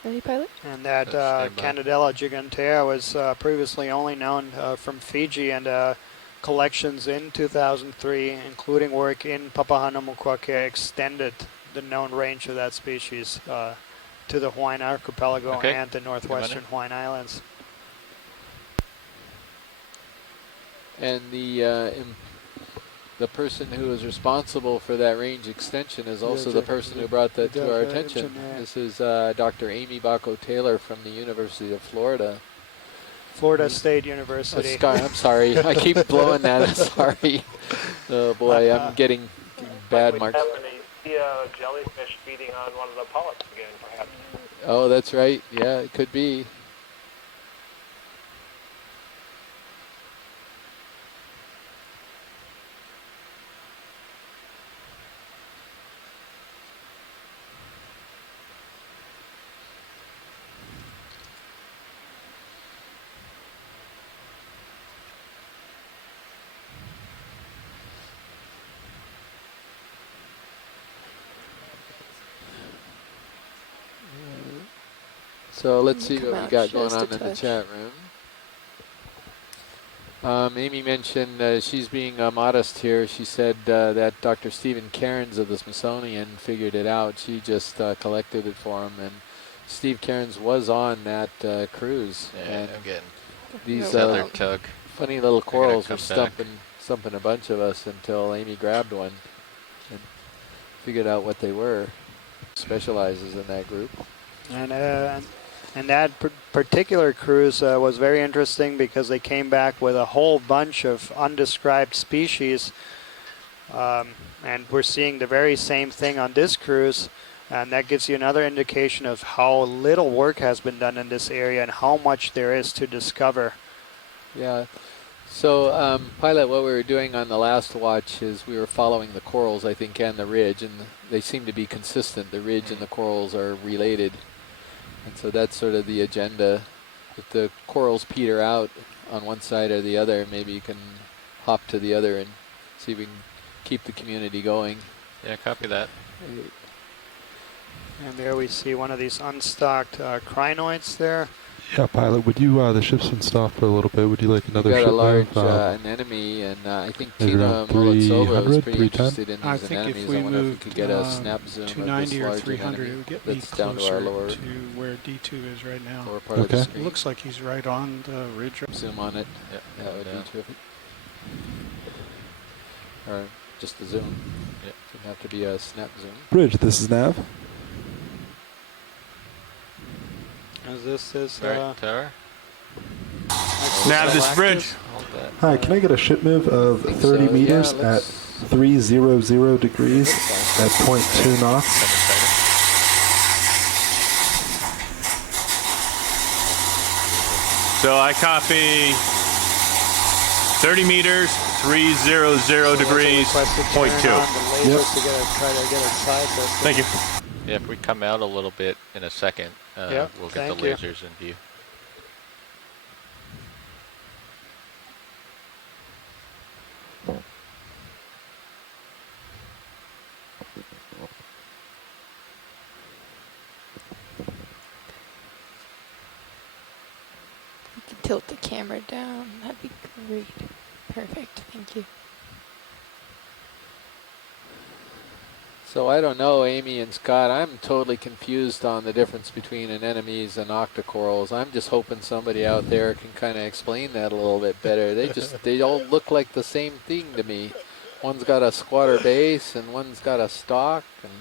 Ready, pilot? And that Candidella gigantea was previously only known from Fiji, and collections in 2003, including work in Papahanaumokuakea, extended the known range of that species to the Hawaiian archipelago and the northwestern Hawaiian Islands. And the person who is responsible for that range extension is also the person who brought that to our attention. This is Dr. Amy Bacco-Taylor from the University of Florida. Florida State University. I'm sorry, I keep blowing that. I'm sorry. Oh boy, I'm getting bad marks. We see a jellyfish feeding on one of the polyps again, perhaps. Oh, that's right. Yeah, it could be. So let's see what we got going on in the chat room. Amy mentioned she's being modest here. She said that Dr. Stephen Cairns of the Smithsonian figured it out. She just collected it for him, and Steve Cairns was on that cruise. Yeah, and again. These tug. funny little corals were stumping a bunch of us until Amy grabbed one and figured out what they were. Specializes in that group. And that particular cruise was very interesting because they came back with a whole bunch of undescribed species. And we're seeing the very same thing on this cruise. And that gives you another indication of how little work has been done in this area and how much there is to discover. Yeah. So, Pilot, what we were doing on the last watch is we were following the corals, I think, and the ridge. And they seem to be consistent. The ridge and the corals are related. And so that's sort of the agenda. If the corals peter out on one side or the other, maybe you can hop to the other and see if we can keep the community going. Yeah, copy that. And there we see one of these unstocked crinoids there. Yeah, Pilot, would you, the ship's been stopped for a little bit. Would you like another ship? We've got a large anemone, and I think Tina Morozova was pretty interested in these anemones. I wonder if we could get a snap zoom of this 290 or large 300, anemone it would get me that's down to our closer lower to where D2 is right now. lower part of the It screen. looks like he's right on the ridge. Zoom on it. Yeah, that would be terrific. Or just the zoom. Yeah. Doesn't have to be a snap zoom. Bridge, this is Nav. As this is tower. Nav, this bridge. Hi, can I get a ship move of 30 meters at 300 degrees at 0.2 knots? So I copy 30 meters, 300 degrees, 0.2. Yep. Thank you. Yeah, if we come out a little bit in a second, we'll get the lasers in view. You can tilt the camera down. That'd be great. Perfect. Thank you. So I don't know, Amy and Scott, I'm totally confused on the difference between anemones and octocorals. I'm just hoping somebody out there can kind of explain that a little bit better. They all look like the same thing to me. One's got a squatter base and one's got a stalk. And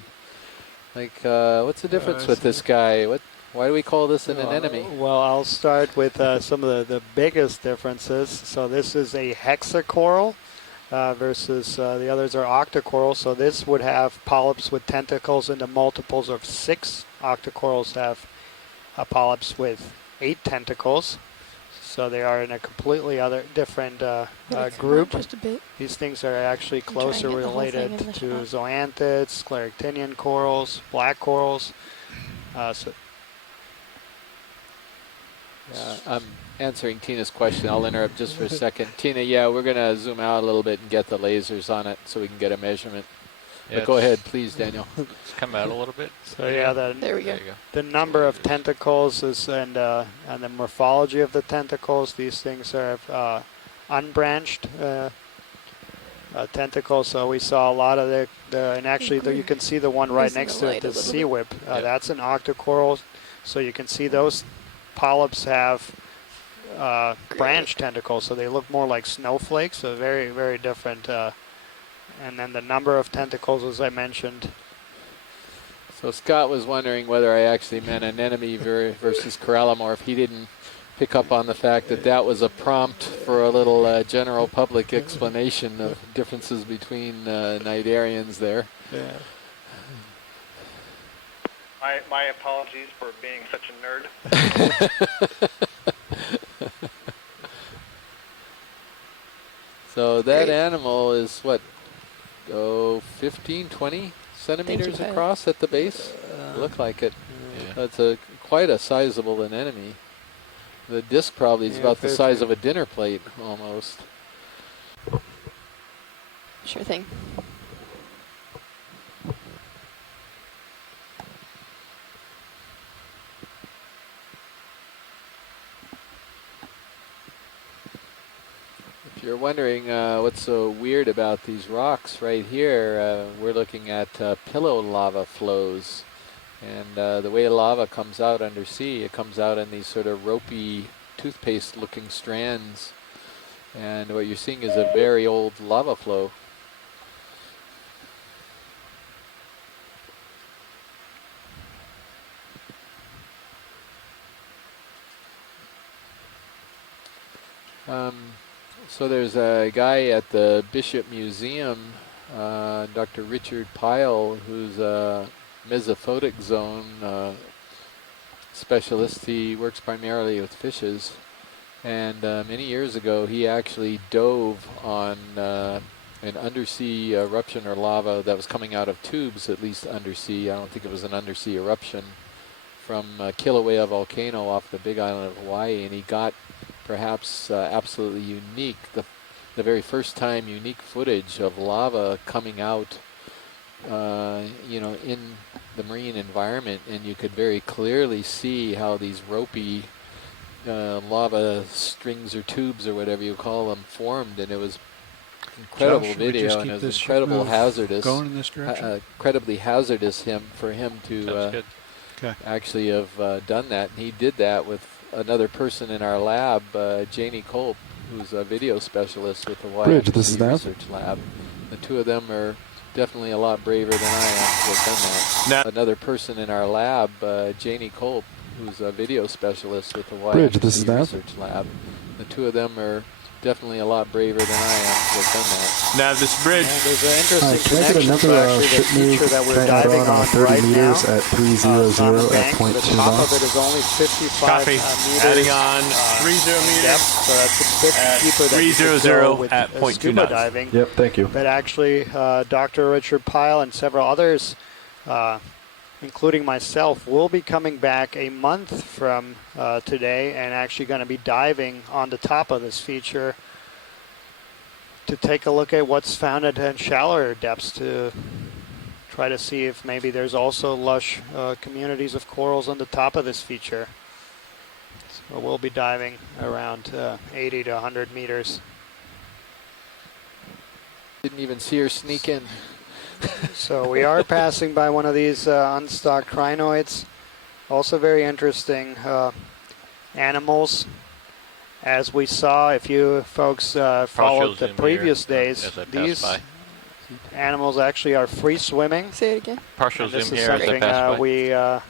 like, what's the difference with this guy? Why do we call this an anemone? Well, I'll start with some of the biggest differences. So this is a hexacoral. Versus the others are octocorals. So this would have polyps with tentacles in the multiples of 6. Octocorals have polyps with 8 tentacles. So they are in a completely different group. Just a bit. These things are actually closer related to zoanthids, scleractinian corals, black corals. I'm answering Tina's question. I'll interrupt just for a second. Tina, yeah, we're going to zoom out a little bit and get the lasers on it so we can get a measurement. But go ahead, please, Daniel. It's come out a little bit. So yeah, there we go. The number of tentacles is and the morphology of the tentacles. These things are unbranched tentacles. So we saw a lot of and actually you can see the one right next to it, the sea whip. That's an octocoral. So you can see those polyps have branched tentacles, so they look more like snowflakes. So very, very different. And then the number of tentacles, as I mentioned. So Scott was wondering whether I actually meant anemone versus corallimorph. He didn't pick up on the fact that that was a prompt for a little general public explanation of differences between cnidarians there. Yeah. My apologies for being such a nerd. So that animal is what, 15, 20 centimeters across at the base? Look like it. That's quite a sizable anemone. The disc probably is about the size of a dinner plate, almost. Sure thing. If you're wondering what's so weird about these rocks right here, we're looking at pillow lava flows. And the way lava comes out undersea, it comes out in these sort of ropey, toothpaste-looking strands. And what you're seeing is a very old lava flow. So there's a guy at the Bishop Museum, Dr. Richard Pyle, who's a mesophotic zone specialist. He works primarily with fishes. And many years ago, he actually dove on an undersea eruption or lava that was coming out of tubes, at least undersea. I don't think it was an undersea eruption, from Kilauea volcano off the Big Island of Hawaii. And he got perhaps absolutely unique, the very first time unique footage of lava coming out, in the marine environment, and you could very clearly see how these ropey lava strings or tubes or whatever you call them formed, and it was incredible video, and it was incredible hazardous. Going in this direction? Incredibly hazardous for him to actually have done that, and he did that with another person in our lab, Janie Kolb, who's a video specialist with the Hawaii Research Lab. The two of them are definitely a lot braver than I am to have done that. Another person in our lab, Janie Kolb, who's a video specialist with the Hawaii Research Lab. The two of them are definitely a lot braver than I am to have done that. Now this bridge. There's an interesting can I get another ship move that we're diving on 30 right meters now. at 300 at 0.2 The top of it is only 55 Copy. meters. Adding on 30 meters. Depth, so that's a bit at deeper than you could 300 go with at 0.2 scuba knots. diving. Yep, thank you. But actually, Dr. Richard Pyle and several others, including myself, will be coming back a month from today and actually going to be diving on the top of this feature to take a look at what's found at shallower depths, to try to see if maybe there's also lush communities of corals on the top of this feature. So we'll be diving around 80 to 100 meters. Didn't even see her sneak in. So we are passing by one of these unstocked crinoids. Also very interesting animals. As we saw, if you folks followed the previous days, these animals actually are free swimming. Say it again. Partial and this zoom is here as I something pass by.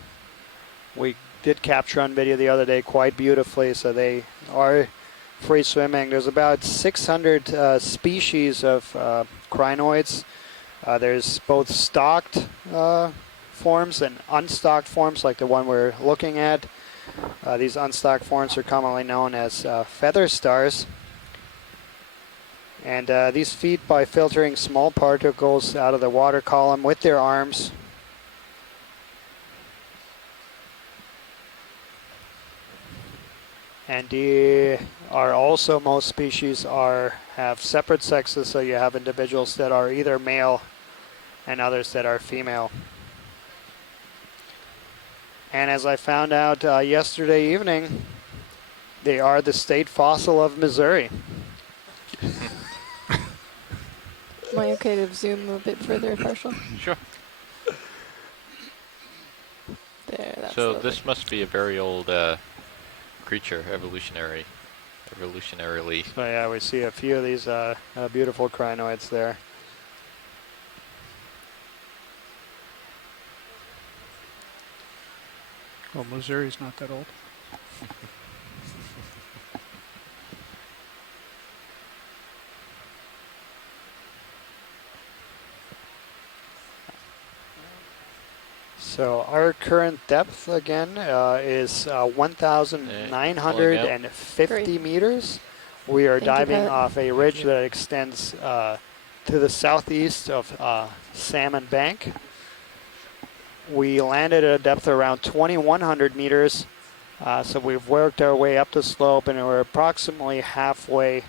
we did capture on video the other day quite beautifully. So they are free swimming. There's about 600 species of crinoids. There's both stocked forms and unstocked forms, like the one we're looking at. These unstocked forms are commonly known as feather stars. And these feed by filtering small particles out of the water column with their arms. And most species have separate sexes, so you have individuals that are either male and others that are female. And as I found out yesterday evening, they are the state fossil of Missouri. Am I okay to zoom a bit further, Partial? Sure. There, that's so lovely. this must be a very old creature, evolutionarily. So yeah, we see a few of these beautiful crinoids there. Well, Missouri's not that old. So our current depth again is 1,950 meters. We are diving off a ridge that extends to the southeast of Salmon Bank. We landed at a depth of around 2,100 meters. So we've worked our way up the slope, and we're approximately halfway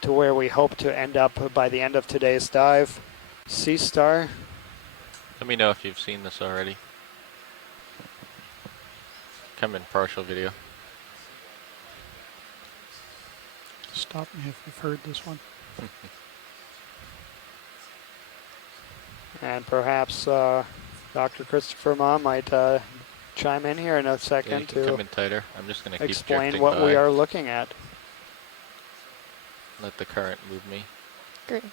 to where we hope to end up by the end of today's dive. Sea Star. Let me know if you've seen this already. Come in partial video. Stop me if you've heard this one. And perhaps Dr. Christopher Ma might chime in here in a second to come in tighter. I'm just going to keep explain what we are looking at. Let the current move me. Great.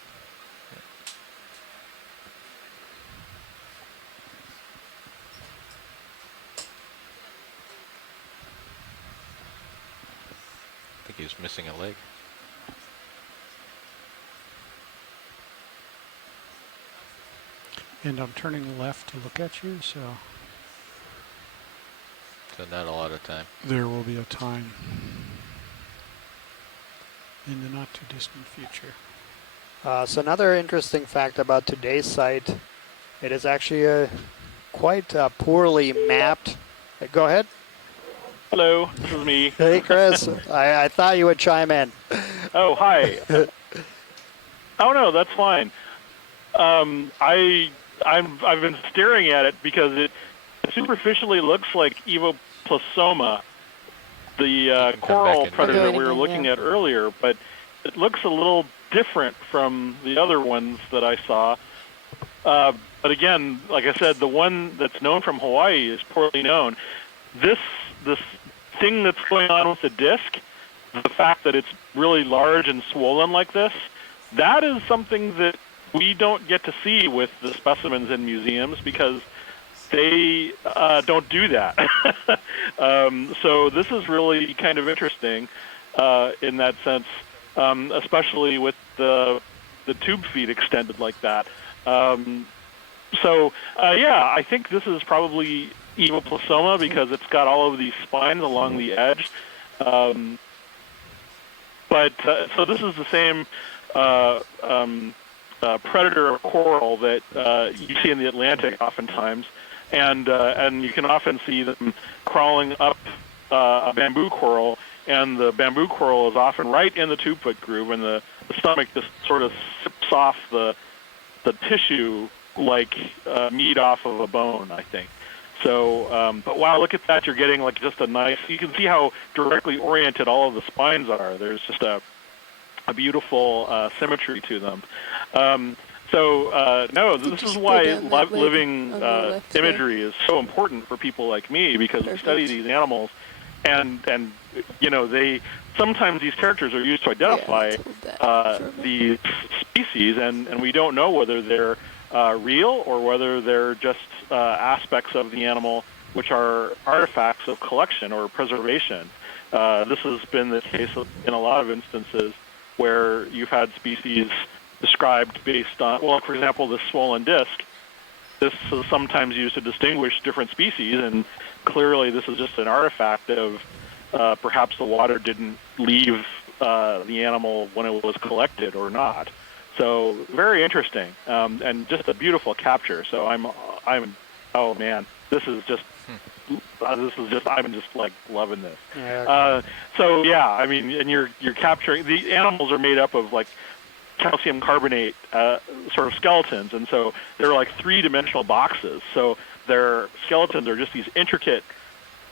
I think he was missing a leg. And I'm turning left to look at you, so not a lot of time. There will be a time in the not too distant future. So another interesting fact about today's site, it is actually quite poorly mapped. Go ahead. Hello, this is me. Hey, Chris. I thought you would chime in. Oh, hi. Oh no, that's fine. I've been staring at it because it superficially looks like Evoplasoma, the coral predator we were looking at earlier, but it looks a little different from the other ones that I saw. But again, like I said, the one that's known from Hawaii is poorly known. This thing that's going on with the disc, the fact that it's really large and swollen like this, that is something that we don't get to see with the specimens in museums because they don't do that. So this is really kind of interesting in that sense, especially with the tube feet extended like that. Yeah, I think this is probably Evoplasoma because it's got all of these spines along the edge. So this is the same predator of coral that you see in the Atlantic oftentimes, and you can often see them crawling up a bamboo coral, and the bamboo coral is often right in the tube foot groove, and the stomach just sort of sips off the tissue like meat off of a bone, I think. So, but wow, look at that! You're getting like just a nice. You can see how directly oriented all of the spines are. There's just a beautiful symmetry to them. No, this is why living imagery is so important for people like me because we study these animals, and you know sometimes these characters are used to identify these species, and we don't know whether they're real or whether they're just aspects of the animal which are artifacts of collection or preservation. This has been the case in a lot of instances where you've had species described based on, well, for example, this swollen disc. This is sometimes used to distinguish different species, and clearly this is just an artifact of perhaps the water didn't leave the animal when it was collected or not. So very interesting, and just a beautiful capture. So I'm, oh man, I'm just like loving this. So yeah, I mean, and you're capturing, the animals are made up of like calcium carbonate sort of skeletons, and so they're like three-dimensional boxes. So their skeletons are just these intricate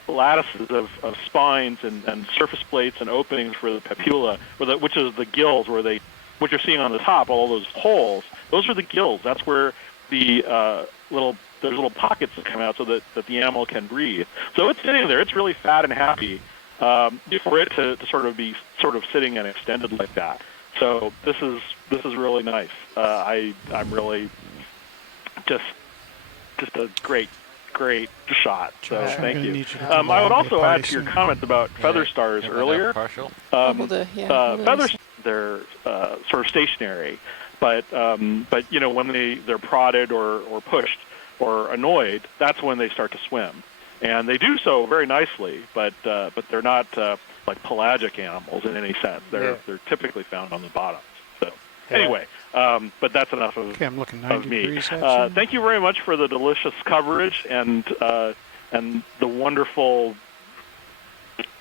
lattices of spines and surface plates and openings for the papilla, which is the gills, what you're seeing on the top, all those holes. Those are the gills. That's where the there's little pockets that come out so that the animal can breathe. So it's sitting there. It's really fat and happy for it to sort of be sitting and extended like that. So this is really nice. I'm really just a great shot. So thank you. I would also add to your comment about feather stars earlier. Feathers, they're sort of stationary, but when they're prodded or pushed or annoyed, that's when they start to swim, and they do so very nicely. But they're not like pelagic animals in any sense. They're typically found on the bottoms. So anyway, but that's enough of, I'm looking 90 of me. degrees, actually. Thank you very much for the delicious coverage and the wonderful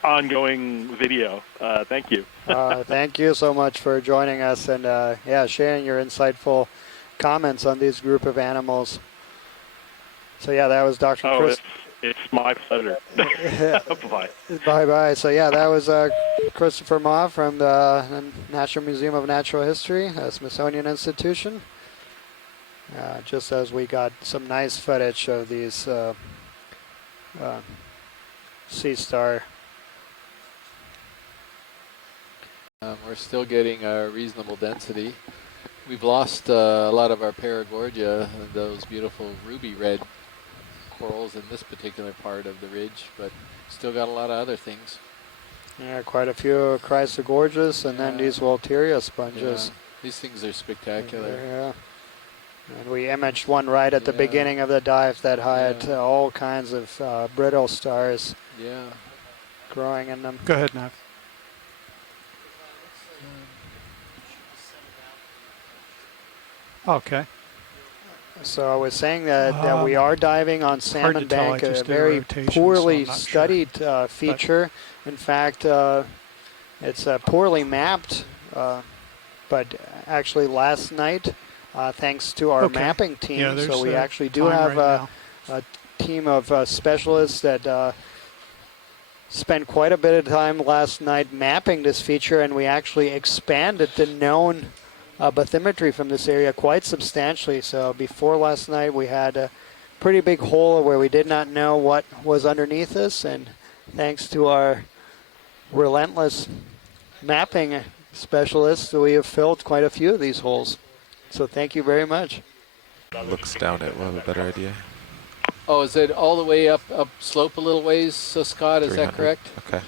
ongoing video. Thank you. Thank you so much for joining us and sharing your insightful comments on these group of animals. So that was Dr. Chris. It's my pleasure. Bye. Bye-bye. So that was Christopher Ma from the National Museum of Natural History, Smithsonian Institution. Just as we got some nice footage of these sea star. We're still getting a reasonable density. We've lost a lot of our Paragorgia, those beautiful ruby red corals in this particular part of the ridge, but still got a lot of other things. Yeah, quite a few Chrysogorges and then these Walteria sponges. Yeah. These things are spectacular. Yeah. And we imaged one right at the beginning of the dive that had all kinds of brittle stars growing in them. Go ahead, Nav. Okay. So I was saying that we are diving on Salmon Bank, a very poorly studied feature. In fact, it's poorly mapped, but actually last night, thanks to our mapping team, so we actually do have a team of specialists that spent quite a bit of time last night mapping this feature, and we actually expanded the known bathymetry from this area quite substantially. So before last night we had a pretty big hole where we did not know what was underneath us, and thanks to our relentless mapping specialists, we have filled quite a few of these holes. So thank you very much. Looks down it, we'll have a better idea. Oh, is it all the way up slope a little ways, Scott? Is that correct? Okay.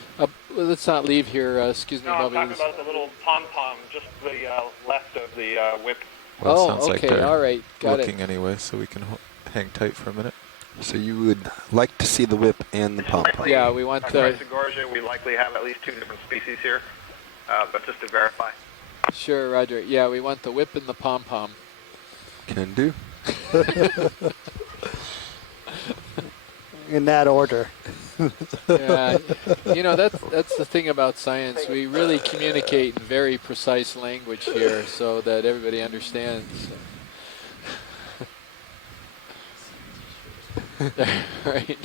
Let's not leave here. Excuse me, No, Bobby. I'm talking about the little pom-pom, just the left of the whip. Well, sounds okay, like all right, got looking anyway, so we can hang tight for a minute. So you would like to see the whip and the pom-pom? Yeah, we want the... Chrysogorgia, we likely have at least 2 different species here, but just to verify. Sure, Roger. Yeah, we want the whip and the pom-pom. Can do. In that order. Yeah, that's the thing about science. We really communicate in very precise language here so that everybody understands. Right.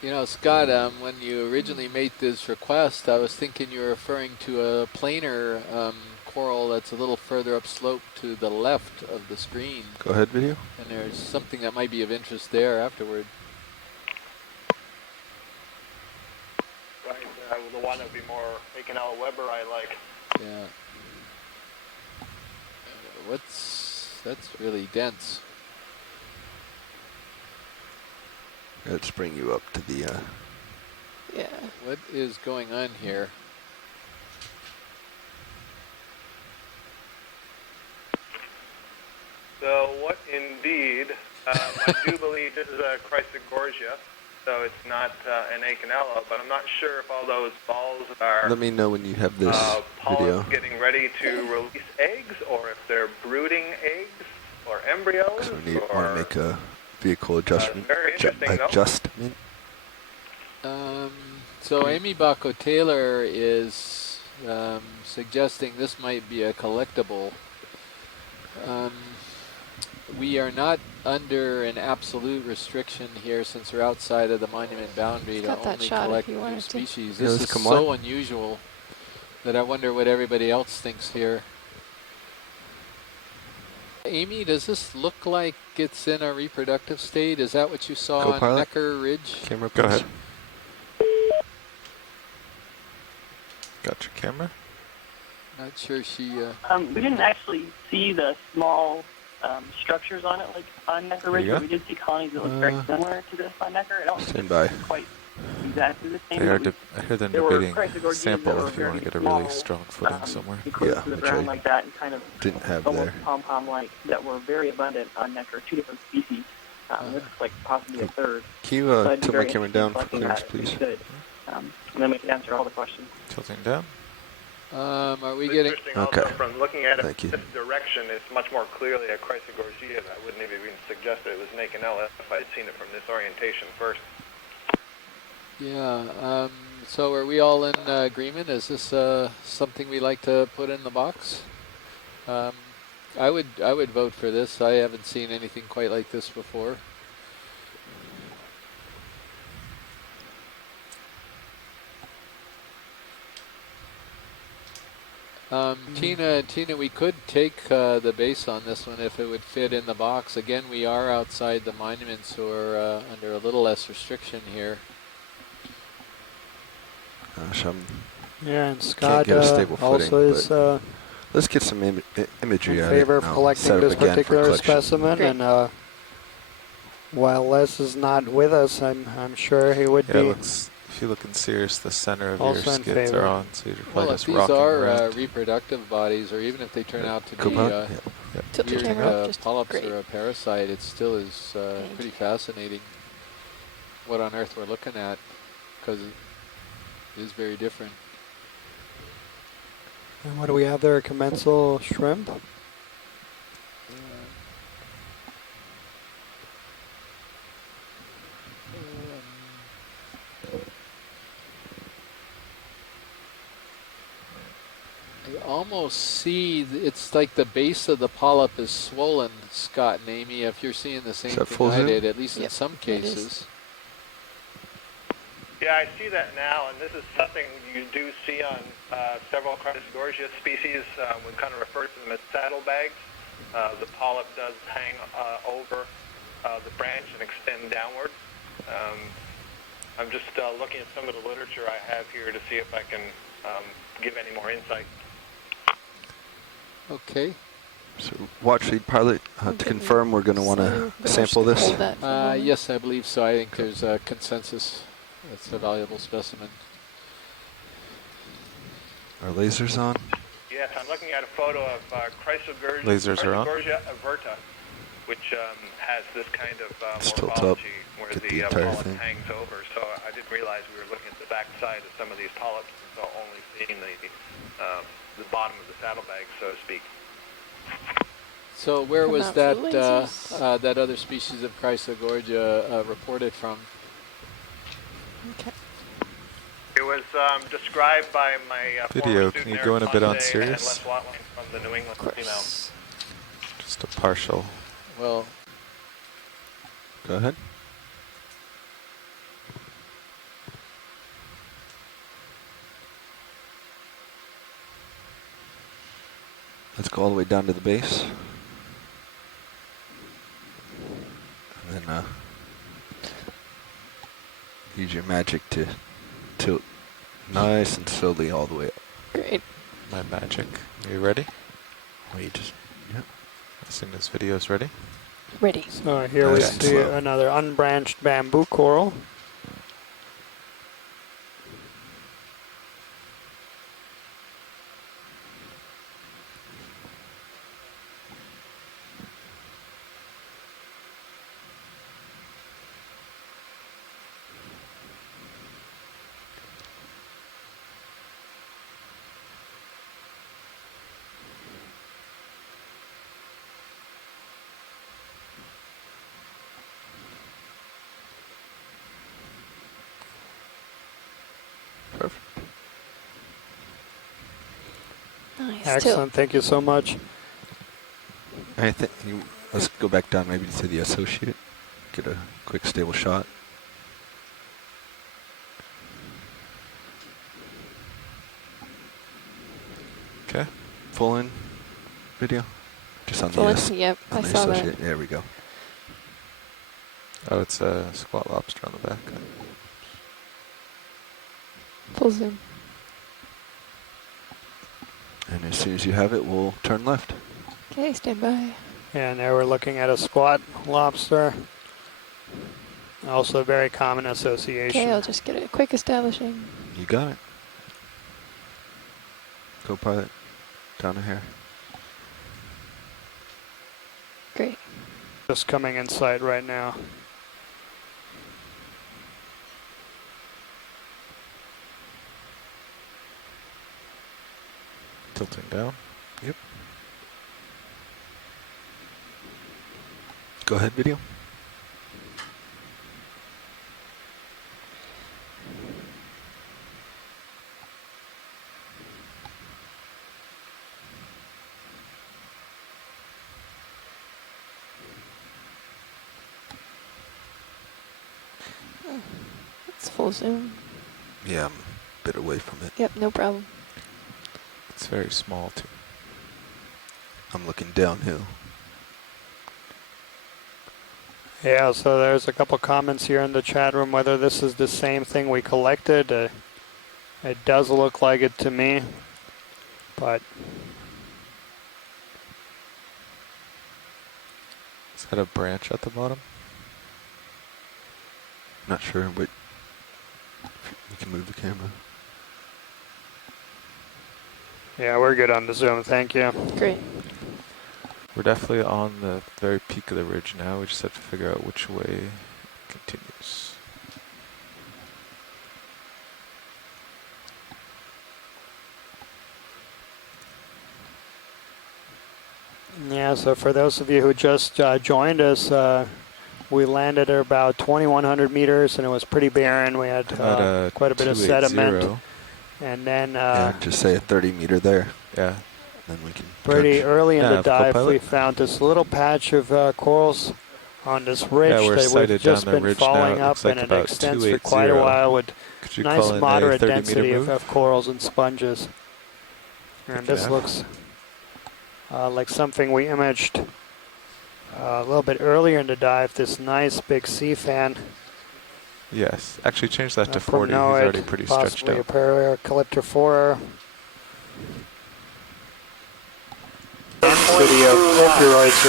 You know, Scott, when you originally made this request, I was thinking you were referring to a planar coral that's a little further upslope to the left of the screen. Go ahead, video. And there's something that might be of interest there afterward. Right, the one that would be more Okeanos Weber I like. Yeah. That's really dense. Let's bring you up to the... Yeah. What is going on here? So what indeed, I do believe this is a Chrysogorgia. so it's not an Okeanos, but I'm not sure if all those balls are Let me know when you have this video. polyps getting ready to release eggs, or if they're brooding eggs or embryos. So we want to make a vehicle adjustment. Very interesting, adjustment. So Amy Bacco-Taylor is suggesting this might be a collectible. We are not under an absolute restriction here since we're outside of the monument boundary to only collect new species. This is so unusual that I wonder what everybody else thinks here. Amy, does this look like it's in a reproductive state? Is that what you saw on Necker Ridge? Camera, go ahead. Got your camera? Not sure she... we didn't actually see the small structures on it like on Necker Ridge, but we did see colonies that look very similar to this on Necker. I don't think it's quite exactly the same. I heard them debating sample if you want to get a really strong footing somewhere. Yeah, to the ground like that, and kind of didn't have almost there. pom-pom-like that were very abundant on Necker, 2 different species. This is like possibly a third. Can you tilt my camera down for clearance, please? And then we can answer all the questions. Tilting down. Are we getting... Also, from looking at it in this direction, it's much more clearly a Chrysogorgia. I wouldn't have even suggested it was an Okeanos if I'd seen it from this orientation first. Yeah, so are we all in agreement? Is this something we like to put in the box? I would vote for this. I haven't seen anything quite like this before. Tina, we could take the base on this one if it would fit in the box. Again, we are outside the monument, so we're under a little less restriction here. Gosh, yeah, and can't Scott get a stable also footing, is let's get some imagery in out favor of it. of collecting this particular specimen. Great. And while Les is not with us, I'm sure he would be. If you look in Cirrus, the center of also your skids are on, so you're probably well, if just these rocking are around. reproductive bodies, or even if they turn out to be weird polyps or a parasite, it still is pretty fascinating what on earth we're looking at, because it is very different. And what do we have there? A commensal shrimp? I almost see, it's like the base of the polyp is swollen, Scott and Amy, if you're seeing the same thing I did, at least in some cases. Yeah, I see that now, and this is something you do see on several Chrysogorgia species. We kind of refer to them as saddlebags. The polyp does hang over the branch and extend downward. I'm just looking at some of the literature I have here to see if I can give any more insight. Okay. So watch lead pilot, to confirm we're going to want to sample this. Yes, I believe so. I think there's a consensus. That's a valuable specimen. Are lasers on? Yes, I'm looking at a photo of Chrysogorgia averta, which has this kind of morphology where the polyp hangs over. So I didn't realize we were looking at the back side of some of these polyps, and so only seeing the bottom of the saddlebag, so to speak. So where was that that other species of Chrysogorgia reported from? Okay. It was described by my video. Can you go in a bit on Cirrus? From the New England female. Just a partial. Well, go ahead. Let's go all the way down to the base. And then use your magic to tilt nice and slowly all the way up. Great. My magic. Are you ready? Wait. Yep. As soon as video's ready. Ready. So here we see another unbranched bamboo coral. Nice. Excellent. Thank you so much. I think let's go back down maybe to the associate. Get a quick stable shot. Okay. Full in video. Just on Full the in? S. Yep, on I the saw that. associate. There we go. Oh, it's a squat lobster on the back. Full zoom. And as soon as you have it, we'll turn left. Okay, stand by. And there we're looking at a squat lobster. Also a very common association. Okay, I'll just get a quick establishing. You got it. Co-pilot, down a hair. Great. Just coming in sight right now. Tilting down. Yep. Go ahead, video. It's full zoom. Yeah, I'm a bit away from it. Yep, no problem. It's very small too. I'm looking downhill. Yeah, so there's a couple comments here in the chat room whether this is the same thing we collected. It does look like it to me, but Is that a branch at the bottom? Not sure, but we can move the camera. yeah, we're good on the zoom. Thank you. Great. We're definitely on the very peak of the ridge now. We just have to figure out which way it continues. Yeah, so for those of you who just joined us, we landed at about 2,100 meters and it was pretty barren. We had quite a bit of sediment. And then yeah, just say a 30 meter there. Yeah. Then we can pretty touch. early in the dive, co-pilot. we found this little patch of corals on this ridge Yeah, we're that sighted we've just down the been ridge now. falling It up, looks like and it about extends for quite a 280. while with Could you nice call in a moderate 30 meter density move? of corals and sponges. And this Yeah. looks like something we imaged a little bit earlier in the dive, this nice big sea fan. Yes. Actually, change that to from 40. He's Noid, already pretty stretched possibly out. a Paracalyptrophora. Video Epiroids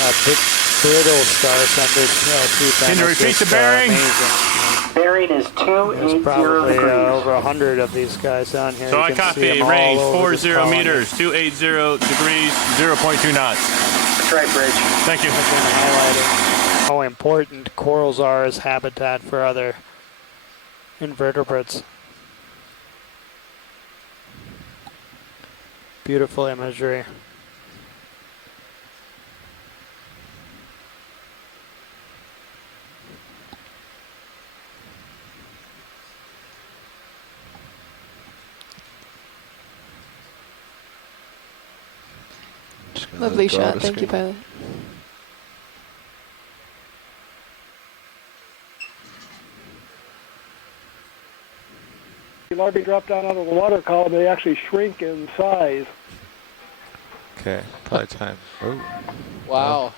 are big brittle stars on this sea fan. Can you It's repeat just, the bearing? amazing. Bearing is There's 280 probably degrees. over 100 of these guys down here. So You I can see copy them all range over this 40 colony. meters, 280 degrees, 0.2 knots. That's right, Bridge. Thank you. I've been highlighting how important corals are as habitat for other invertebrates. Beautiful imagery. Lovely shot. Thank you, pilot. The larvae drop down out of the water column, they actually shrink in size. Okay, probably time. Oh. Wow.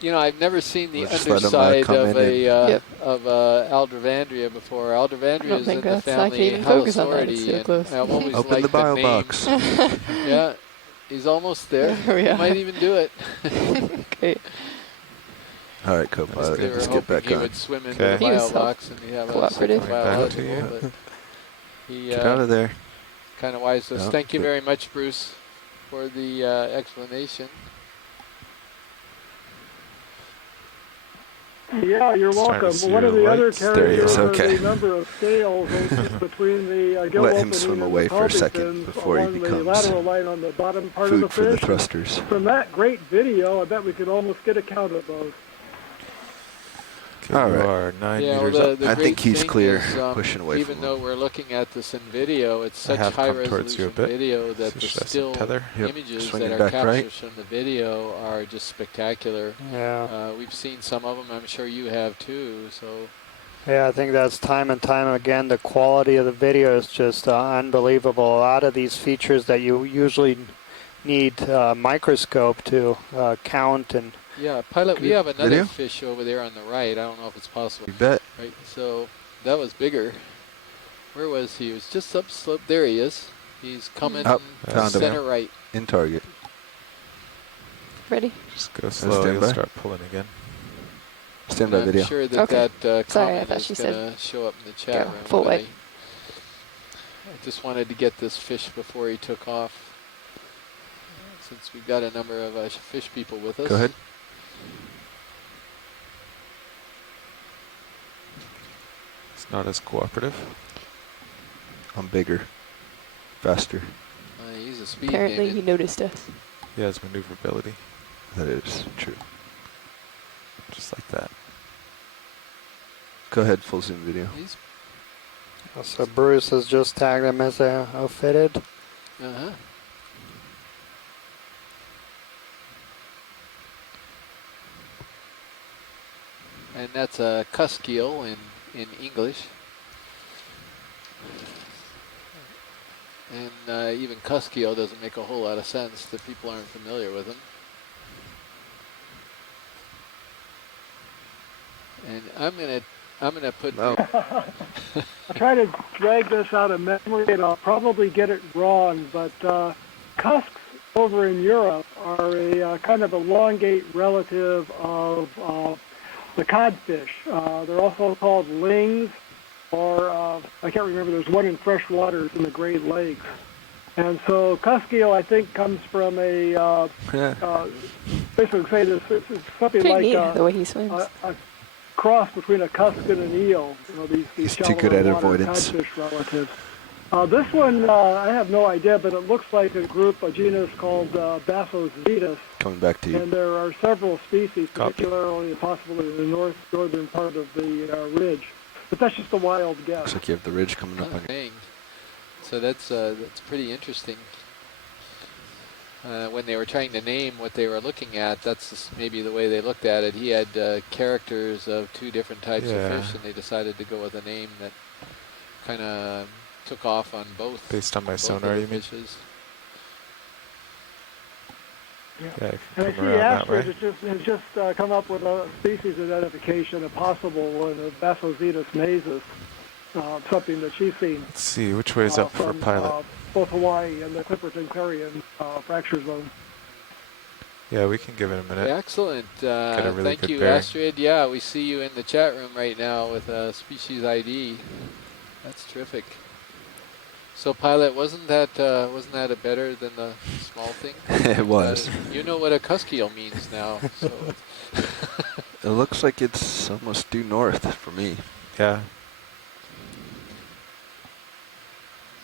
You know, I've never seen the We'll just let 'em, underside come of in a Aldrovandria before. Aldrovandria is in the I can family even focus on that. It's Halosauridae, too and close. I've always Open liked the bio name. box. Yeah, he's almost there. There we He are. might even do it. Great. All right, co-pilot, They were let's get hoping back he on. would swim into Okay. the He was bio box and he'd have a cooperative. second Back to biological, you. but he Get out of there. kind of wise us. No, Thank you good. very much, Bruce, for the explanation. Yeah, you're Starting to welcome. see One of the the other lights. There he characters is, are okay. the number of scales between the gill Let him opening swim and away the for a pelvic second fins before he along the becomes lateral line on the bottom part of the Food for the fish. thrusters. From that great video, I bet we could almost get a count of those. Okay, All you right. are 9 Yeah, meters well, up. the I great think he's thing clear, is, pushing away even from though him. we're looking at this in video, it's I such have high come towards you a resolution bit. video that So the should I still tether? Yep. images Swinging that are back captured right. from the video are just spectacular. Yeah. We've seen some of them. I'm sure you have too. So. Yeah, I think that's time and time again. The quality of the video is just unbelievable. A lot of these features that you usually need a microscope to count and. Yeah, Pilot, we have another Video? fish over there on the right. I don't know if it's possible. You bet. Right, so that was bigger. Where was he? He was just upslope. There he is. He's coming Up, found him. center right. In target. Ready? Just go slow. You'll start pulling again. Stand by video. I'm sure that Okay. that Sorry, I comment thought is she going said to show up in the chat go room. full but way. I just wanted to get this fish before he took off, since we've got a number of fish people with us. Go ahead. It's not as cooperative. I'm bigger, faster. He's a speed Apparently demon. he noticed us. He has maneuverability. That is true. Just like that. Go ahead, full zoom video. So Bruce has just tagged him as a fitted. Uh-huh. And that's a cusk eel in English. And even cusk eel doesn't make a whole lot of sense that people aren't familiar with them. And I'm gonna put. No. I'll try to drag this out of memory, and I'll probably get it wrong, but cusks over in Europe are a kind of elongate relative of the codfish. They're also called lings, or I can't remember. There's one in fresh waters in the Great Lakes. And so cusk eel, I think, comes from a basically say this it's something Pretty like neat the way he swims. a cross between a cusk and an eel. You know, these He's too good at shallow water avoidance. codfish relatives. This one, I have no idea, but it looks like a group, a genus called Bassos vetus. Coming back to you. And there are several species, particularly possibly in the northern part of the ridge. But that's just a wild guess. Looks like you have the ridge coming up on you. So that's pretty interesting. When they were trying to name what they were looking at, that's just maybe the way they looked at it. He had characters of two different types of fish, and they decided to go with a name that kind of took off on both. Based on my both sonar, of the you mean? fishes. Yeah, And I come see around that Astrid way. has just come up with a species identification, a possible one of Bassos vetus nasus, something that she's seen. Let's see, which way is up for from, pilot? both Hawaii and the Clipperton-Clarion fracture zone. Yeah, we can give it a minute. Excellent. Get a really thank good you, bearing. Astrid. Yeah, we see you in the chat room right now with a species ID. That's terrific. So, pilot, wasn't that a better than the small thing? It was. You know what a cusk eel means now. So. It looks like it's almost due north for me. Yeah.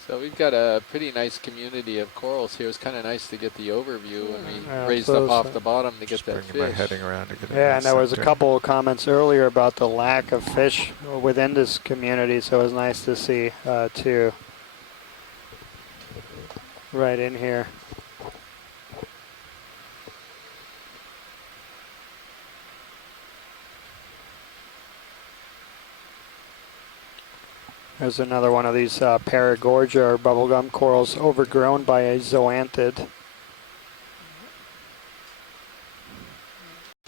So we've got a pretty nice community of corals here. It's kind of nice to get the overview when we raised up off the bottom to get that fish. My heading around to get it. Yeah, and there was a couple of comments earlier about the lack of fish within this community, so it was nice to see too. Right in here. There's another one of these Paragorgia or bubblegum corals overgrown by a zoanthid.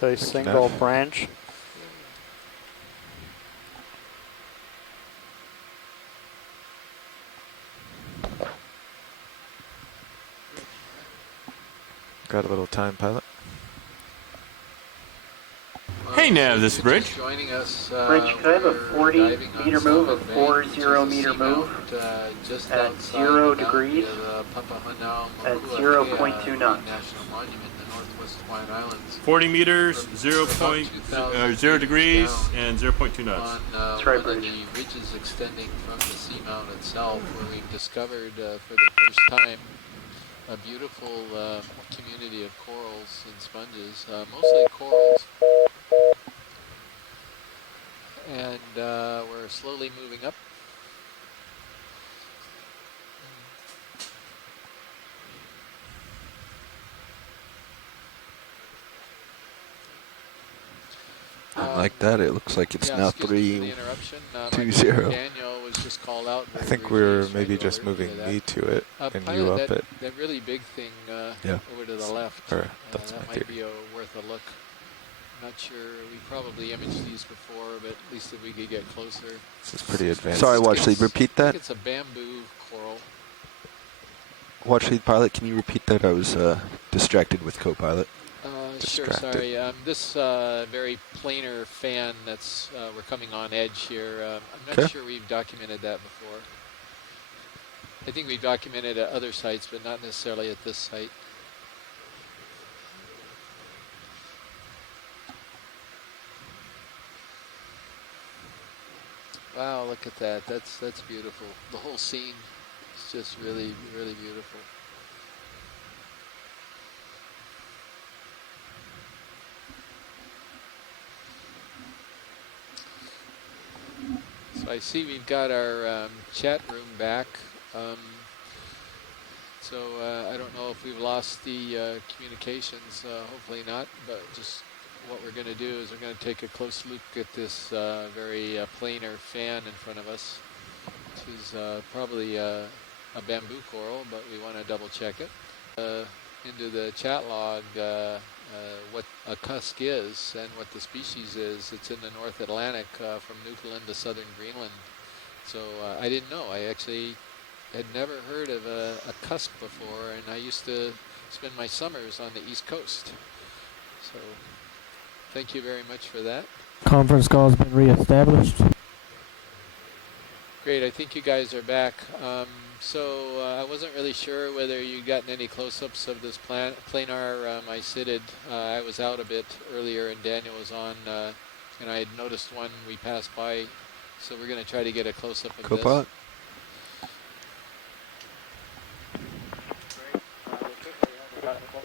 A single branch. Got a little time, pilot. Hey, Nav, this is Bridge. Joining us. Bridge, could I have a 40-meter move, a 40-meter move just at 0 degrees at 0.2 knots? National Monument in the Northwest Hawaiian Islands. 40 meters, 0 degrees, and 0.2 knots. On That's right, one of Bridge. the ridges extending from the seamount itself, where we've discovered for the first time a beautiful community of corals and sponges, mostly corals. And we're slowly moving up. Like that, it looks like it's now 3-2-0. Daniel was just called out. I think we're maybe just moving me to it and you up it. That really big thing over to the left. That might be worth a look. Not sure. We probably imaged these before, but at least if we could get closer. This is pretty advanced. Sorry, watch lead. Repeat that. I think it's a bamboo coral. Watch lead pilot. Can you repeat that? I was distracted with co-pilot. Sure. Sorry. This very planar fan that's we're coming on edge here. I'm not sure we've documented that before. I think we've documented at other sites, but not necessarily at this site. Wow, look at that. That's beautiful. The whole scene is just really, really beautiful. So I see we've got our chat room back. So I don't know if we've lost the communications. Hopefully not, but just what we're going to do is we're going to take a close look at this very planar fan in front of us, which is probably a bamboo coral, but we want to double check it. Into the chat log what a cusk is and what the species is. It's in the North Atlantic from Newfoundland to southern Greenland. So I didn't know. I actually had never heard of a cusk before, and I used to spend my summers on the East Coast. So thank you very much for that. Conference call has been reestablished. Great, I think you guys are back. So I wasn't really sure whether you'd gotten any close-ups of this planar mysidid. I was out a bit earlier and Daniel was on, and I had noticed one we passed by. So we're going to try to get a close-up of this. Copilot?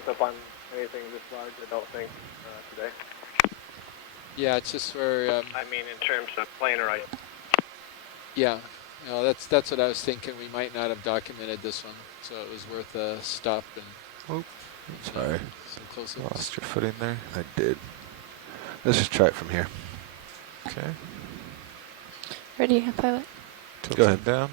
Up on anything this large, I don't think, today. Yeah, it's just where... I mean, in terms of planar, yeah, you know, that's what I was thinking. We might not have documented this one, so it was worth a stop and... Sorry. Some close-ups. Lost your footing there. I did. Let's just try it from here. Okay. Ready, pilot? Go ahead. Down.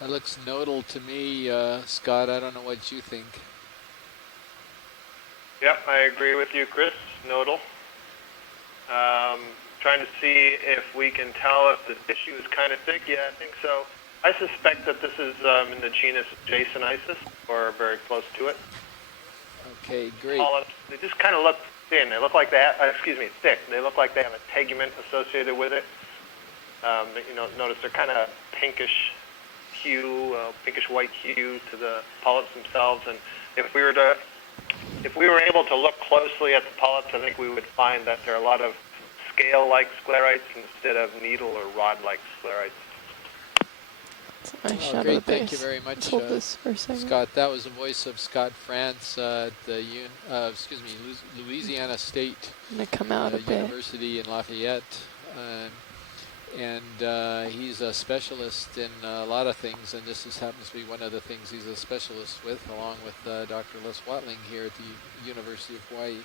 That looks nodal to me, Scott. I don't know what you think. Yep, I agree with you, Chris. Nodal. Trying to see if we can tell if the tissue is kind of thick. Yeah, I think so. I suspect that this is in the genus Jasonisis, or very close to it. Okay, great. Polyps, they just kind of look thin. They look like they have, thick. They look like they have a tegument associated with it. You know, notice they're kind of pinkish hue, pinkish white hue to the polyps themselves. And if we were able to look closely at the polyps, I think we would find that there are a lot of scale-like sclerites instead of needle or rod-like sclerites. Nice shot great, of the thank base. you very much, Let's hold this for a second. Scott. That was the voice of Scott France at the Louisiana State I'm gonna come out a bit. University in Lafayette, and he's a specialist in a lot of things, and this happens to be one of the things he's a specialist with, along with Dr. Les Watling here at the University of Hawaii.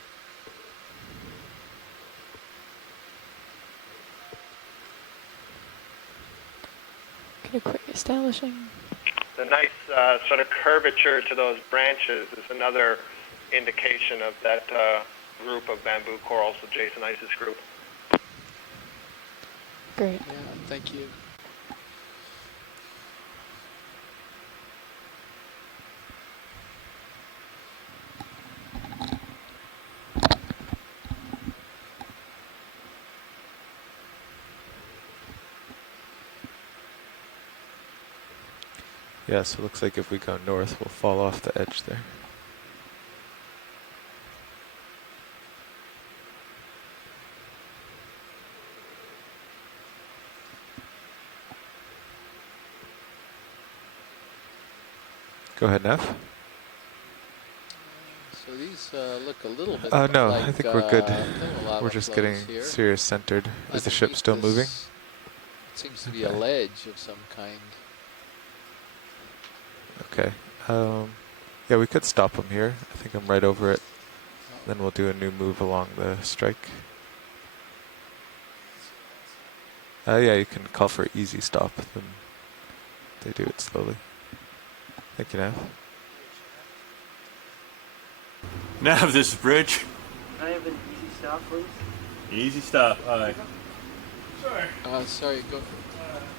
Get a quick establishing. The nice sort of curvature to those branches is another indication of that group of bamboo corals, the Jasonisis group. Great. Yeah, thank you. Yeah, so it looks like if we go north, we'll fall off the edge there. Go ahead, Nev. So these look a little bit No, like I think we're good. lava We're just flows getting here. Sirius centered. Is the ship Underneath still moving? this, it seems to be a ledge of some kind. Okay. Yeah, we could stop him here. I think I'm right over it. Then we'll do a new move along the strike. Yeah, you can call for easy stop. Then they do it slowly. Thank you, Nav. Nav, this is Bridge. Can I have an easy stop, please? Easy stop. All right. Sorry. Sorry.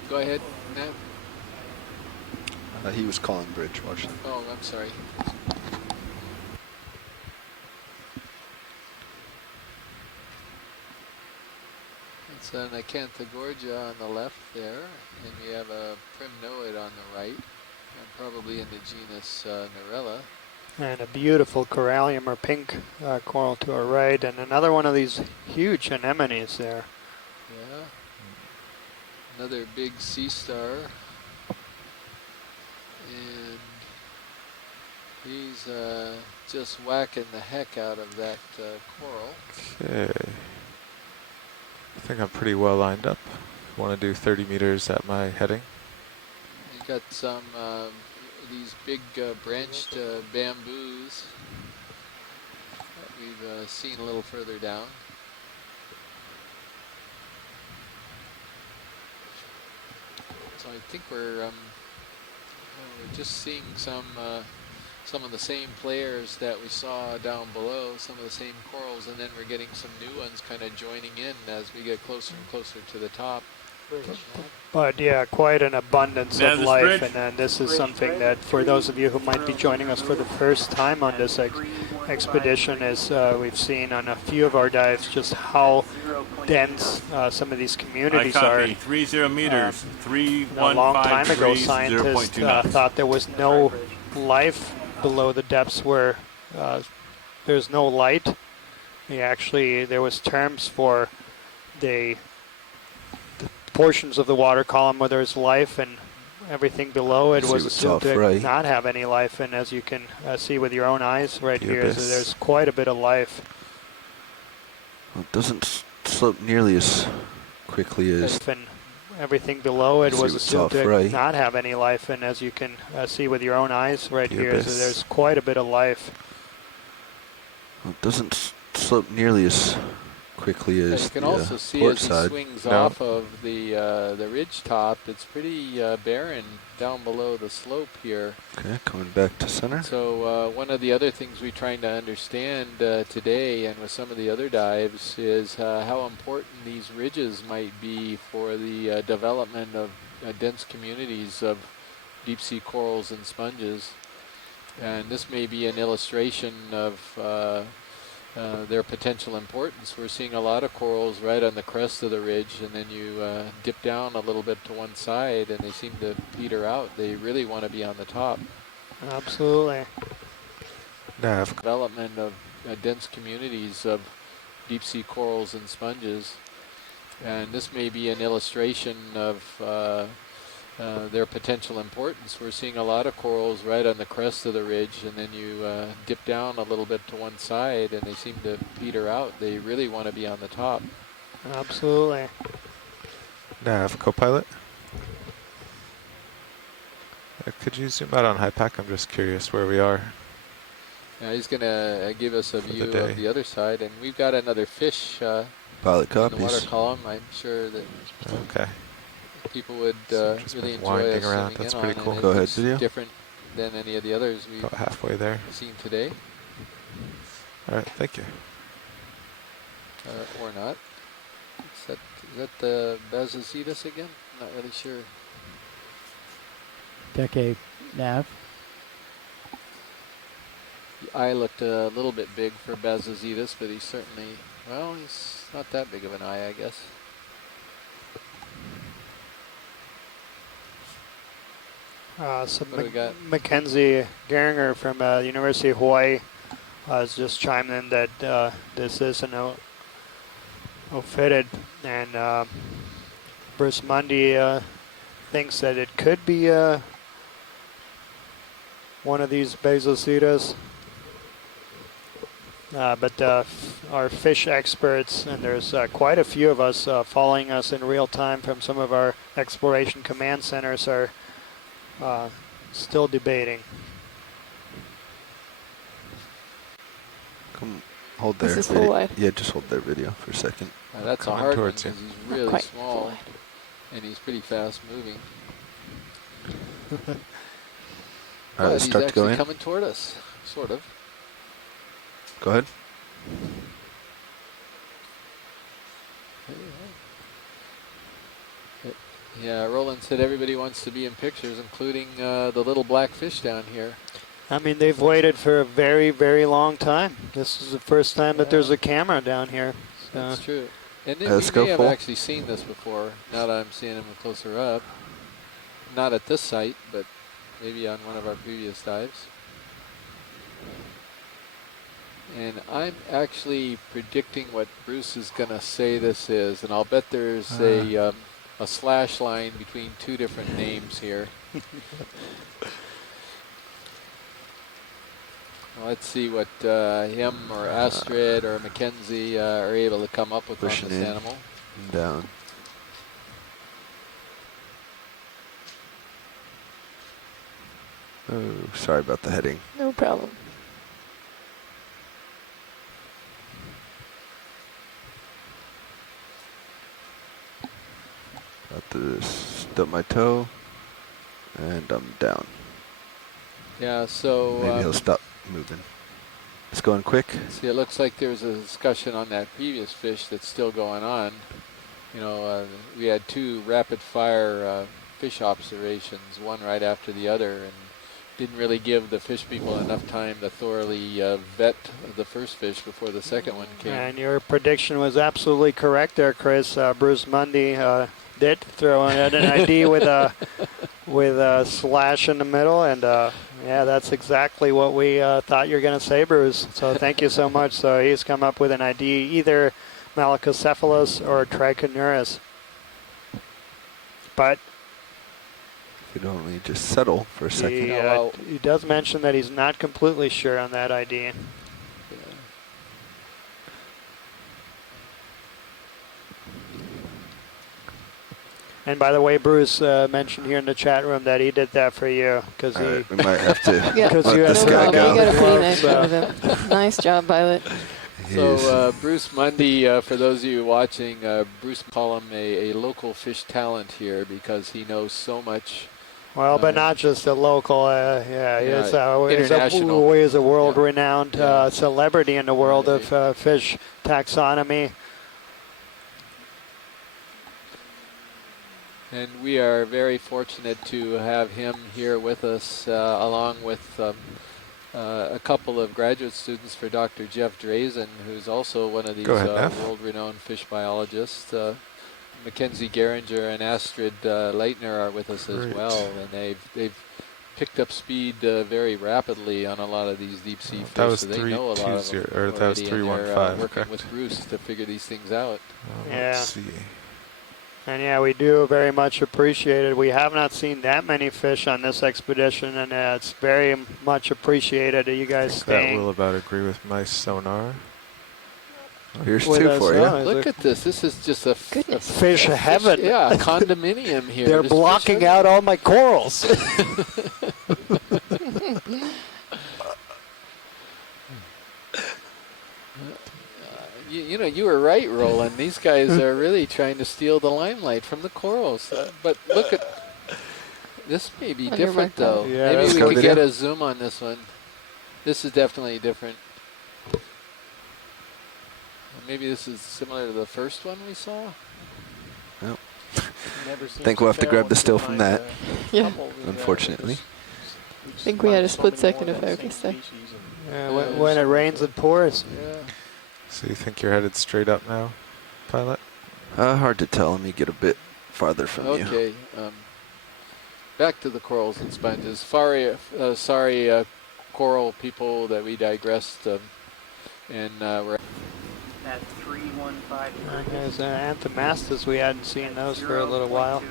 Go ahead, Nav. He was calling Bridge. Watch that. Oh, I'm sorry. It's an Acanthogorgia on the left there, and we have a Primnoid on the right, and probably in the genus Narella. And a beautiful corallium or pink coral to our right, and another one of these huge anemones there. Yeah. Another big sea star. And he's just whacking the heck out of that coral. Okay. I think I'm pretty well lined up. Want to do 30 meters at my heading. You got some these big branched bamboos that we've seen a little further down. So I think we're just seeing some of the same players that we saw down below, some of the same corals, and then we're getting some new ones kind of joining in as we get closer and closer to the top. But yeah, quite an abundance Now of this life, bridge. and then this is something that for those of you who might be joining us for the first time on this expedition is we've seen on a few of our dives just how dense some of these communities are. 30 meters, A long time ago, scientists thought there was no life below the depths where there's no light. There was terms for the portions of the water column where there's life, and everything below it was assumed to not have any life. And as you can see with your own eyes right here, there's quite a bit of life. Well, it doesn't slope nearly as quickly as... And everything below it was assumed to not have any life, and as you can see with your own eyes right here, there's quite a bit of life. Well, it doesn't slope nearly as quickly as you can also see as he swings off of the ridge top, it's pretty barren down below the slope here. Okay, coming back to center. So one of the other things we're trying to understand today and with some of the other dives is how important these ridges might be for the development of dense communities of deep sea corals and sponges. And this may be an illustration of their potential importance. We're seeing a lot of corals right on the crest of the ridge, and then you dip down a little bit to one side and they seem to peter out. They really want to be on the top. Absolutely. Development of dense communities of deep sea corals and sponges, and this may be an illustration of their potential importance. We're seeing a lot of corals right on the crest of the ridge, and then you dip down a little bit to one side and they seem to peter out. They really want to be on the top. Absolutely. Nav, co-pilot. Could you zoom out on HiPAC? I'm just curious where we are. He's going to give us a view of the other side, and we've got another fish pilot in copies. the water column. I'm sure that people would really enjoy us around. That's pretty cool. Go ahead, video. Different than any of the others we've about halfway there seen today. All right, thank you. Or not. Is that the Bazazetus again? Not really sure. Decade nav. The eye looked a little bit big for Bazazetus, but he's certainly, well, he's not that big of an eye, I guess. So Mackenzie Geringer from University of Hawaii has just chimed in that this is an ophidiid, and Bruce Mundy thinks that it could be one of these Basocitas. But our fish experts, and there's quite a few of us following us in real time from some of our exploration command centers, are still debating. Come hold there. This is full wide. Yeah, just hold their video for a second. That's a hard one because he's really small and he's pretty fast moving. All right, let's start to go in. He's actually coming toward us, sort of. Go ahead. Yeah, Roland said everybody wants to be in pictures, including the little black fish down here. I mean, they've waited for a very, very long time. This is the first time that there's a camera down here. So. That's true. And then we may have actually seen this before, now that I'm seeing them closer up. Not at this site, but maybe on one of our previous dives. And I'm actually predicting what Bruce is going to say this is, and I'll bet there's a slash line between two different names here. Well, let's see what him or Astrid or Mackenzie are able to come up with on this animal. Down. Oh, sorry about the heading. No problem. About to stub my toe, and I'm down. Yeah, so maybe he'll stop moving. It's going quick. See, it looks like there's a discussion on that previous fish that's still going on. You know, we had two rapid-fire fish observations, one right after the other, and didn't really give the fish people enough time to thoroughly vet the first fish before the second one came. And your prediction was absolutely correct there, Chris. Bruce Mundy did throw in an ID with a slash in the middle, and yeah, that's exactly what we thought you were going to say, Bruce. So thank you so much. So he's come up with an ID, either Malacocephalus or Trichonurus. But if you'd only just settle for a second. He does mention that he's not completely sure on that ID. Yeah. And by the way, Bruce mentioned here in the chat room that he did that for you because we might have to yeah. let this guy go. You got a pretty nice one of him. Nice job, Violet. So Bruce Mundy, for those of you watching, Bruce call him a local fish talent here because he knows so much. Well, but not just a local. He's international. He's a world-renowned celebrity in the world of fish taxonomy. And we are very fortunate to have him here with us, along with a couple of graduate students for Dr. Jeff Drazen, who's also one of these world-renowned fish biologists. Mackenzie Geringer and Astrid Leitner are with us as well, and they've picked up speed very rapidly on a lot of these deep sea fish. That was so they know a lot of them or that was 315. Working with Bruce to figure these things out. Let's see. And yeah, we do very much appreciate it. We have not seen that many fish on this expedition, and it's very much appreciated that you guys staying. That will about agree with my sonar. Here's two for you. Look at this. This is just a fish heaven. Yeah, a condominium here. They're blocking out all my corals. You know, you were right, Roland. These guys are really trying to steal the limelight from the corals. But look at this. May be different, though. Yeah, maybe we could get a zoom on this one. This is definitely different. Maybe this is similar to the first one we saw. Well, I think we'll have to grab the still from that. Yeah. Unfortunately. I think we had a split second of focus there. Yeah, when it rains, it pours. Yeah. So you think you're headed straight up now, pilot? Hard to tell. Let me get a bit farther from you. Okay. Back to the corals and sponges. Sorry, coral people, that we digressed. And we're at 315. There's Anthomastus. We hadn't seen those for a little while.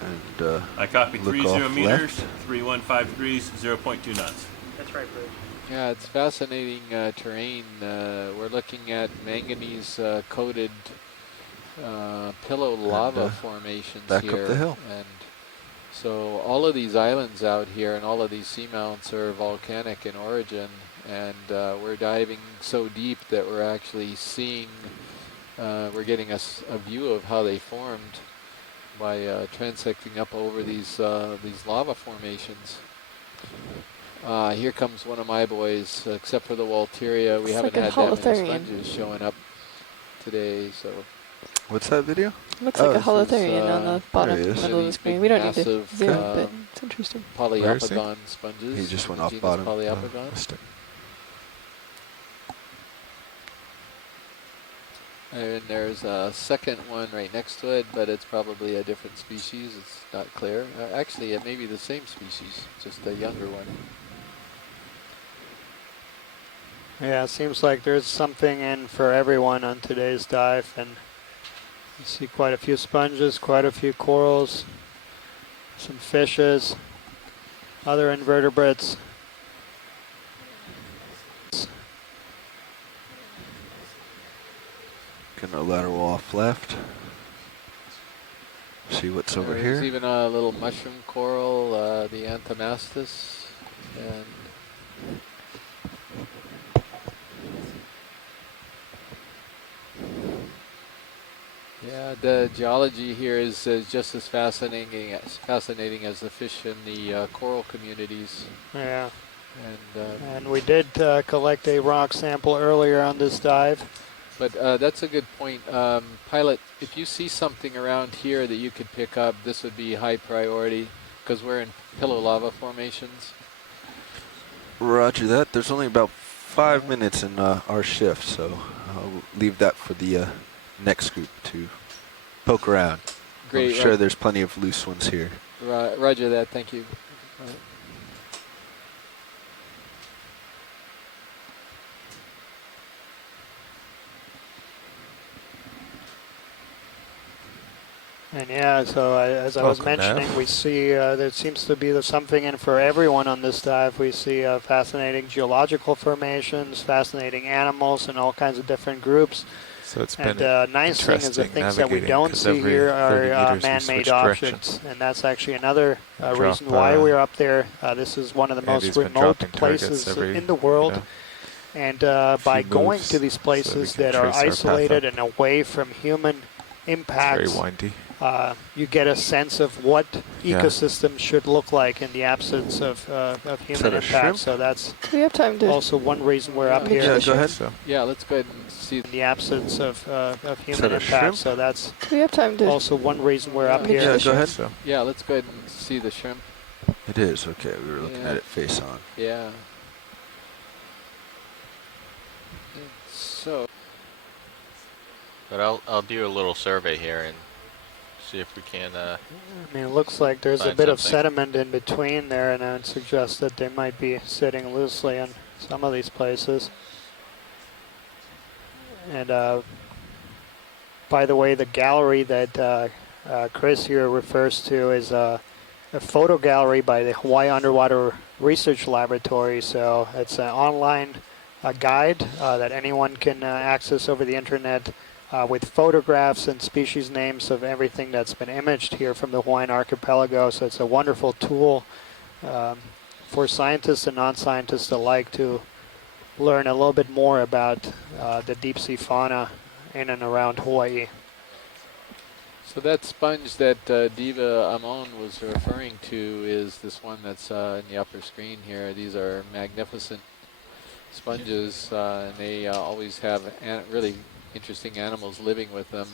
And I copy look 30 off meters, left. 3153, 0.2 knots. That's right, Bruce. Yeah, it's fascinating terrain. We're looking at manganese-coated pillow lava formations back here. up the hill. And so all of these islands out here and all of these seamounts are volcanic in origin. And we're diving so deep that we're actually seeing, we're getting a view of how they formed by transecting up over these lava formations. Here comes one of my boys. Except for the Walteria, we haven't had that many sponges showing up today. So, what's that video? Looks like a holothurian on the bottom middle of the screen. We don't need to zoom, but it's interesting. Polyopogon sponges. He just went off bottom. Polyopogon. And there's a second one right next to it, but it's probably a different species. It's not clear. Actually, it may be the same species, just a younger one. Yeah, it seems like there's something in for everyone on today's dive, and you see quite a few sponges, quite a few corals, some fishes, other invertebrates. Gonna lateral off left. See what's over here. There's even a little mushroom coral, the Anthomastus, and yeah, the geology here is just as fascinating as the fish in the coral communities. Yeah. And we did collect a rock sample earlier on this dive. But that's a good point. Pilot, if you see something around here that you could pick up, this would be high priority because we're in pillow lava formations. Roger that. There's only about 5 minutes in our shift, so I'll leave that for the next group to poke around. Great. I'm sure there's plenty of loose ones here. Roger that. Thank you. And yeah, so as I was mentioning, we see there seems to be something in for everyone on this dive. We see fascinating geological formations, fascinating animals, and all kinds of different groups. So it's been nice thing is the things that we don't see here are man-made objects, and that's actually another reason why we're up there. This is one of the most remote places in the world. And by going to these places that are isolated and away from human impacts, very windy. You get a sense of what ecosystems should look like in the absence of human impact. So that's also one reason we're up here. Yeah, go ahead. Yeah, let's go ahead and see. In the absence of human impact. So that's also one reason we're up here. Yeah, go ahead. Yeah, let's go ahead and see the shrimp. It is, okay. We were looking at it face on. Yeah. So. But I'll do a little survey here and see if we can. I mean, it looks like there's a bit of sediment in between there, and I would suggest that they might be sitting loosely in some of these places. And by the way, the gallery that Chris here refers to is a photo gallery by the Hawaii Underwater Research Laboratory. So it's an online guide that anyone can access over the internet. With photographs and species names of everything that's been imaged here from the Hawaiian archipelago. So it's a wonderful tool for scientists and non-scientists alike to learn a little bit more about the deep sea fauna in and around Hawaii. So that sponge that Diva Amon was referring to is this one that's in the upper screen here. These are magnificent sponges, and they always have really interesting animals living with them.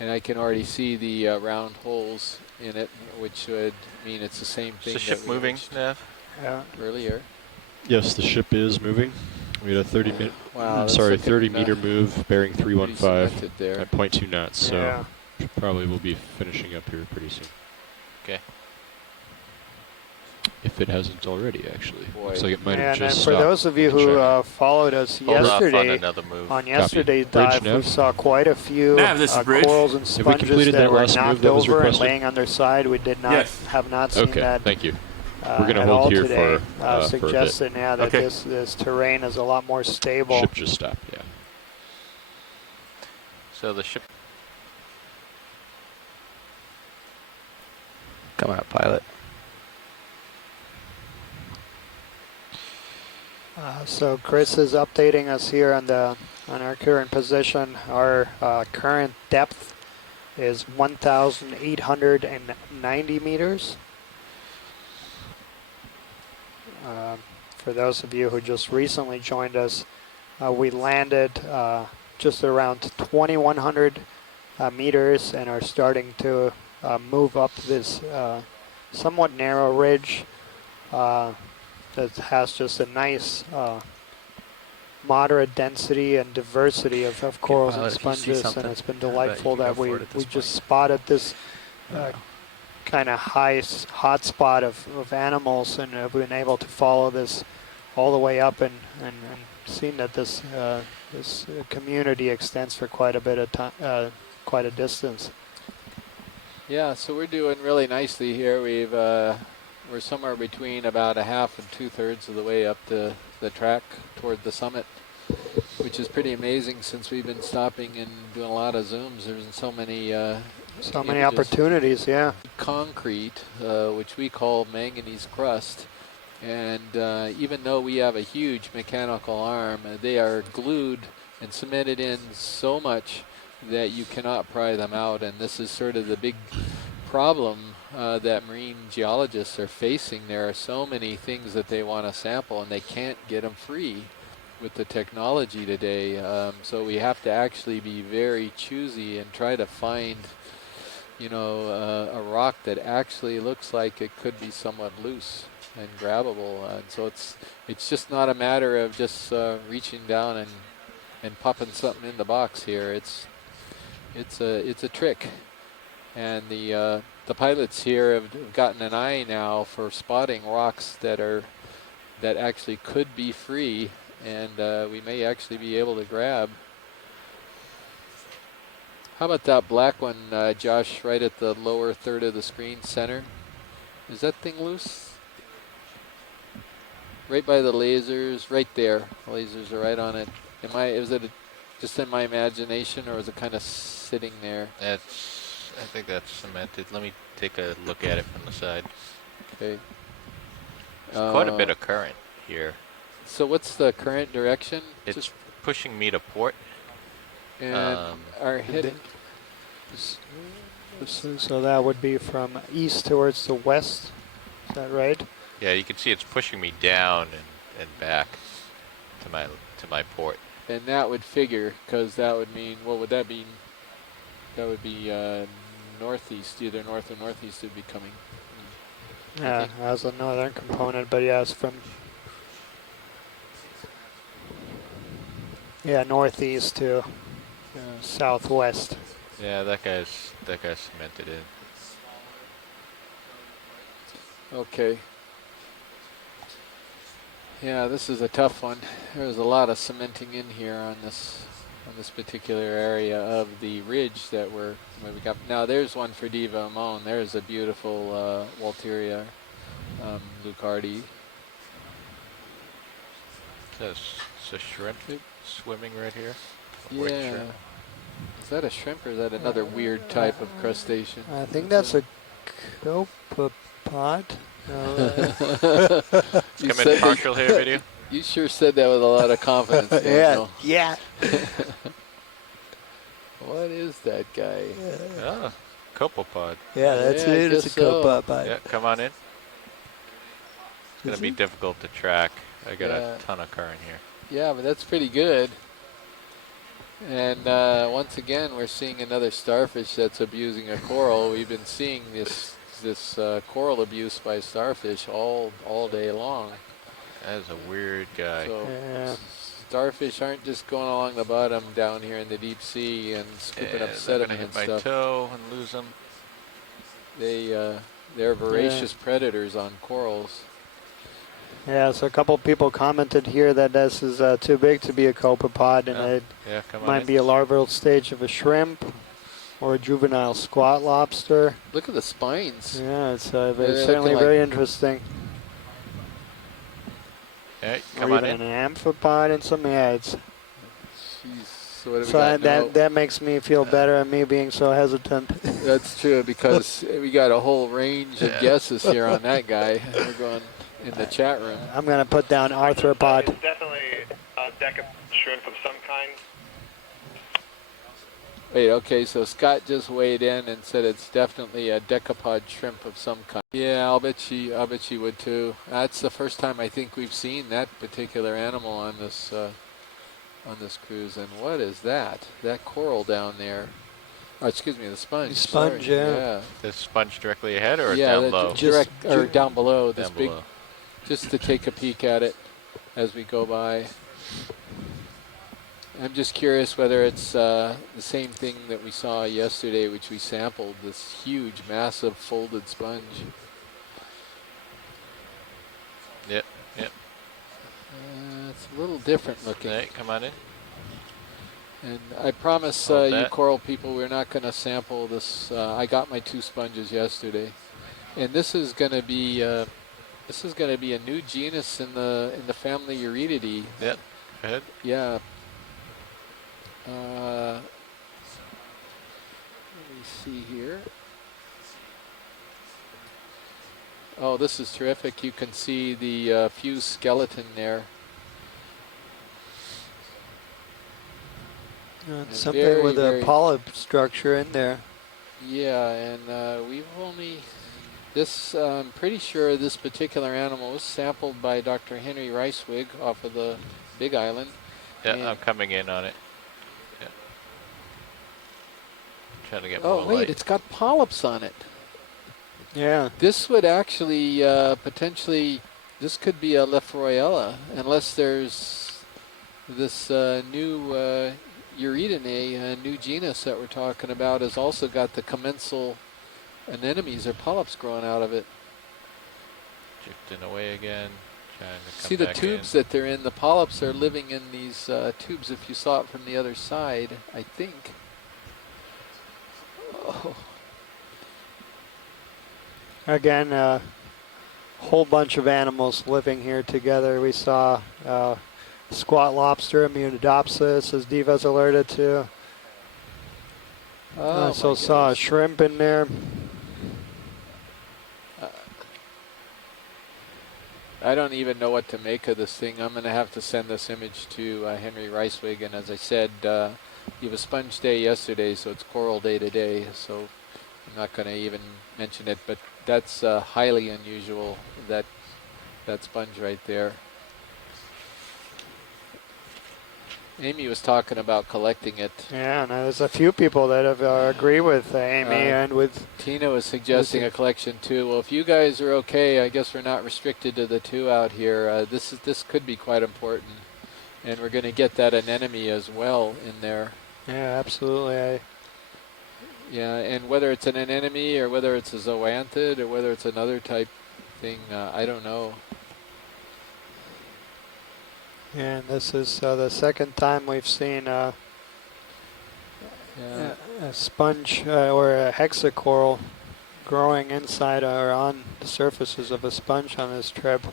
And I can already see the round holes in it, which would mean it's the same thing. Is the ship moving, Nav? Yeah. Earlier. Yes, the ship is moving. We had a 30 meter move bearing 315 at 0.2 knots. So probably we'll be finishing up here pretty soon. Okay. if it hasn't already, actually. Boy. Looks like it might have And just for stopped. those of you who followed us yesterday, on yesterday's dive, we saw quite a few corals and sponges that were knocked over and laying on their side. We did not have not seen that. Thank you. We're going to at hold all here today, for a suggesting bit. that this terrain is a lot more stable. Ship just stopped, yeah. So the ship. Come out, pilot. So Chris is updating us here on our current position. Our current depth is 1,890 meters. For those of you who just recently joined us, we landed just around 2,100 meters and are starting to move up this somewhat narrow ridge that has just a nice moderate density and diversity of corals and sponges, and it's been delightful that we just spotted this kind of hot spot of animals, and have been able to follow this all the way up and seen that this community extends for quite a bit of time, quite a distance. Yeah, so we're doing really nicely here. We're somewhere between about a half and 2/3 of the way up the track toward the summit, which is pretty amazing since we've been stopping and doing a lot of zooms. There's so many opportunities, yeah. Concrete, which we call manganese crust, and even though we have a huge mechanical arm, they are glued and cemented in so much that you cannot pry them out, and this is sort of the big problem that marine geologists are facing. There are so many things that they want to sample, and they can't get them free with the technology today. So we have to actually be very choosy and try to find, a rock that actually looks like it could be somewhat loose and grabbable. And so it's just not a matter of just reaching down and popping something in the box here. It's a trick, and the pilots here have gotten an eye now for spotting rocks that actually could be free, and we may actually be able to grab. How about that black one, Josh, right at the lower third of the screen center? Is that thing loose? Right by the lasers, right there. The lasers are right on it. Was it just in my imagination, or was it kind of sitting there? I think that's cemented. Let me take a look at it from the side. Okay. There's quite a bit of current here. So what's the current direction? It's just pushing me to port. And our heading. So that would be from east towards the west. Is that right? Yeah, you can see it's pushing me down and back to my port. And that would figure, because that would mean, what would that mean? That would be northeast, either north or northeast would be coming. Yeah, as a northern component, but yeah, it's from northeast to southwest. Yeah, that guy's cemented in. Okay. Yeah, this is a tough one. There's a lot of cementing in here on this particular area of the ridge that we got. Now there's one for Diva Amon. There's a beautiful Walteria Lucardi. It's a shrimp swimming right here. Yeah. Shrimp. Is that a shrimp or is that another weird type of crustacean? I think that's a copepod. Come in partial hair video. You sure said that with a lot of confidence. Yeah. What is that guy? Oh, copepod. Yeah, that's it. It's a copepod. Yeah, come on in. It's going to be difficult to track. I got a ton of current here. Yeah, but that's pretty good. And once again, we're seeing another starfish that's abusing a coral. We've been seeing this coral abuse by starfish all day long. That is a weird guy. So starfish aren't just going along the bottom down here in the deep sea and scooping up sediment and stuff. Hit my toe and lose them. They're voracious predators on corals. Yeah, so a couple of people commented here that this is too big to be a copepod, and it might be a larval stage of a shrimp or a juvenile squat lobster. Look at the spines. Yeah, it's certainly very interesting. Hey, or even an amphipod and some heads. Jeez, so what do we got now? that makes me feel better at me being so hesitant. That's true, because we got a whole range of guesses here on that guy. We're going in the chat room. I'm going to put down arthropod. It's definitely a deca shrimp of some kind. Wait, okay, so Scott just weighed in and said it's definitely a decapod shrimp of some kind. Yeah, I'll bet she would too. That's the first time I think we've seen that particular animal on this cruise. And what is that? That coral down there? Oh, excuse me, the sponge. The sponge, yeah. The sponge directly ahead or down below? Or down below. This down big, below. just to take a peek at it as we go by. I'm just curious whether it's the same thing that we saw yesterday, which we sampled, this huge, massive folded sponge. Yep. It's a little different looking. Hey, come on in. And I promise you coral people, we're not going to sample this. I got my 2 sponges yesterday, and this is going to be a new genus in the family Eurydidae. Yep. Go ahead. Yeah. Let me see here. Oh, this is terrific. You can see the fused skeleton there. Something with a polyp structure in there. Yeah, and we've only... I'm pretty sure this particular animal was sampled by Dr. Henry Reiswig off of the Big Island. Yeah, I'm coming in on it. Yeah. Trying to get more light. Oh, wait, it's got polyps on it. Yeah. This would actually potentially, this could be a Lefroyella, unless there's this new Eurydidae, a new genus that we're talking about, has also got the commensal anemones or polyps growing out of it. Drifting away again. Trying to come See the back tubes in. that they're in, the polyps are living in these tubes if you saw it from the other side, I think. Oh. Again, a whole bunch of animals living here together. We saw squat lobster, Immunodopsis, as Diva's alerted to. So saw a shrimp in there. I don't even know what to make of this thing. I'm going to have to send this image to Henry Reiswig. And as I said, you have a sponge day yesterday, so it's coral day today. So I'm not going to even mention it. But that's highly unusual, that sponge right there. Amy was talking about collecting it. Yeah, and there's a few people that have agree with Amy and with... Tina was suggesting a collection too. Well, if you guys are okay, I guess we're not restricted to the 2 out here. This could be quite important. And we're going to get that anemone as well in there. Yeah, absolutely. Yeah, and whether it's an anemone or whether it's a zoanthid or whether it's another type thing, I don't know. And this is the second time we've seen a sponge or a hexacoral growing inside or on the surfaces of a sponge on this trip.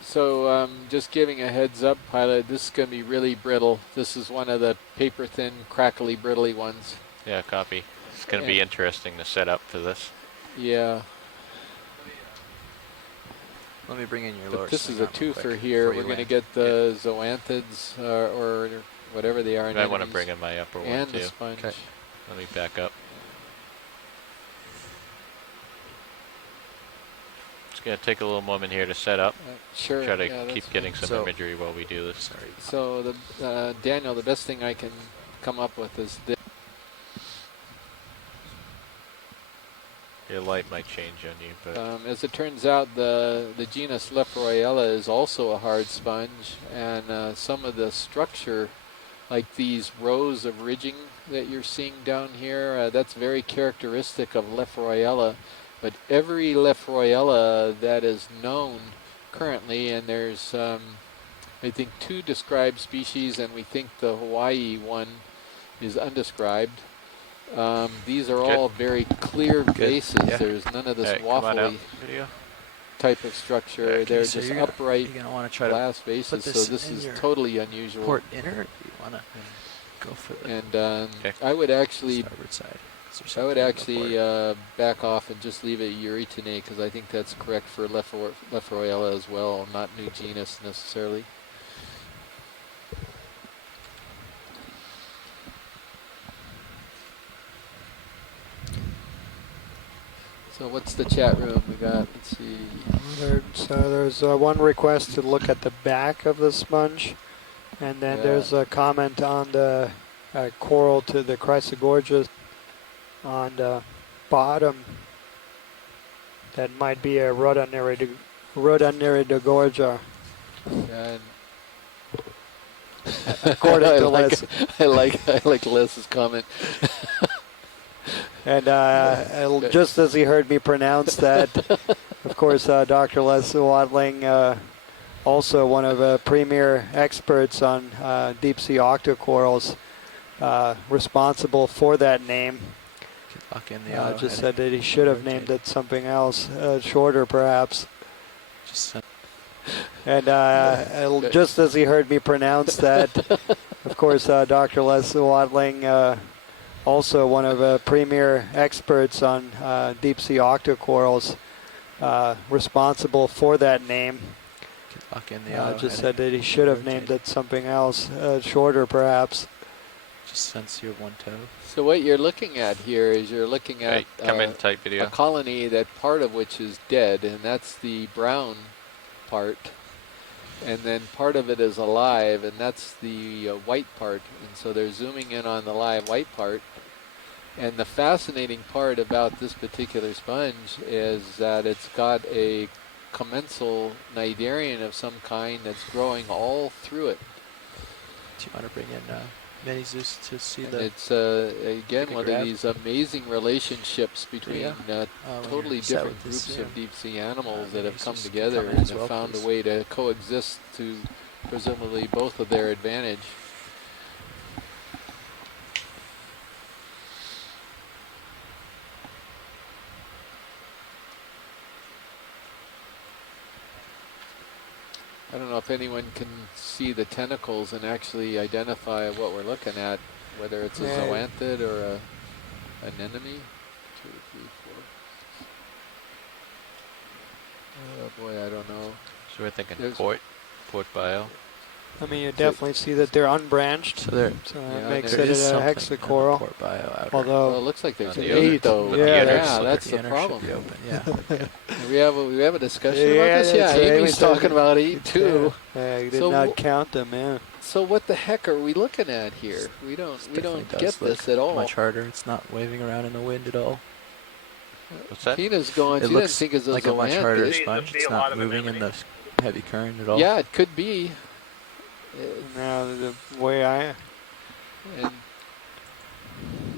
So just giving a heads up, pilot, this is going to be really brittle. This is one of the paper thin, crackly, brittly ones. Yeah, copy. It's going to be interesting to set up for this. Yeah. Let me bring in your but lower. This is a twofer here. We're going to get the zoanthids or whatever they are. I want to bring in my upper one and too. The sponge. Okay. Let me back up. It's going to take a little moment here to set up. Sure. Try to keep getting some imagery while we do this. Sorry. So Daniel, the best thing I can come up with is this. Your light might change on you, but as it turns out, the genus Lefroyella is also a hard sponge, and some of the structure, like these rows of ridging that you're seeing down here, that's very characteristic of Lefroyella. But every Lefroyella that is known currently, and there's I think 2 described species, and we think the Hawaii one is undescribed. These are all very clear bases. Yeah. There's none of this All right, come on out. waffly Video. type of structure. Okay, They're so just you're gonna- upright you're gonna wanna try to glass put bases, this so this in is your totally unusual. port inner. If you wanna go for the And I would actually, starboard side. 'Cause there's I would something in the actually back off and just leave it Eurytinae, because I think that's correct for Lephroyella as well, not new genus necessarily. So what's the chat room we got? Let's see. There's one request to look at the back of the sponge, and then there's a comment on the coral to the Chrysogorgia on the bottom. That might be a Rhodoneridigorgia. And according to Les. I like Les's comment. And just as he heard me pronounce that, of course, Dr. Les Wadling, also one of the premier experts on deep sea octocorals, responsible for that name, lock in the just said that he should have named it something else, shorter perhaps. And just as he heard me pronounce that, of course, Dr. Les Wadling, also one of the premier experts on deep sea octocorals, responsible for that name, lock in the just said that he should have named it something else, shorter perhaps. Just sense your one toe. So what you're looking at here is you're looking at come in tight video. a colony that part of which is dead, and that's the brown part, and then part of it is alive, and that's the white part. And so they're zooming in on the live white part. And the fascinating part about this particular sponge is that it's got a commensal cnidarian of some kind that's growing all through it. Do you want to bring in Mini Zeus to see and the... it's, again, one of these amazing relationships between totally different groups of deep sea animals that have come together and have found a way to coexist to presumably both of their advantage. I don't know if anyone can see the tentacles and actually identify what we're looking at, whether it's a zoanthid or an anemone. 2, 3, 4. Oh boy, I don't know. So we're thinking port bio. I mean, you definitely see that they're unbranched, so that makes it a hexacoral. Although well, it looks like there's 8 though. Yeah, that's the problem. we have a discussion about this. Yeah, Amy's talking about 8 too. Yeah, you did not count them. Yeah. So what the heck are we looking at here? We don't get this at all. Much harder. It's not waving around in the wind at all. What's that? Tina's going. It she looks didn't think it's like a much harder sponge. It's not moving in the heavy current at all. Yeah, it could be. Now the way and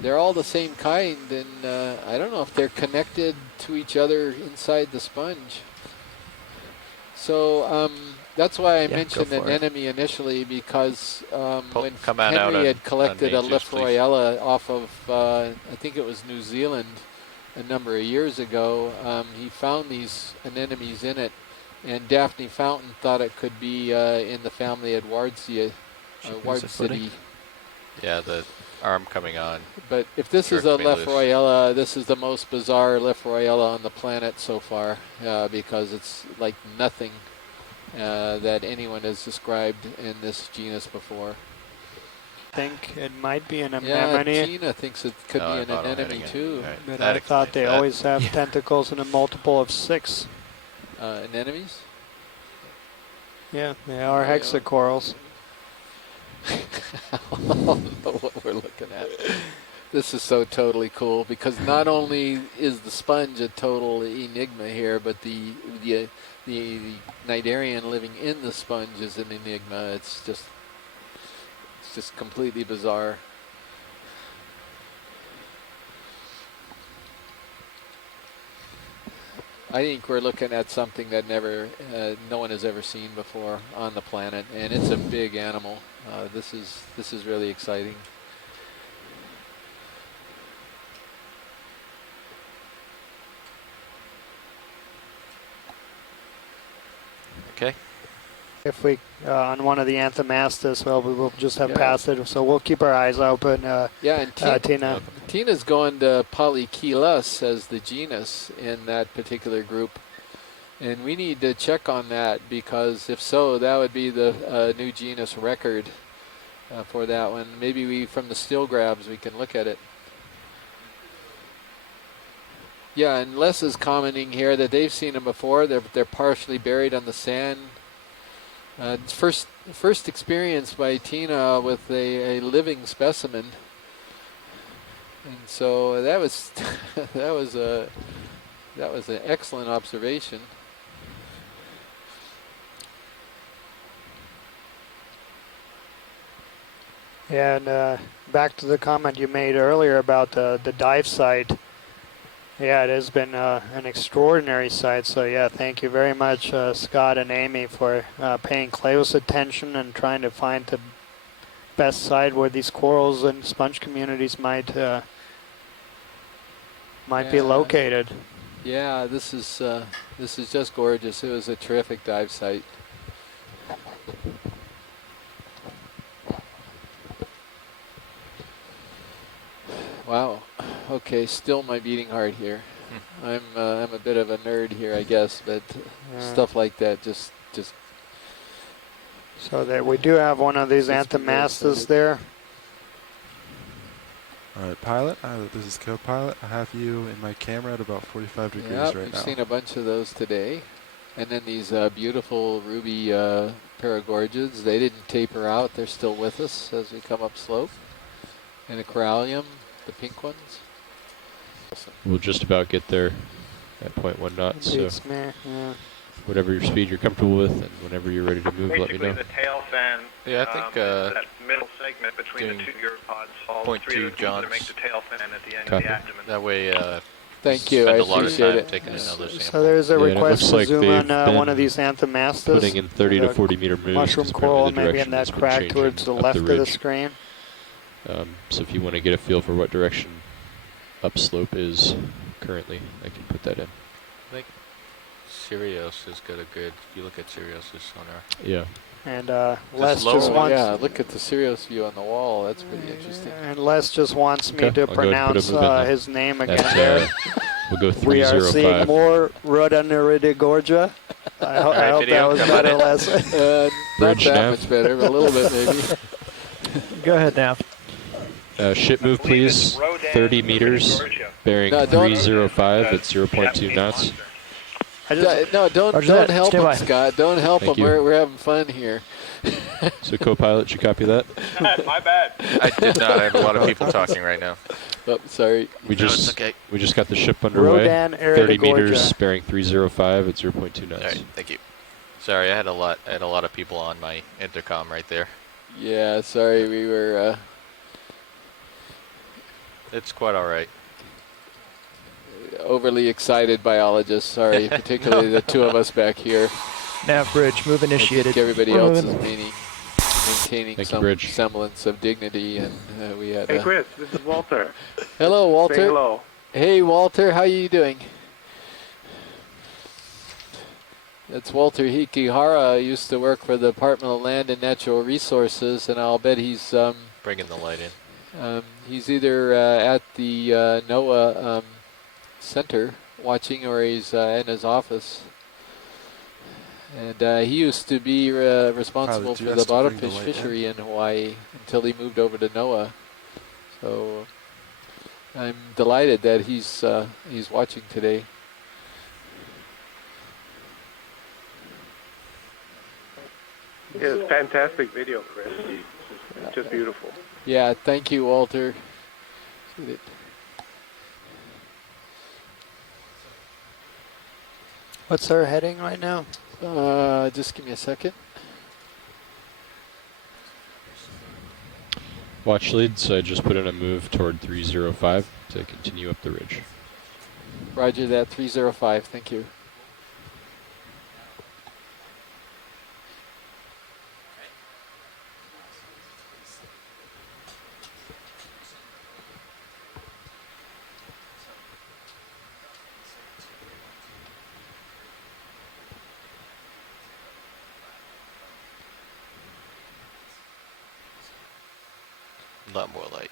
they're all the same kind, and I don't know if they're connected to each other inside the sponge. So that's why I mentioned an anemone initially, because when Henry had collected a Lephroyella off of, I think it was New Zealand a number of years ago, he found these anemones in it. And Daphne Fountain thought it could be in the family Edwardsia, Edwardsidae. Yeah, the arm coming on. But if this is a Lephroyella, this is the most bizarre Lephroyella on the planet so far, because it's like nothing that anyone has described in this genus before. I think it might be an anemone. Yeah, Gina thinks it could be an anemone too. Right. But I thought they always have tentacles in a multiple of 6. Anemones? Yeah, they are hexacorals. I don't know what we're looking at. This is so totally cool, because not only is the sponge a total enigma here, but the cnidarian living in the sponge is an enigma. It's just completely bizarre. I think we're looking at something that no one has ever seen before on the planet, and it's a big animal. This is really exciting. Okay. If we, on one of the Anthomastus, well, we will just have passed it, so we'll keep our eyes open. Yeah, and Tina. Tina's going to Polycheilus as the genus in that particular group. And we need to check on that, because if so, that would be the new genus record for that one. Maybe from the still grabs, we can look at it. Yeah, and Les is commenting here that they've seen them before. They're partially buried on the sand. It's first experience by Tina with a living specimen, and so that was that was an excellent observation. Yeah, and back to the comment you made earlier about the dive site. Yeah, it has been an extraordinary site. So yeah, thank you very much, Scott and Amy, for paying close attention and trying to find the best site where these corals and sponge communities might be located. Yeah, this is just gorgeous. It was a terrific dive site. Wow. Okay, still my beating heart here. I'm a bit of a nerd here, I guess, but stuff like that just. So that we do have one of these Anthomastus there. All right, pilot. This is co-pilot. I have you in my camera at about 45 degrees right now. We've seen a bunch of those today, and then these beautiful ruby paragorgids. They didn't taper out; they're still with us as we come up slope. And a corallium, the pink ones. We'll just about get there at 0.1 knots. So whatever your speed you're comfortable with, and whenever you're ready to move, let me know. The tail fan. Yeah, I think that middle segment between the two uropods, all three of them make the tail fan at the end of the abdomen. That way. Thank you. I appreciate it. Taking another sample. So there's a request to like zoom on one of these Anthomastus. Putting in 30 to 40 meter moves. Mushroom coral, maybe in that crack towards the left of the screen. So if you want to get a feel for what direction upslope is currently, I can put that in. I think Sirius has got a good, if you look at Sirius's sonar. Yeah. And Les just wants... Yeah, look at the Sirius view on the wall. That's pretty interesting. And Les just wants me to pronounce his name again there. We'll go 305. We are seeing more Rhodoneuridogorgia. I hope that was better, Les. Not that much better, but a little bit maybe. Go ahead, Nav. Ship move, please. 30 meters, bearing 305 at 0.2 knots. Don't help him, Scott. Don't help him. We're having fun here. So, co-pilot, you copy that? My bad. I did not. I have a lot of people talking right now. Oh, sorry. We just got the ship underway. 30 meters, bearing 305 at 0.2 knots. All right, thank you. Sorry, I had a lot of people on my intercom right there. Yeah, sorry. We were. It's quite all right. Overly excited biologists, sorry, particularly the two of us back here. Nav bridge, move initiated. I think everybody else is maintaining some you, semblance of dignity, and we had. Hey, Chris, this is Walter. Hello, Walter. Say hello. Hey, Walter, how are you doing? That's Walter Hikihara. Used to work for the Department of Land and Natural Resources, and I'll bet he's bringing the light in. He's either at the NOAA center watching, or he's in his office. And he used to be responsible for the bottomfish fishery in Hawaii until he moved over to NOAA. So I'm delighted that he's watching today. Yeah, it's fantastic video, Chris. It's just beautiful. Yeah, thank you, Walter. What's our heading right now? Just give me a second. Watch lead, so I just put in a move toward 305 to continue up the ridge. Roger that, 305, thank you. lot more light.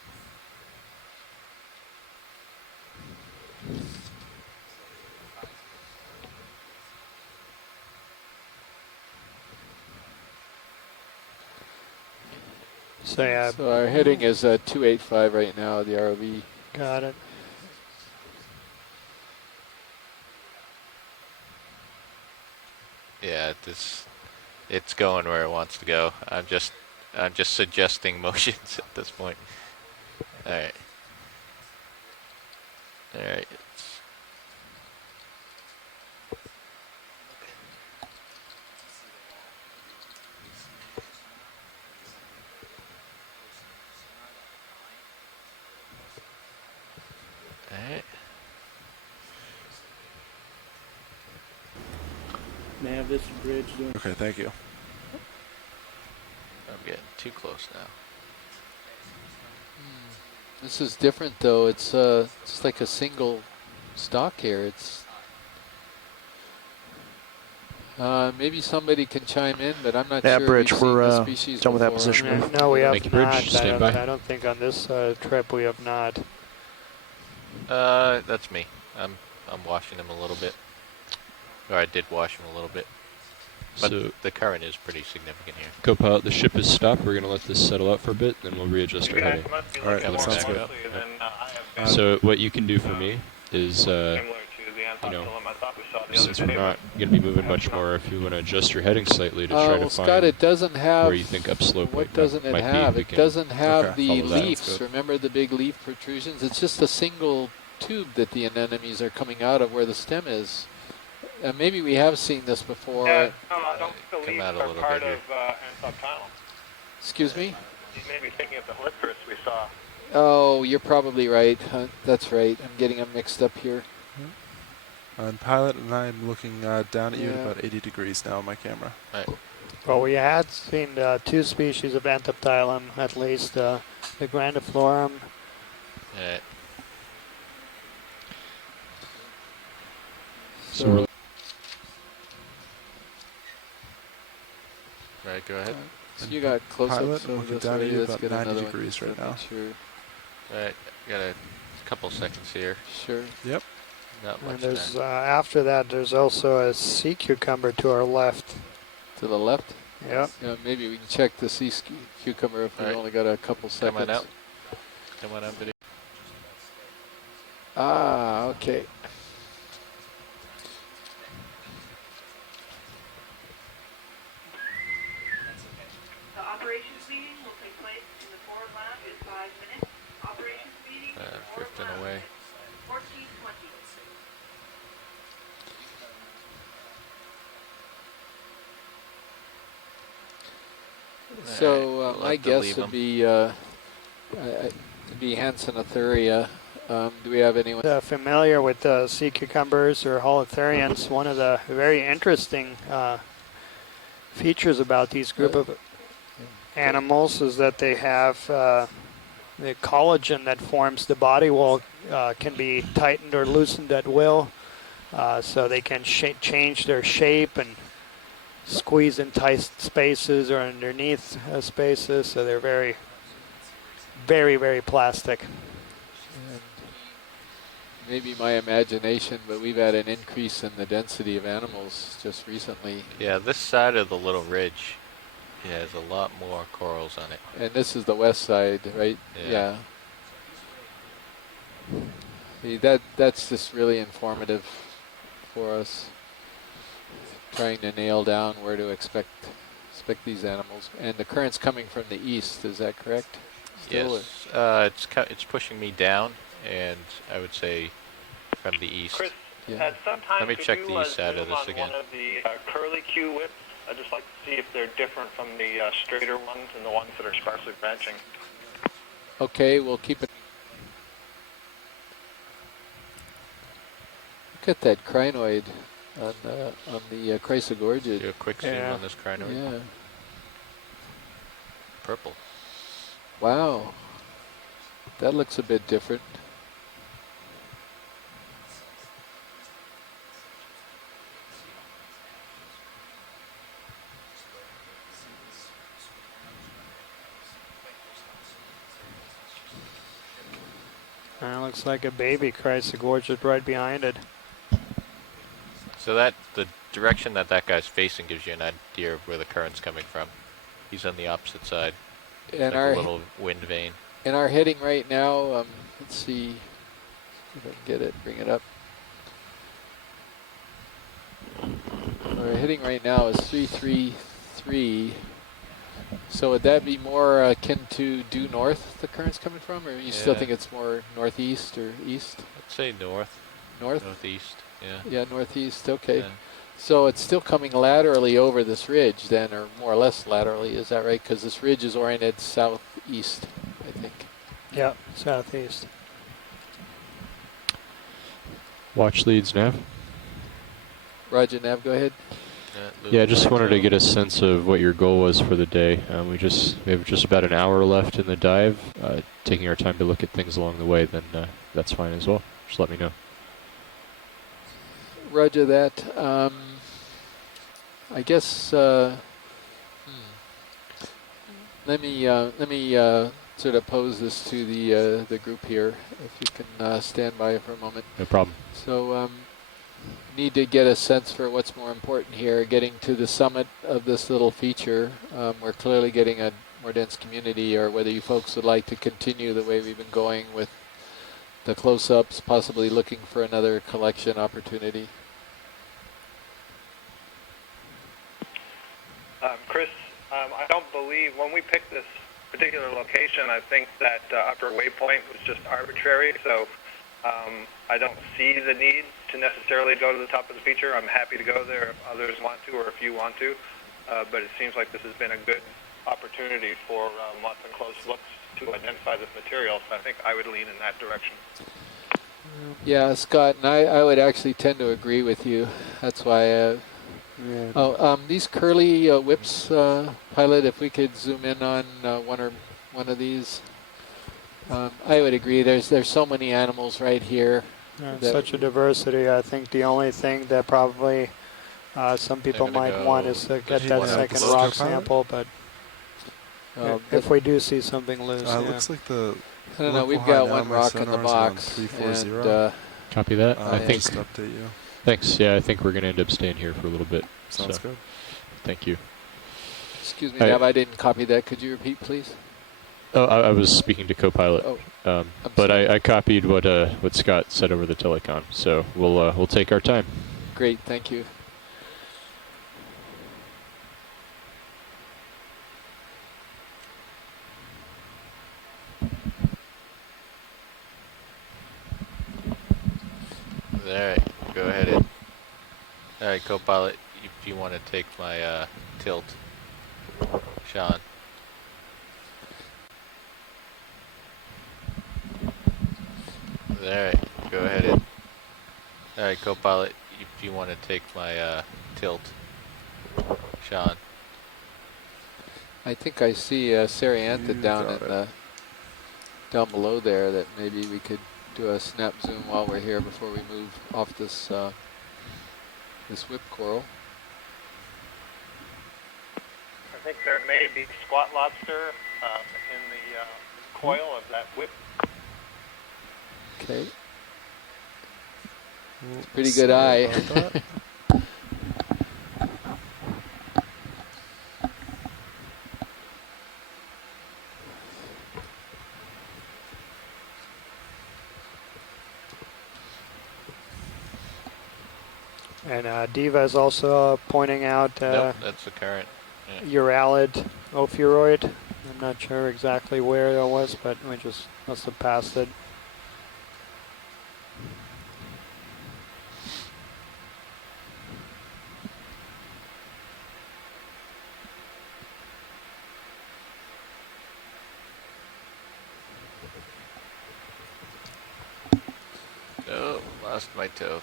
So yeah. So our heading is 285 right now, the ROV. Got it. Yeah, it's going where it wants to go. I'm just suggesting motions at this point. All right. All right. All right. Nav, this bridge doing. Okay, thank you. I'm getting too close now. This is different though. It's just like a single stock here. It's maybe somebody can chime in, but I'm not Yeah, sure. bridge. We've seen We're the species done with that before. position. No, we have Thank you, not. bridge. Stand by. I don't think on this trip we have not. That's me. I'm washing them a little bit. Or I did wash them a little bit. But So the current is pretty significant here. co-pilot, the ship is stopped. We're going to let this settle out for a bit, then we'll readjust our heading. All right, that sounds good. So what you can do for me is, since we're not going to be moving much more, if you want to adjust your heading slightly to try to well, find Scott, it doesn't have. where you think upslope What might doesn't it be, have? we It can doesn't have Okay, the follow that. leaves. Remember the big leaf protrusions? It's just a single tube that the anemones are coming out of where the stem is. Maybe we have seen this before. No, I don't think the Come leaves out a are little part bit of subtitle. Excuse me? You may be thinking of the Hlippers we saw. Oh, you're probably right. That's right. I'm getting them mixed up here. And pilot and I am looking down at you at Yeah. about 80 degrees now on my camera. Right. Well, we had seen two species of Anthoptylum, at least the grandiflorum. Alright. So Right, go ahead. So you got close Pilot, up I'm so looking this down way. at you Let's about get 90 another one. degrees right now. Sure. Alright, got a couple seconds here. Sure. Yep. Not And much there's time. after that, there's also a sea cucumber to our left. To the left? Yep. Yeah, maybe we can check the sea cucumber if we Alright. only got a couple seconds. Come on out. Come on out, video. Ah, okay. The operations meeting will take place in the forward lab in 5 minutes. Operations meeting in the forward Drifting lab away. 1420. So We'll my have to guess leave would 'em. be Hansenothuria. Do we have anyone? Familiar with sea cucumbers or holothurians, one of the very interesting features about these group of animals is that they have the collagen that forms the body wall can be tightened or loosened at will, so they can change their shape and squeeze in tight spaces or underneath spaces, so they're very, very, very plastic. And maybe my imagination, but we've had an increase in the density of animals just recently. Yeah, this side of the little ridge has a lot more corals on it. And this is the west side, right? Yeah. That's just really informative for us. Trying to nail down where to expect these animals. And the current's coming from the east, is that correct? Still, Yes, it's pushing me down, and I would say from the east. Chris, Yeah. at some time Let me could check you, the east side of zoom this on again. one of the curly Q whips? I'd just like to see if they're different from the straighter ones and the ones that are sparsely branching. Okay, we'll keep it. Look at that crinoid on the Chrysogorgid. Do a quick zoom on this crinoid. Yeah. Purple. Wow. That looks a bit different. Looks like a baby cries to gorge right behind it. So that the direction that guy facing gives you an idea of where the current's coming from. He's on the opposite side. And like a little wind vane. And our heading right now, let's see if I can get it, bring it up. Our heading right now is 333. So would that be more akin to due north the current's coming from, or you still think it's more northeast or east? I'd say north. North? Northeast, yeah. Yeah, northeast, okay. Yeah. So it's still coming laterally over this ridge then, or more or less laterally, is that right? Because this ridge is oriented southeast, I think. Yeah, southeast. Watch leads, Nav. Roger, Nav, go ahead. Yeah, I just wanted to get a sense of what your goal was for the day. We have just about an hour left in the dive. Taking our time to look at things along the way, then that's fine as well. Just let me know. Roger that. I guess let me sort of pose this to the group here, if you can stand by for a moment. No problem. So need to get a sense for what's more important here. Getting to the summit of this little feature, we're clearly getting a more dense community, or whether you folks would like to continue the way we've been going with the close-ups, possibly looking for another collection opportunity. Chris, I don't believe, when we picked this particular location, I think that upper waypoint was just arbitrary, so I don't see the need to necessarily go to the top of the feature. I'm happy to go there if others want to, or if you want to, but it seems like this has been a good opportunity for lots of close looks to identify this material, so I think I would lean in that direction. Yeah, Scott, and I would actually tend to agree with you. That's why these curly whips, pilot, if we could zoom in on one of these. I would agree. There's so many animals right here. Such a diversity. I think the only thing that probably some people might want is to get that second rock sample, but if we do see something loose, looks like the. I don't know. We've got one rock in the box. And, copy that. I think. Just update you. Thanks. Yeah, I think we're going to end up staying here for a little bit. Sounds good. Thank you. Excuse me, Nav, I didn't copy that. Could you repeat, please? Oh, I was speaking to Copilot, but I copied what Scott said over the telecom. So we'll take our time. Great, thank you. Alright, go ahead. Alright, Copilot, if you want to take my tilt, Sean. Alright, go ahead. Alright, Copilot, if you want to take my tilt, Sean. I think I see Sariantha down below there, that maybe we could do a snap zoom while we're here before we move off this this whip coral. I think there may be squat lobster in the coil of that whip. Okay. It's a pretty good eye. And Diva is also pointing out Nope, that's the current. Uralid ophiuroid. I'm not sure exactly where that was, but we just must have passed it. Oh, lost my toe.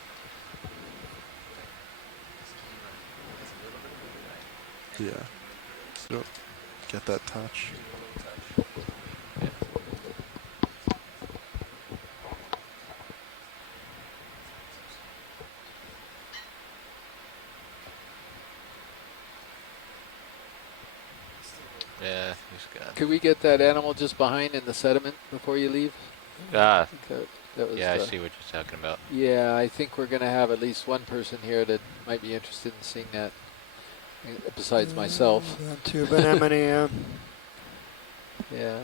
Yeah. So get that touch. Yeah, he's gone. Could we get that animal just behind in the sediment before you leave? Ah, that was yeah, I see what you're talking about. Yeah, I think we're going to have at least one person here that might be interested in seeing that, besides myself. Tube anemone, yeah. Yeah.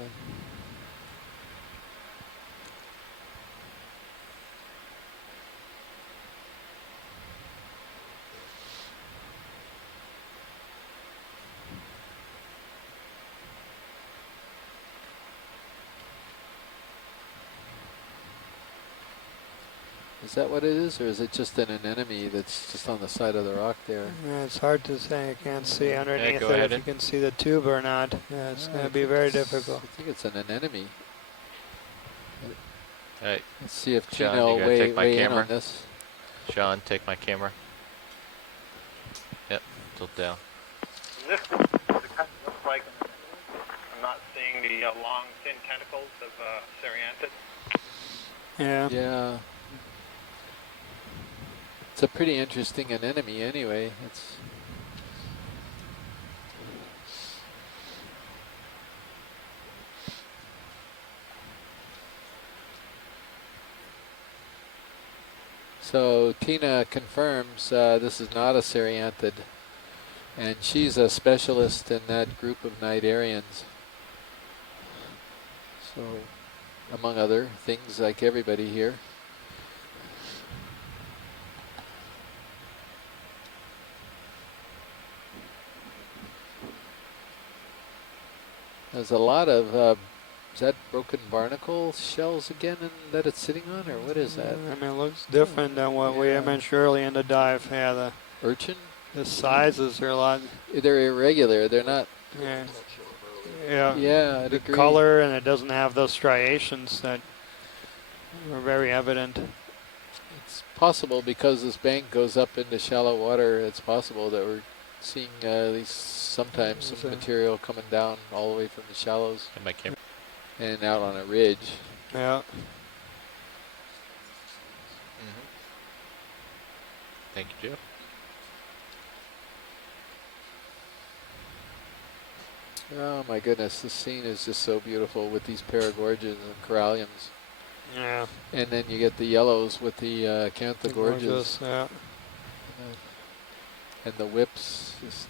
Is that what it is, or is it just an anemone that's just on the side of the rock there? Yeah, it's hard to say. I can't see underneath go it ahead if you can see the tube or not. Yeah, it's going to be very difficult. I think it's an anemone. All right. Let's see if Sean, Tina will you gonna take my weigh in camera? on this. Sean, take my camera. Yep, tilt down. This is what it kind of looks like. I'm not seeing the long, thin tentacles of Cereantid. Yeah. Yeah. It's a pretty interesting anemone anyway. It's so Tina confirms this is not a Cereantid, and she's a specialist in that group of Cnidarians. So, among other things, like everybody here. There's a lot of, is that broken barnacle shells again that it's sitting on, or what is that? I mean, it looks different than what we mentioned early in the dive. Yeah, the urchin? The sizes are a lot. They're irregular. They're not. Yeah. Yeah. Yeah, I'd the agree. color, and it doesn't have those striations that are very evident. It's possible because this bank goes up into shallow water. It's possible that we're seeing at least sometimes some material coming down all the way from the shallows and out on a ridge. Yeah. Thank you, Jeff. Oh my goodness, this scene is just so beautiful with these paragorges and coralliums. Yeah. And then you get the yellows with the acanthogorges. Yeah. And the whips, just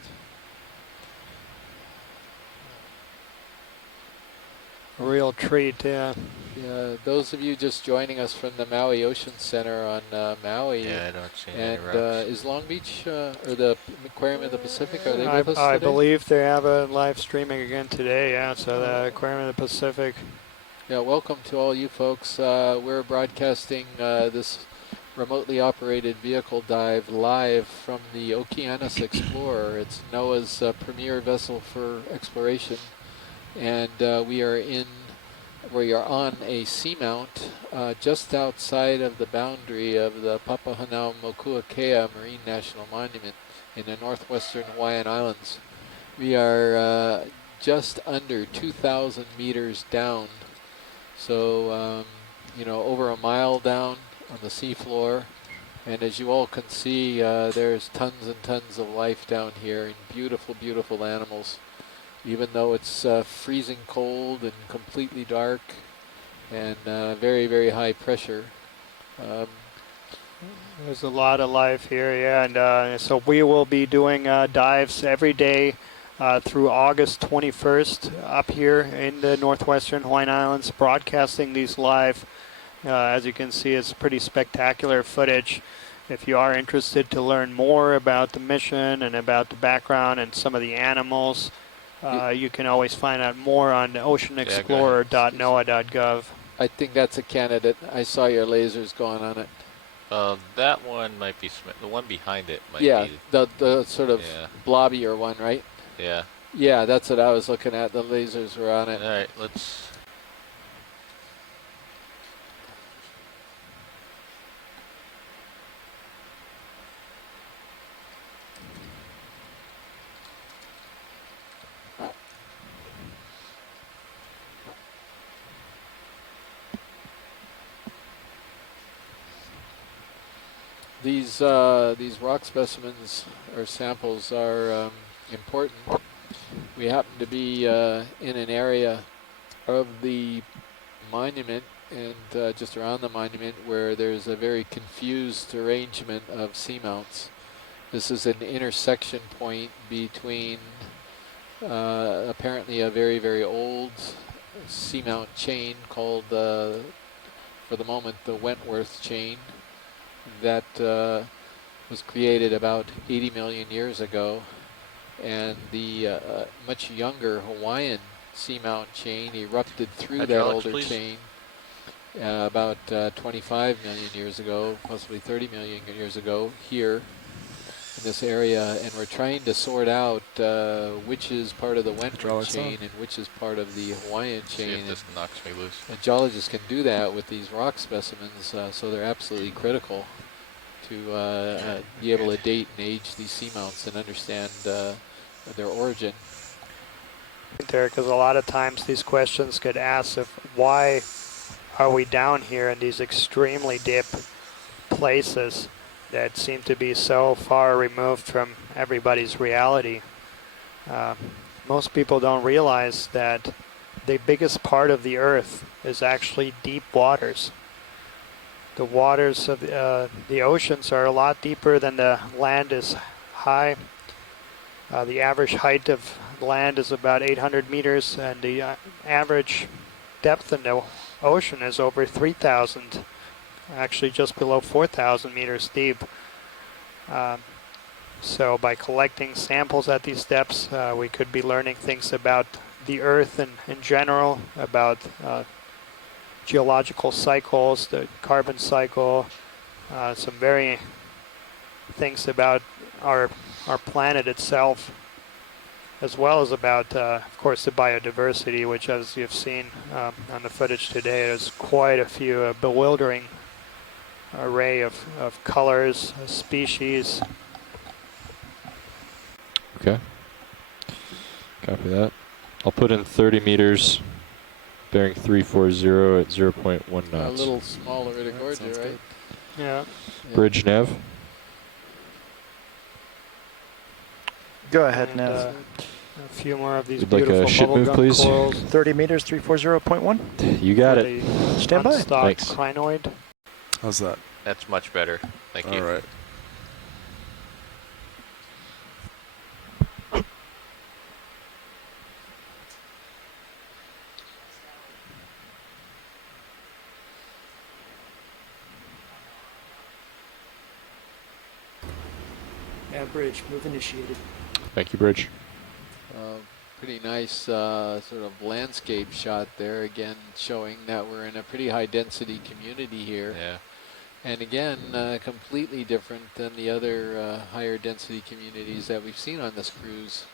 a real treat, yeah. Yeah, those of you just joining us from the Maui Ocean Center on Maui. Yeah, I don't see and any rocks. Is Long Beach or the Aquarium of the Pacific, are they with us I today? believe they have a live streaming again today, yeah, so the Aquarium of the Pacific. Yeah, welcome to all you folks. We're broadcasting this remotely operated vehicle dive live from the Okeanos Explorer. It's NOAA's premier vessel for exploration, and we are on a seamount just outside of the boundary of the Papahanaumokuakea Marine National Monument in the northwestern Hawaiian Islands. We are just under 2,000 meters down, so over a mile down on the seafloor. And as you all can see, there's tons and tons of life down here, and beautiful, beautiful animals. Even though it's freezing cold and completely dark and very, very high pressure. There's a lot of life here, yeah, and so we will be doing dives every day through August 21st up here in the northwestern Hawaiian Islands, broadcasting these live. As you can see, it's pretty spectacular footage. If you are interested to learn more about the mission and about the background and some of the animals, you can always find out more on oceanexplorer.noaa.gov. I think that's a candidate. I saw your lasers going on it. That one might be the one behind it might be. The sort of yeah. blobbier one, right? Yeah. Yeah, that's what I was looking at. The lasers were on it. All right, let's. These rock specimens or samples are important. We happen to be in an area of the monument, and just around the monument where there's a very confused arrangement of seamounts. This is an intersection point between apparently a very, very old seamount chain called, for the moment, the Wentworth chain that was created about 80 million years ago, and the much younger Hawaiian seamount chain erupted through that older chain about 25 million years ago, possibly 30 million years ago here in this area, and we're trying to sort out which is part of the Wentworth chain and which is part of the Hawaiian chain. See if this knocks me loose. And geologists can do that with these rock specimens, so they're absolutely critical to be able to date and age these seamounts and understand their origin. There, because a lot of times these questions get asked of why are we down here in these extremely deep places that seem to be so far removed from everybody's reality. Most people don't realize that the biggest part of the earth is actually deep waters. The waters of the oceans are a lot deeper than the land is high. The average height of land is about 800 meters, and the average depth in the ocean is over 3,000, actually just below 4,000 meters deep. So by collecting samples at these depths, we could be learning things about the Earth in general, about geological cycles, the carbon cycle, some very things about our planet itself, as well as about, of course, the biodiversity, which, as you've seen on the footage today, is quite a few bewildering array of colors, species. Okay. Copy that. I'll put in 30 meters, bearing 340 at 0.1 knots. A little smaller at Agorgia, right? Yeah. Bridge nav. Go ahead, And, Nav. a few more of these You'd like beautiful a ship move, bubblegum please? corals. 30 meters, 340.1. You got For it. the Stand by. unstocked Thanks. crinoid. How's that? That's much better. Thank you. All right. Bridge, move initiated. Thank you, Bridge. Pretty nice sort of landscape shot there, again showing that we're in a pretty high density community here. Yeah. And again, completely different than the other higher density communities that we've seen on this cruise.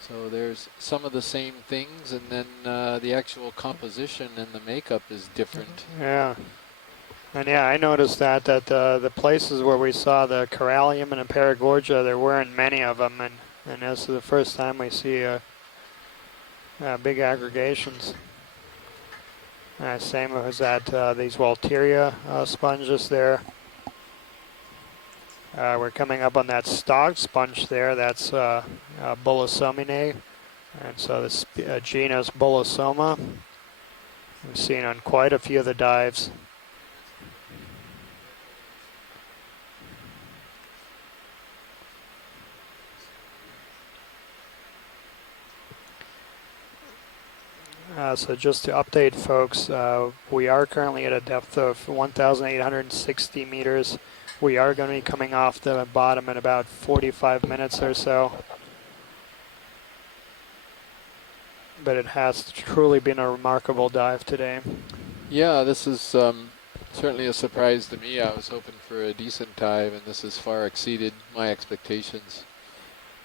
So there's some of the same things, and then the actual composition and the makeup is different. Yeah. And yeah, I noticed that the places where we saw the corallium and the Paragorgia, there weren't many of them, and this is the first time we see big aggregations. Same as at these Walteria sponges there. We're coming up on that stocked sponge there. That's Bullosomine, and so this genus Bullosoma. We've seen on quite a few of the dives. So just to update folks, we are currently at a depth of 1,860 meters. We are going to be coming off the bottom in about 45 minutes or so. But it has truly been a remarkable dive today. Yeah, this is certainly a surprise to me. I was hoping for a decent dive, and this has far exceeded my expectations.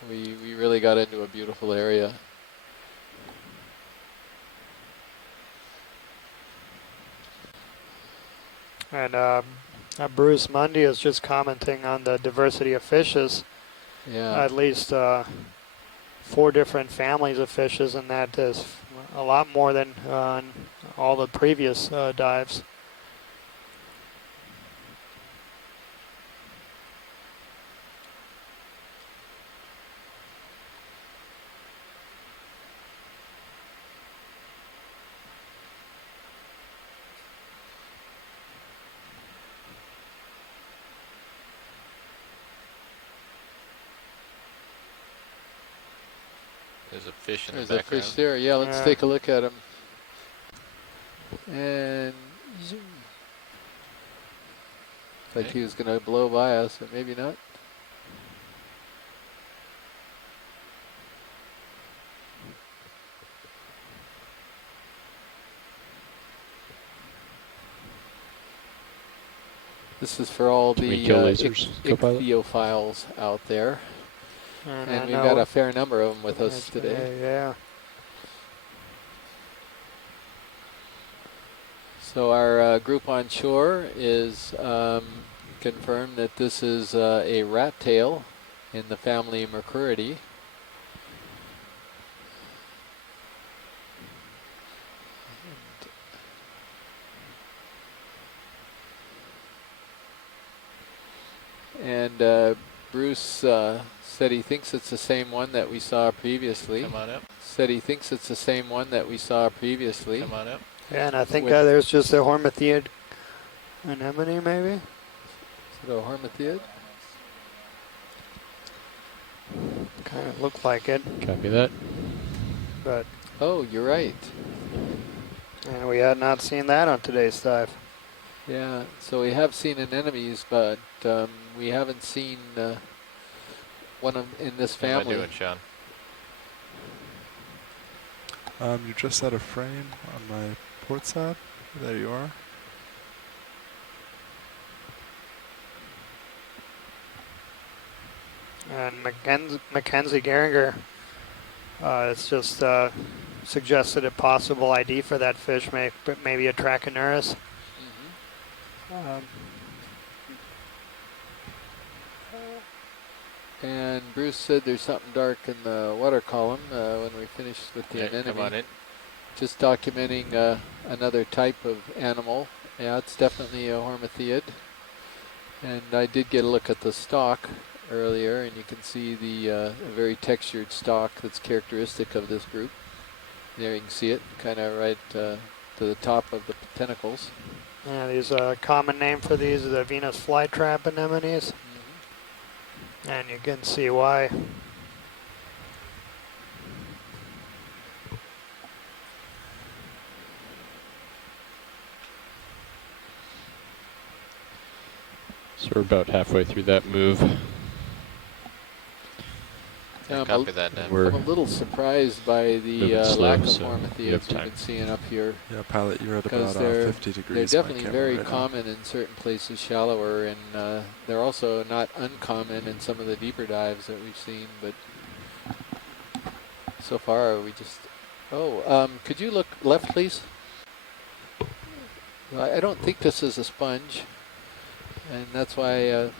We really got into a beautiful area. And Bruce Mundy is just commenting on the diversity of fishes. Yeah. At least 4 different families of fishes, and that is a lot more than on all the previous dives. There's a fish in There's the a background. fish there. Yeah, let's take a look at him. And zoom. Like he was going to blow by us, but maybe not. This is for all the icthiophiles out there. And we've got a fair number of them with us today. Yeah. So our group on shore is confirmed that this is a rat tail in the family Mercuridae. And Bruce said he thinks it's the same one that we saw previously. Come on up. Said he thinks it's the same one that we saw previously. Come on up. Yeah, and I think there's just a Hormathiid anemone, maybe? Is it a Hormathiid? Kind of looked like it. Copy that. But oh, you're right. And we had not seen that on today's dive. Yeah, so we have seen anemones, but we haven't seen one in this family. What am I doing, Sean? You're just out of frame on my port side. There you are. And Mackenzie Geringer, it's just suggested a possible ID for that fish, maybe a Trachonurus. And Bruce said there's something dark in the water column when we finished with the anemone. Come on in. Just documenting another type of animal. Yeah, it's definitely a Hormathiid. And I did get a look at the stalk earlier, and you can see the very textured stalk that's characteristic of this group. There you can see it, kind of right to the top of the tentacles. Yeah, these common name for these is the Venus flytrap anemones. And you can see why. So we're about halfway through that move. Copy that. I'm a little surprised by the lack of Hormathiids we've been seeing up here. Yeah, pilot, you're at about 50 degrees. They're definitely very common in certain places, shallower, and they're also not uncommon in some of the deeper dives that we've seen. But so far, we just... Oh, could you look left, please? I don't think this is a sponge, and that's why I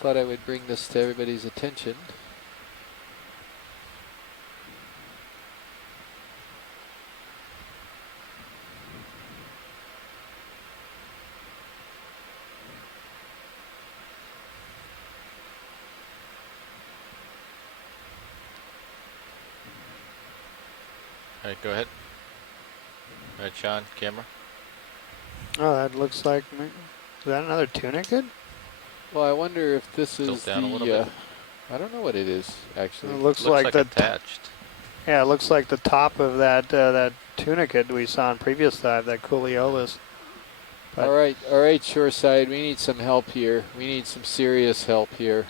thought I would bring this to everybody's attention. All right, go ahead. All right, Sean, camera. Oh, that looks like... Is that another tunicate? Well, I wonder if this is down a little bit. I don't know what it is, actually. It looks like the attached. Yeah, it looks like the top of that that tunicate we saw in previous dive, that Coleolis. All right, shoreside, we need some help here. We need some serious help here.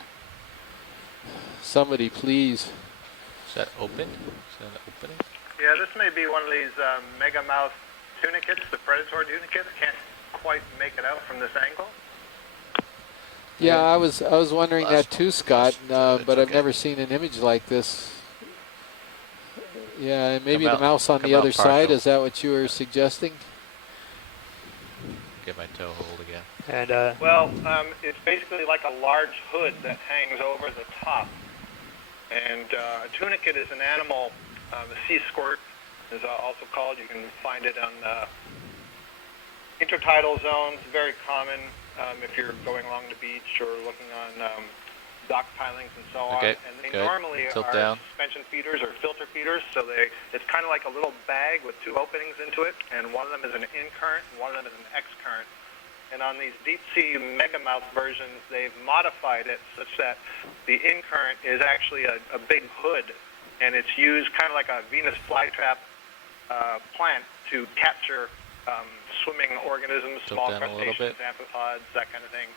Somebody, please. Is that open? Is that an opening? Yeah, this may be one of these mega mouth tunicates, the predator tunicates. Can't quite make it out from this angle. Yeah, I was wondering that too, Scott, but I've never seen an image like this. Yeah, and maybe the mouse on the other side, is that what you were suggesting? Get my toe hold again. And well, it's basically like a large hood that hangs over the top. And a tunicate is an animal, the sea squirt is also called. You can find it on intertidal zones, very common if you're going along the beach or looking on dock pilings and so on. And they normally are suspension feeders or filter feeders, so it's kind of like a little bag with two openings into it, and one of them is an in current and one of them is an X current. And on these deep sea megamouth versions, they've modified it such that the in current is actually a big hood, and it's used kind of like a Venus flytrap plant to capture swimming organisms, small crustaceans, amphipods, that kind of thing,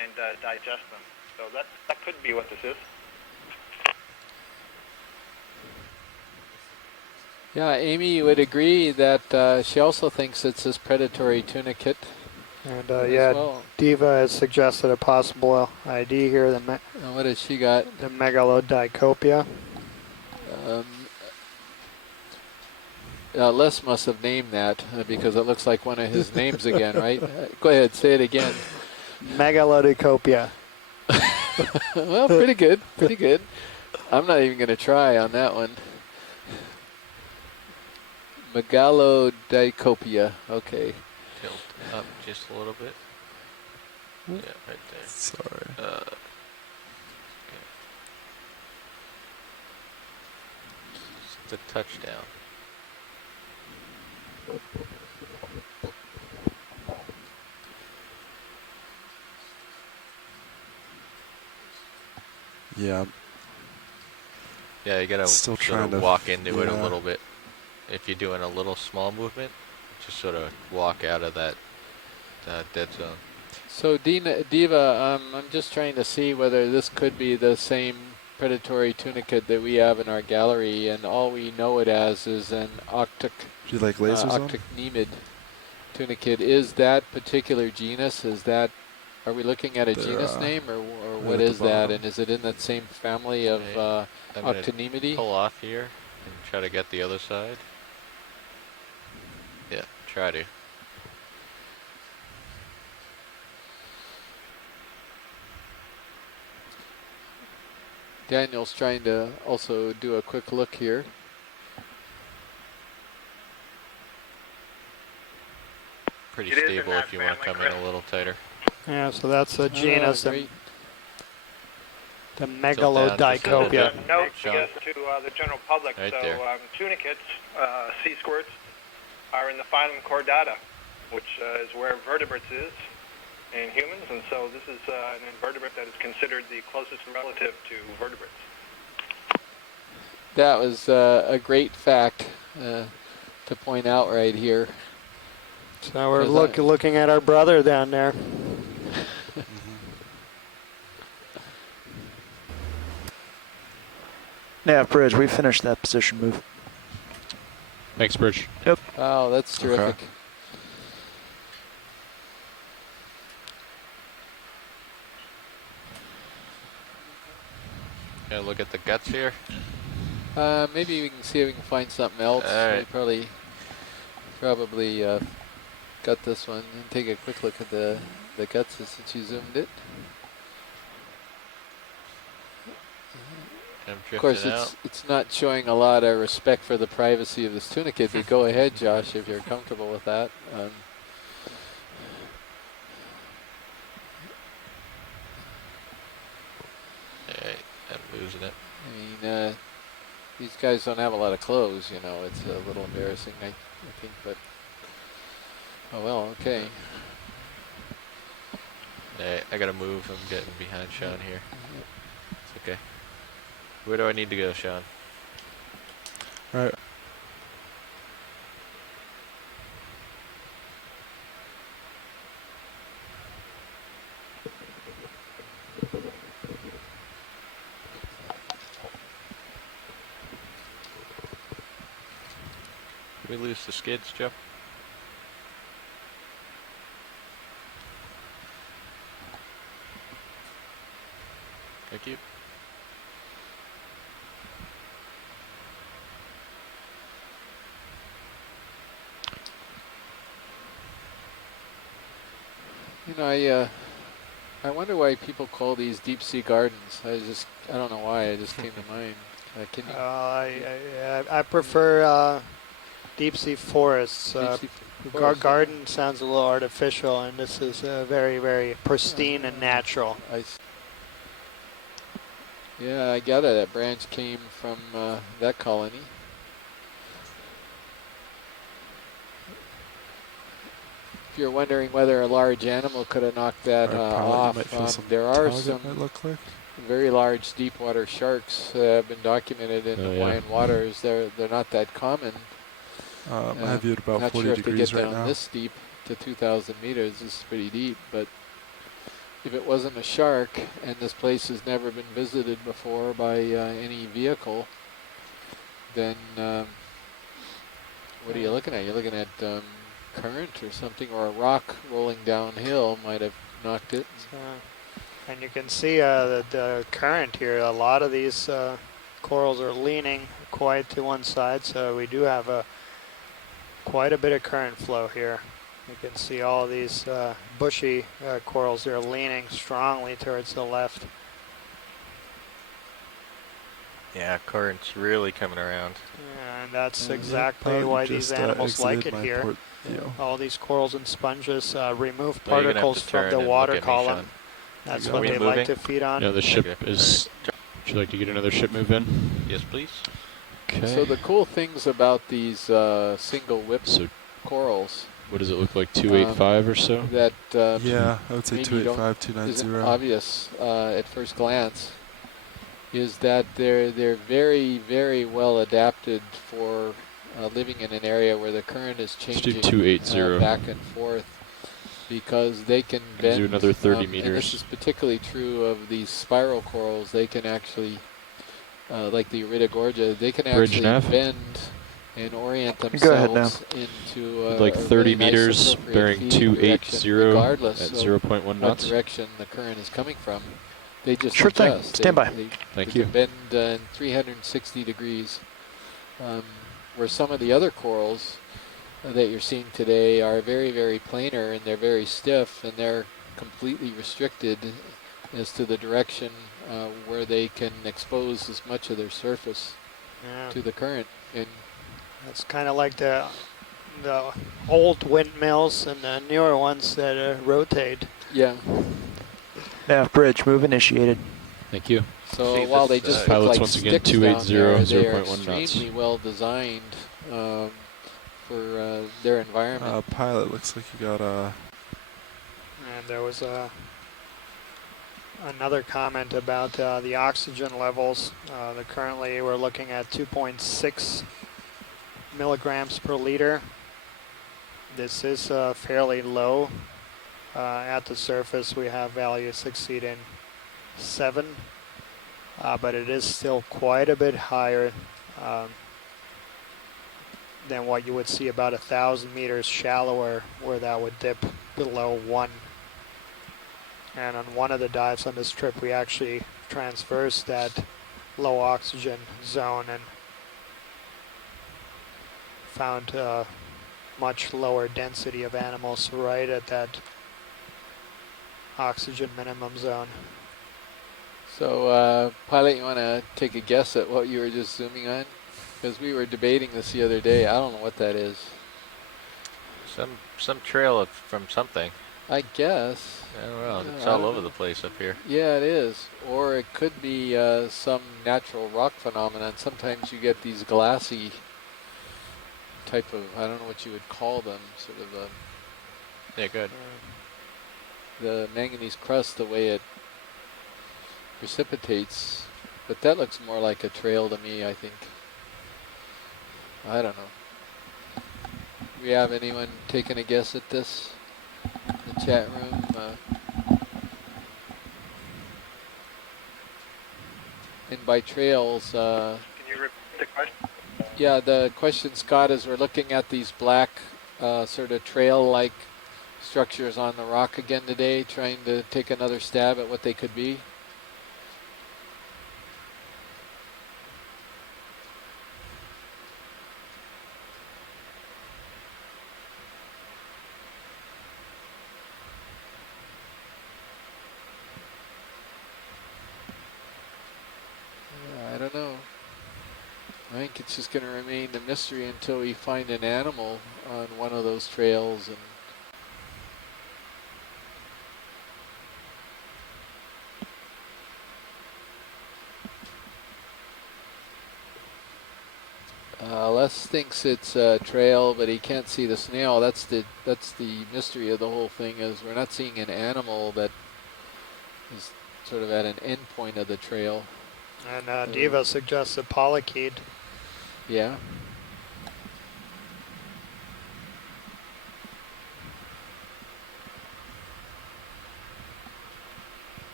and digest them. So that could be what this is. Yeah, Amy would agree that she also thinks it's this predatory tunicate. And Diva has suggested a possible ID here. What has she got? The Megalodicopia. Les must have named that because it looks like one of his names again, right? Go ahead, say it again. Megalodicopia. Well, pretty good, pretty good. I'm not even going to try on that one. Megalodicopia, okay. Tilt up just a little bit. Yeah, right there. Sorry. Okay. Just a touchdown. Yeah. Yeah, you gotta Still sort trying of to walk into it a little bit. If you're doing a little small movement, just sort of walk out of that dead zone. So Diva, I'm just trying to see whether this could be the same predatory tunicate that we have in our gallery, and all we know it as is an Do you like lasers on? octocnemid tunicate. Is that particular genus? Are we looking at a genus name, or what is that? And is it in that same family of Octonemidae? Pull off here and try to get the other side. Yeah, try to. Daniel's trying to also do a quick look here. Pretty stable if you want to come in a little tighter. Yeah, so that's a genus, the Megalodicopia. Megalodicopia. Note, I guess, to the general public. Right so there. Tunicates, sea squirts, are in the phylum Chordata, which is where vertebrates is in humans, and so this is an invertebrate that is considered the closest relative to vertebrates. That was a great fact to point out right here. So we're looking at our brother down there. Yeah, Bridge, we finished that position move. Thanks, Bridge. Yep. Wow, that's terrific. Okay. Gonna look at the guts here. Maybe we can see if we can find something else. All right. We probably got this one. And take a quick look at the guts since you zoomed it. Of course, it's not showing a lot of respect for the privacy of this tunicate, but go ahead, Josh, if you're comfortable with that. Alright, I'm losing it. I mean, these guys don't have a lot of clothes, you know. It's a little embarrassing, I think, but oh well, okay. Alright, I gotta move. I'm getting behind Sean here. It's okay. Where do I need to go, Sean? Right. Did we lose the skids, Joe? Thank you. You know, I wonder why people call these deep sea gardens. I don't know why. It just came to mind. Can you? I prefer deep sea forests. Garden sounds a little artificial, and this is very, very pristine and natural. Yeah, I got it. That branch came from that colony. If you're wondering whether a large animal could have knocked that off, there are some very large deep water sharks have been documented in Hawaiian waters. They're not that common. I have you at about 40 degrees right now. Not sure if they get down this deep to 2,000 meters. This is pretty deep, but if it wasn't a shark and this place has never been visited before by any vehicle, then what are you looking at? You're looking at current or something, or a rock rolling downhill might have knocked it. And you can see the current here. A lot of these corals are leaning quite to one side, so we do have quite a bit of current flow here. You can see all these bushy corals. They're leaning strongly towards the left. Yeah, current's really coming around. And that's exactly why these animals like it here. All these corals and sponges remove particles from the water column. That's what they like to feed on. Yeah, the ship is... Would you like to get another ship move in? Yes, please. Okay. So the cool things about these single whip corals... What does it look like, 285 or so? That yeah, I would say 285, 290. Isn't obvious at first glance, is that they're very, very well adapted for living in an area where the current is changing back and forth, because they can bend. Do another 30 meters. And this is particularly true of these spiral corals. They can actually, like the Iridogorgia, they can actually bend and orient themselves into like 30 really meters, nice bearing 280 regardless at of 0.1 knots. what direction the current is coming from. They just Sure thing. adjust. Stand by. Thank they you. can bend in 360 degrees, where some of the other corals that you're seeing today are very, very planar, and they're very stiff, and they're completely restricted as to the direction where they can expose as much of their surface to the current. And it's kind of like the old windmills and the newer ones that rotate. Yeah. Nav bridge move initiated. Thank you. So while they just pilots look like once again, sticks 280, down there, they're 0.1 knots. extremely well designed for their environment. Pilot, looks like you got a... And there was another comment about the oxygen levels. Currently we're looking at 2.6 milligrams per liter. This is fairly low. At the surface we have values exceeding 7, but it is still quite a bit higher than what you would see about 1,000 meters shallower, where that would dip below 1. And on one of the dives on this trip we actually traversed that low oxygen zone and found much lower density of animals right at that oxygen minimum zone. So pilot, you want to take a guess at what you were just zooming on? Because we were debating this the other day. I don't know what that is. Some trail from something. I guess. I don't know. It's all over the place up here. Yeah, it is. Or it could be some natural rock phenomenon. Sometimes you get these glassy type of, I don't know what you would call them, sort of a... Yeah, good. The manganese crust, the way it precipitates, but that looks more like a trail to me, I think. I don't know. We have anyone taking a guess at this in the chat room? And by trails, Can you repeat the question? Yeah, the question, Scott, is we're looking at these black sort of trail-like structures on the rock again today, trying to take another stab at what they could be. I don't know. I think it's just going to remain a mystery until we find an animal on one of those trails. And Les thinks it's a trail, but he can't see the snail. That's the mystery of the whole thing, is we're not seeing an animal that is sort of at an end point of the trail. And Diva suggests a polychaete. Yeah.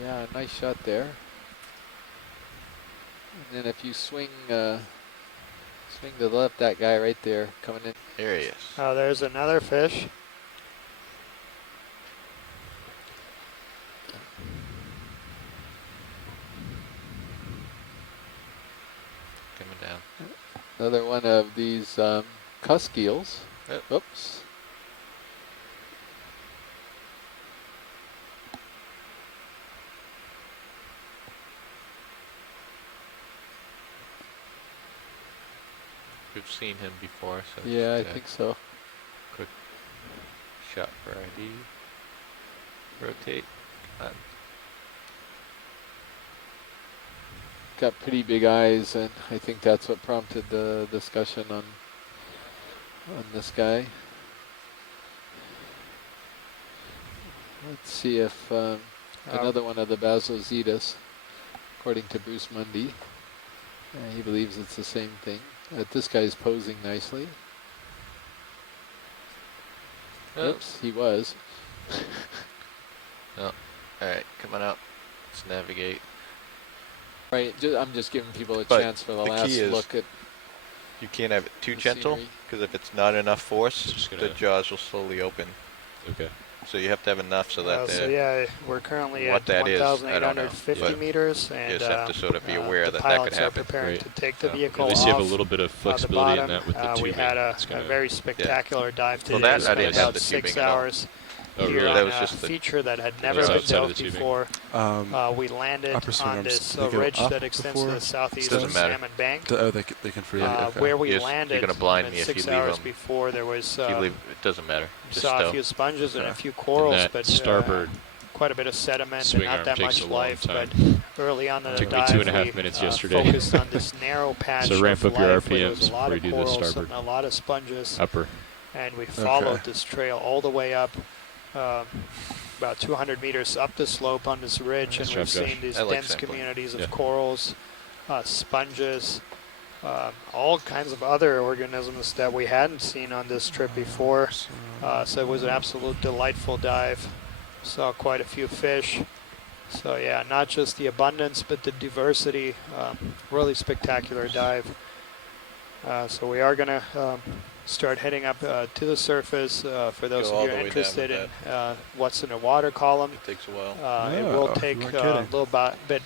Yeah, nice shot there. And then if you swing swing to the left, that guy right there coming in. There he is. Oh, there's another fish. Coming down. Another one of these cusk eels. Yep. Oops. We've seen him before, so Yeah, I just, think so. quick shot for ID. Rotate. Got pretty big eyes, and I think that's what prompted the discussion on this guy. Let's see if another one of the Basozetus, according to Bruce Mundy. He believes it's the same thing. This guy's posing nicely. Oops, he was. Oh, alright, coming up. Let's navigate. Right, I'm just giving people a But chance for the key last is look at. You can't have it too the gentle, scenery. because if it's not enough force, Just the gonna- jaws will slowly open. Okay. So you have to have enough so that So yeah, we're currently what at that is, I don't know. 1,850 But meters, you and just have to sort of be aware the that that could pilots are happen. preparing to take the vehicle At least off. you have a little bit of the flexibility in bottom. that with the We tubing. had a It's gonna- very spectacular dive today. Well, that We I spent didn't have about the 6 tubing at all. hours Oh, here really? on That was a just the- feature that had never was been outside of built the tubing. before. We landed upper on swim this arms, they go ridge up that extends to before? the southeast Doesn't of matter. Salmon Bank. Oh, they can free it. Okay. Where we You're landed, gonna blind me if you 6 leave hours them. before, there was If you leave, it doesn't matter. Just saw a stow. few sponges and a few And corals, that but starboard quite a bit of sediment and swing not arm that takes much a long life. time. But early on in the Took me dive, 2.5 we minutes yesterday. focused on this narrow patch So ramp of up your life where there was RPMs a lot before of you do the corals starboard. and a lot of sponges. Upper. And we followed Okay. this trail all the way up, about 200 meters up the slope on this ridge, Nice and job, we've Josh. seen these I like dense sampling. communities of Yeah. corals, sponges, all kinds of other organisms that we hadn't seen on this trip before. So it was an absolute delightful dive. Saw quite a few fish. So yeah, not just the abundance, but the diversity. Really spectacular dive. So we are going to start heading up to the surface. For those Go all of you the way down interested with in what's in a water column, It takes a while. it will Oh, take you a weren't kidding. little bit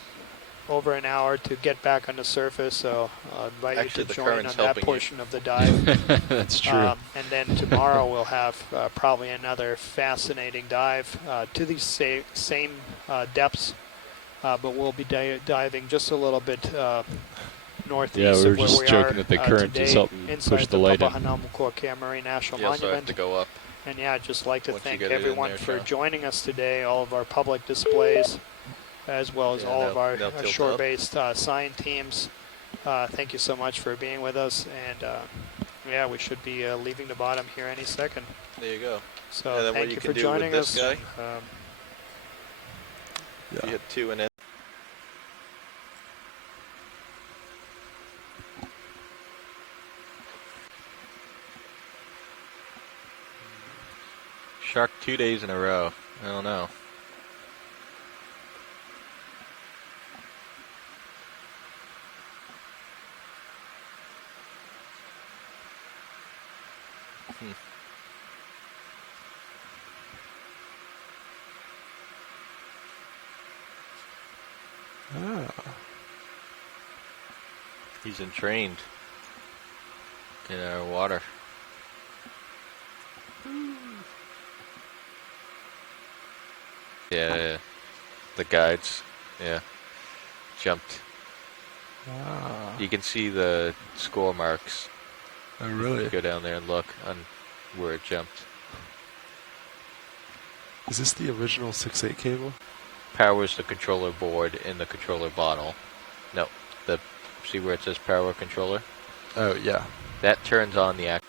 over an hour to get back on the surface. So I invite Actually, you the to join on current's that helping you. portion of the dive. That's true. And then tomorrow we'll have probably another fascinating dive to these same depths, but we'll be diving just a little bit northeast Yeah, we were of where just we joking are that the current today, is helping inside push the light in. Papahanaumokuakea Marine National You also have Monument. to go up. And yeah, I'd just like to Once you thank get it in everyone there, for Sean. joining us today, all of our public displays, as well as Yeah, all of our they'll tilt up. shore-based sign teams. Thank you so much for being with us, and yeah, we should be leaving the bottom here any second. There you go. So And then what thank you you can for do joining with us. this guy, Yeah. you hit 2 and then shark 2 days in a row. I don't know. Ah. He's entrained in our water. Yeah, the guides, yeah, jumped. Ah. You can see the score marks. Oh, really? Go down there and look on where it jumped. Is this the original 6/8 cable? powers the controller board in the controller bottle. No, see where it says power controller? Oh, yeah. That turns on the act.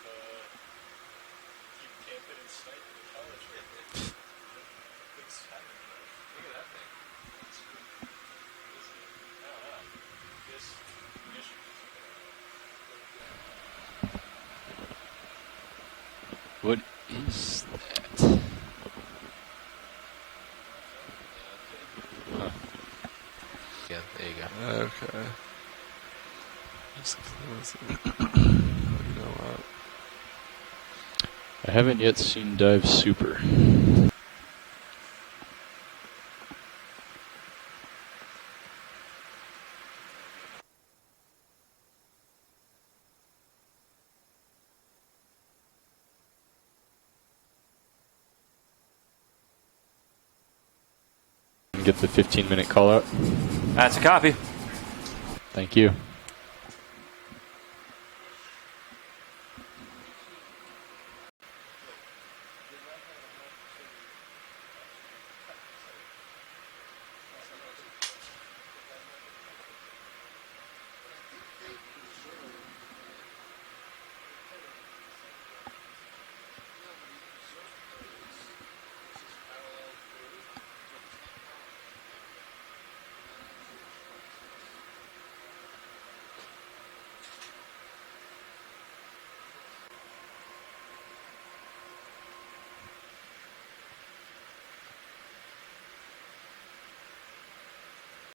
What is that? Huh. Yeah, there you go. Okay. Just close it. You know what? I haven't yet seen Dive Super. Get the 15-minute call out. That's a copy. Thank you.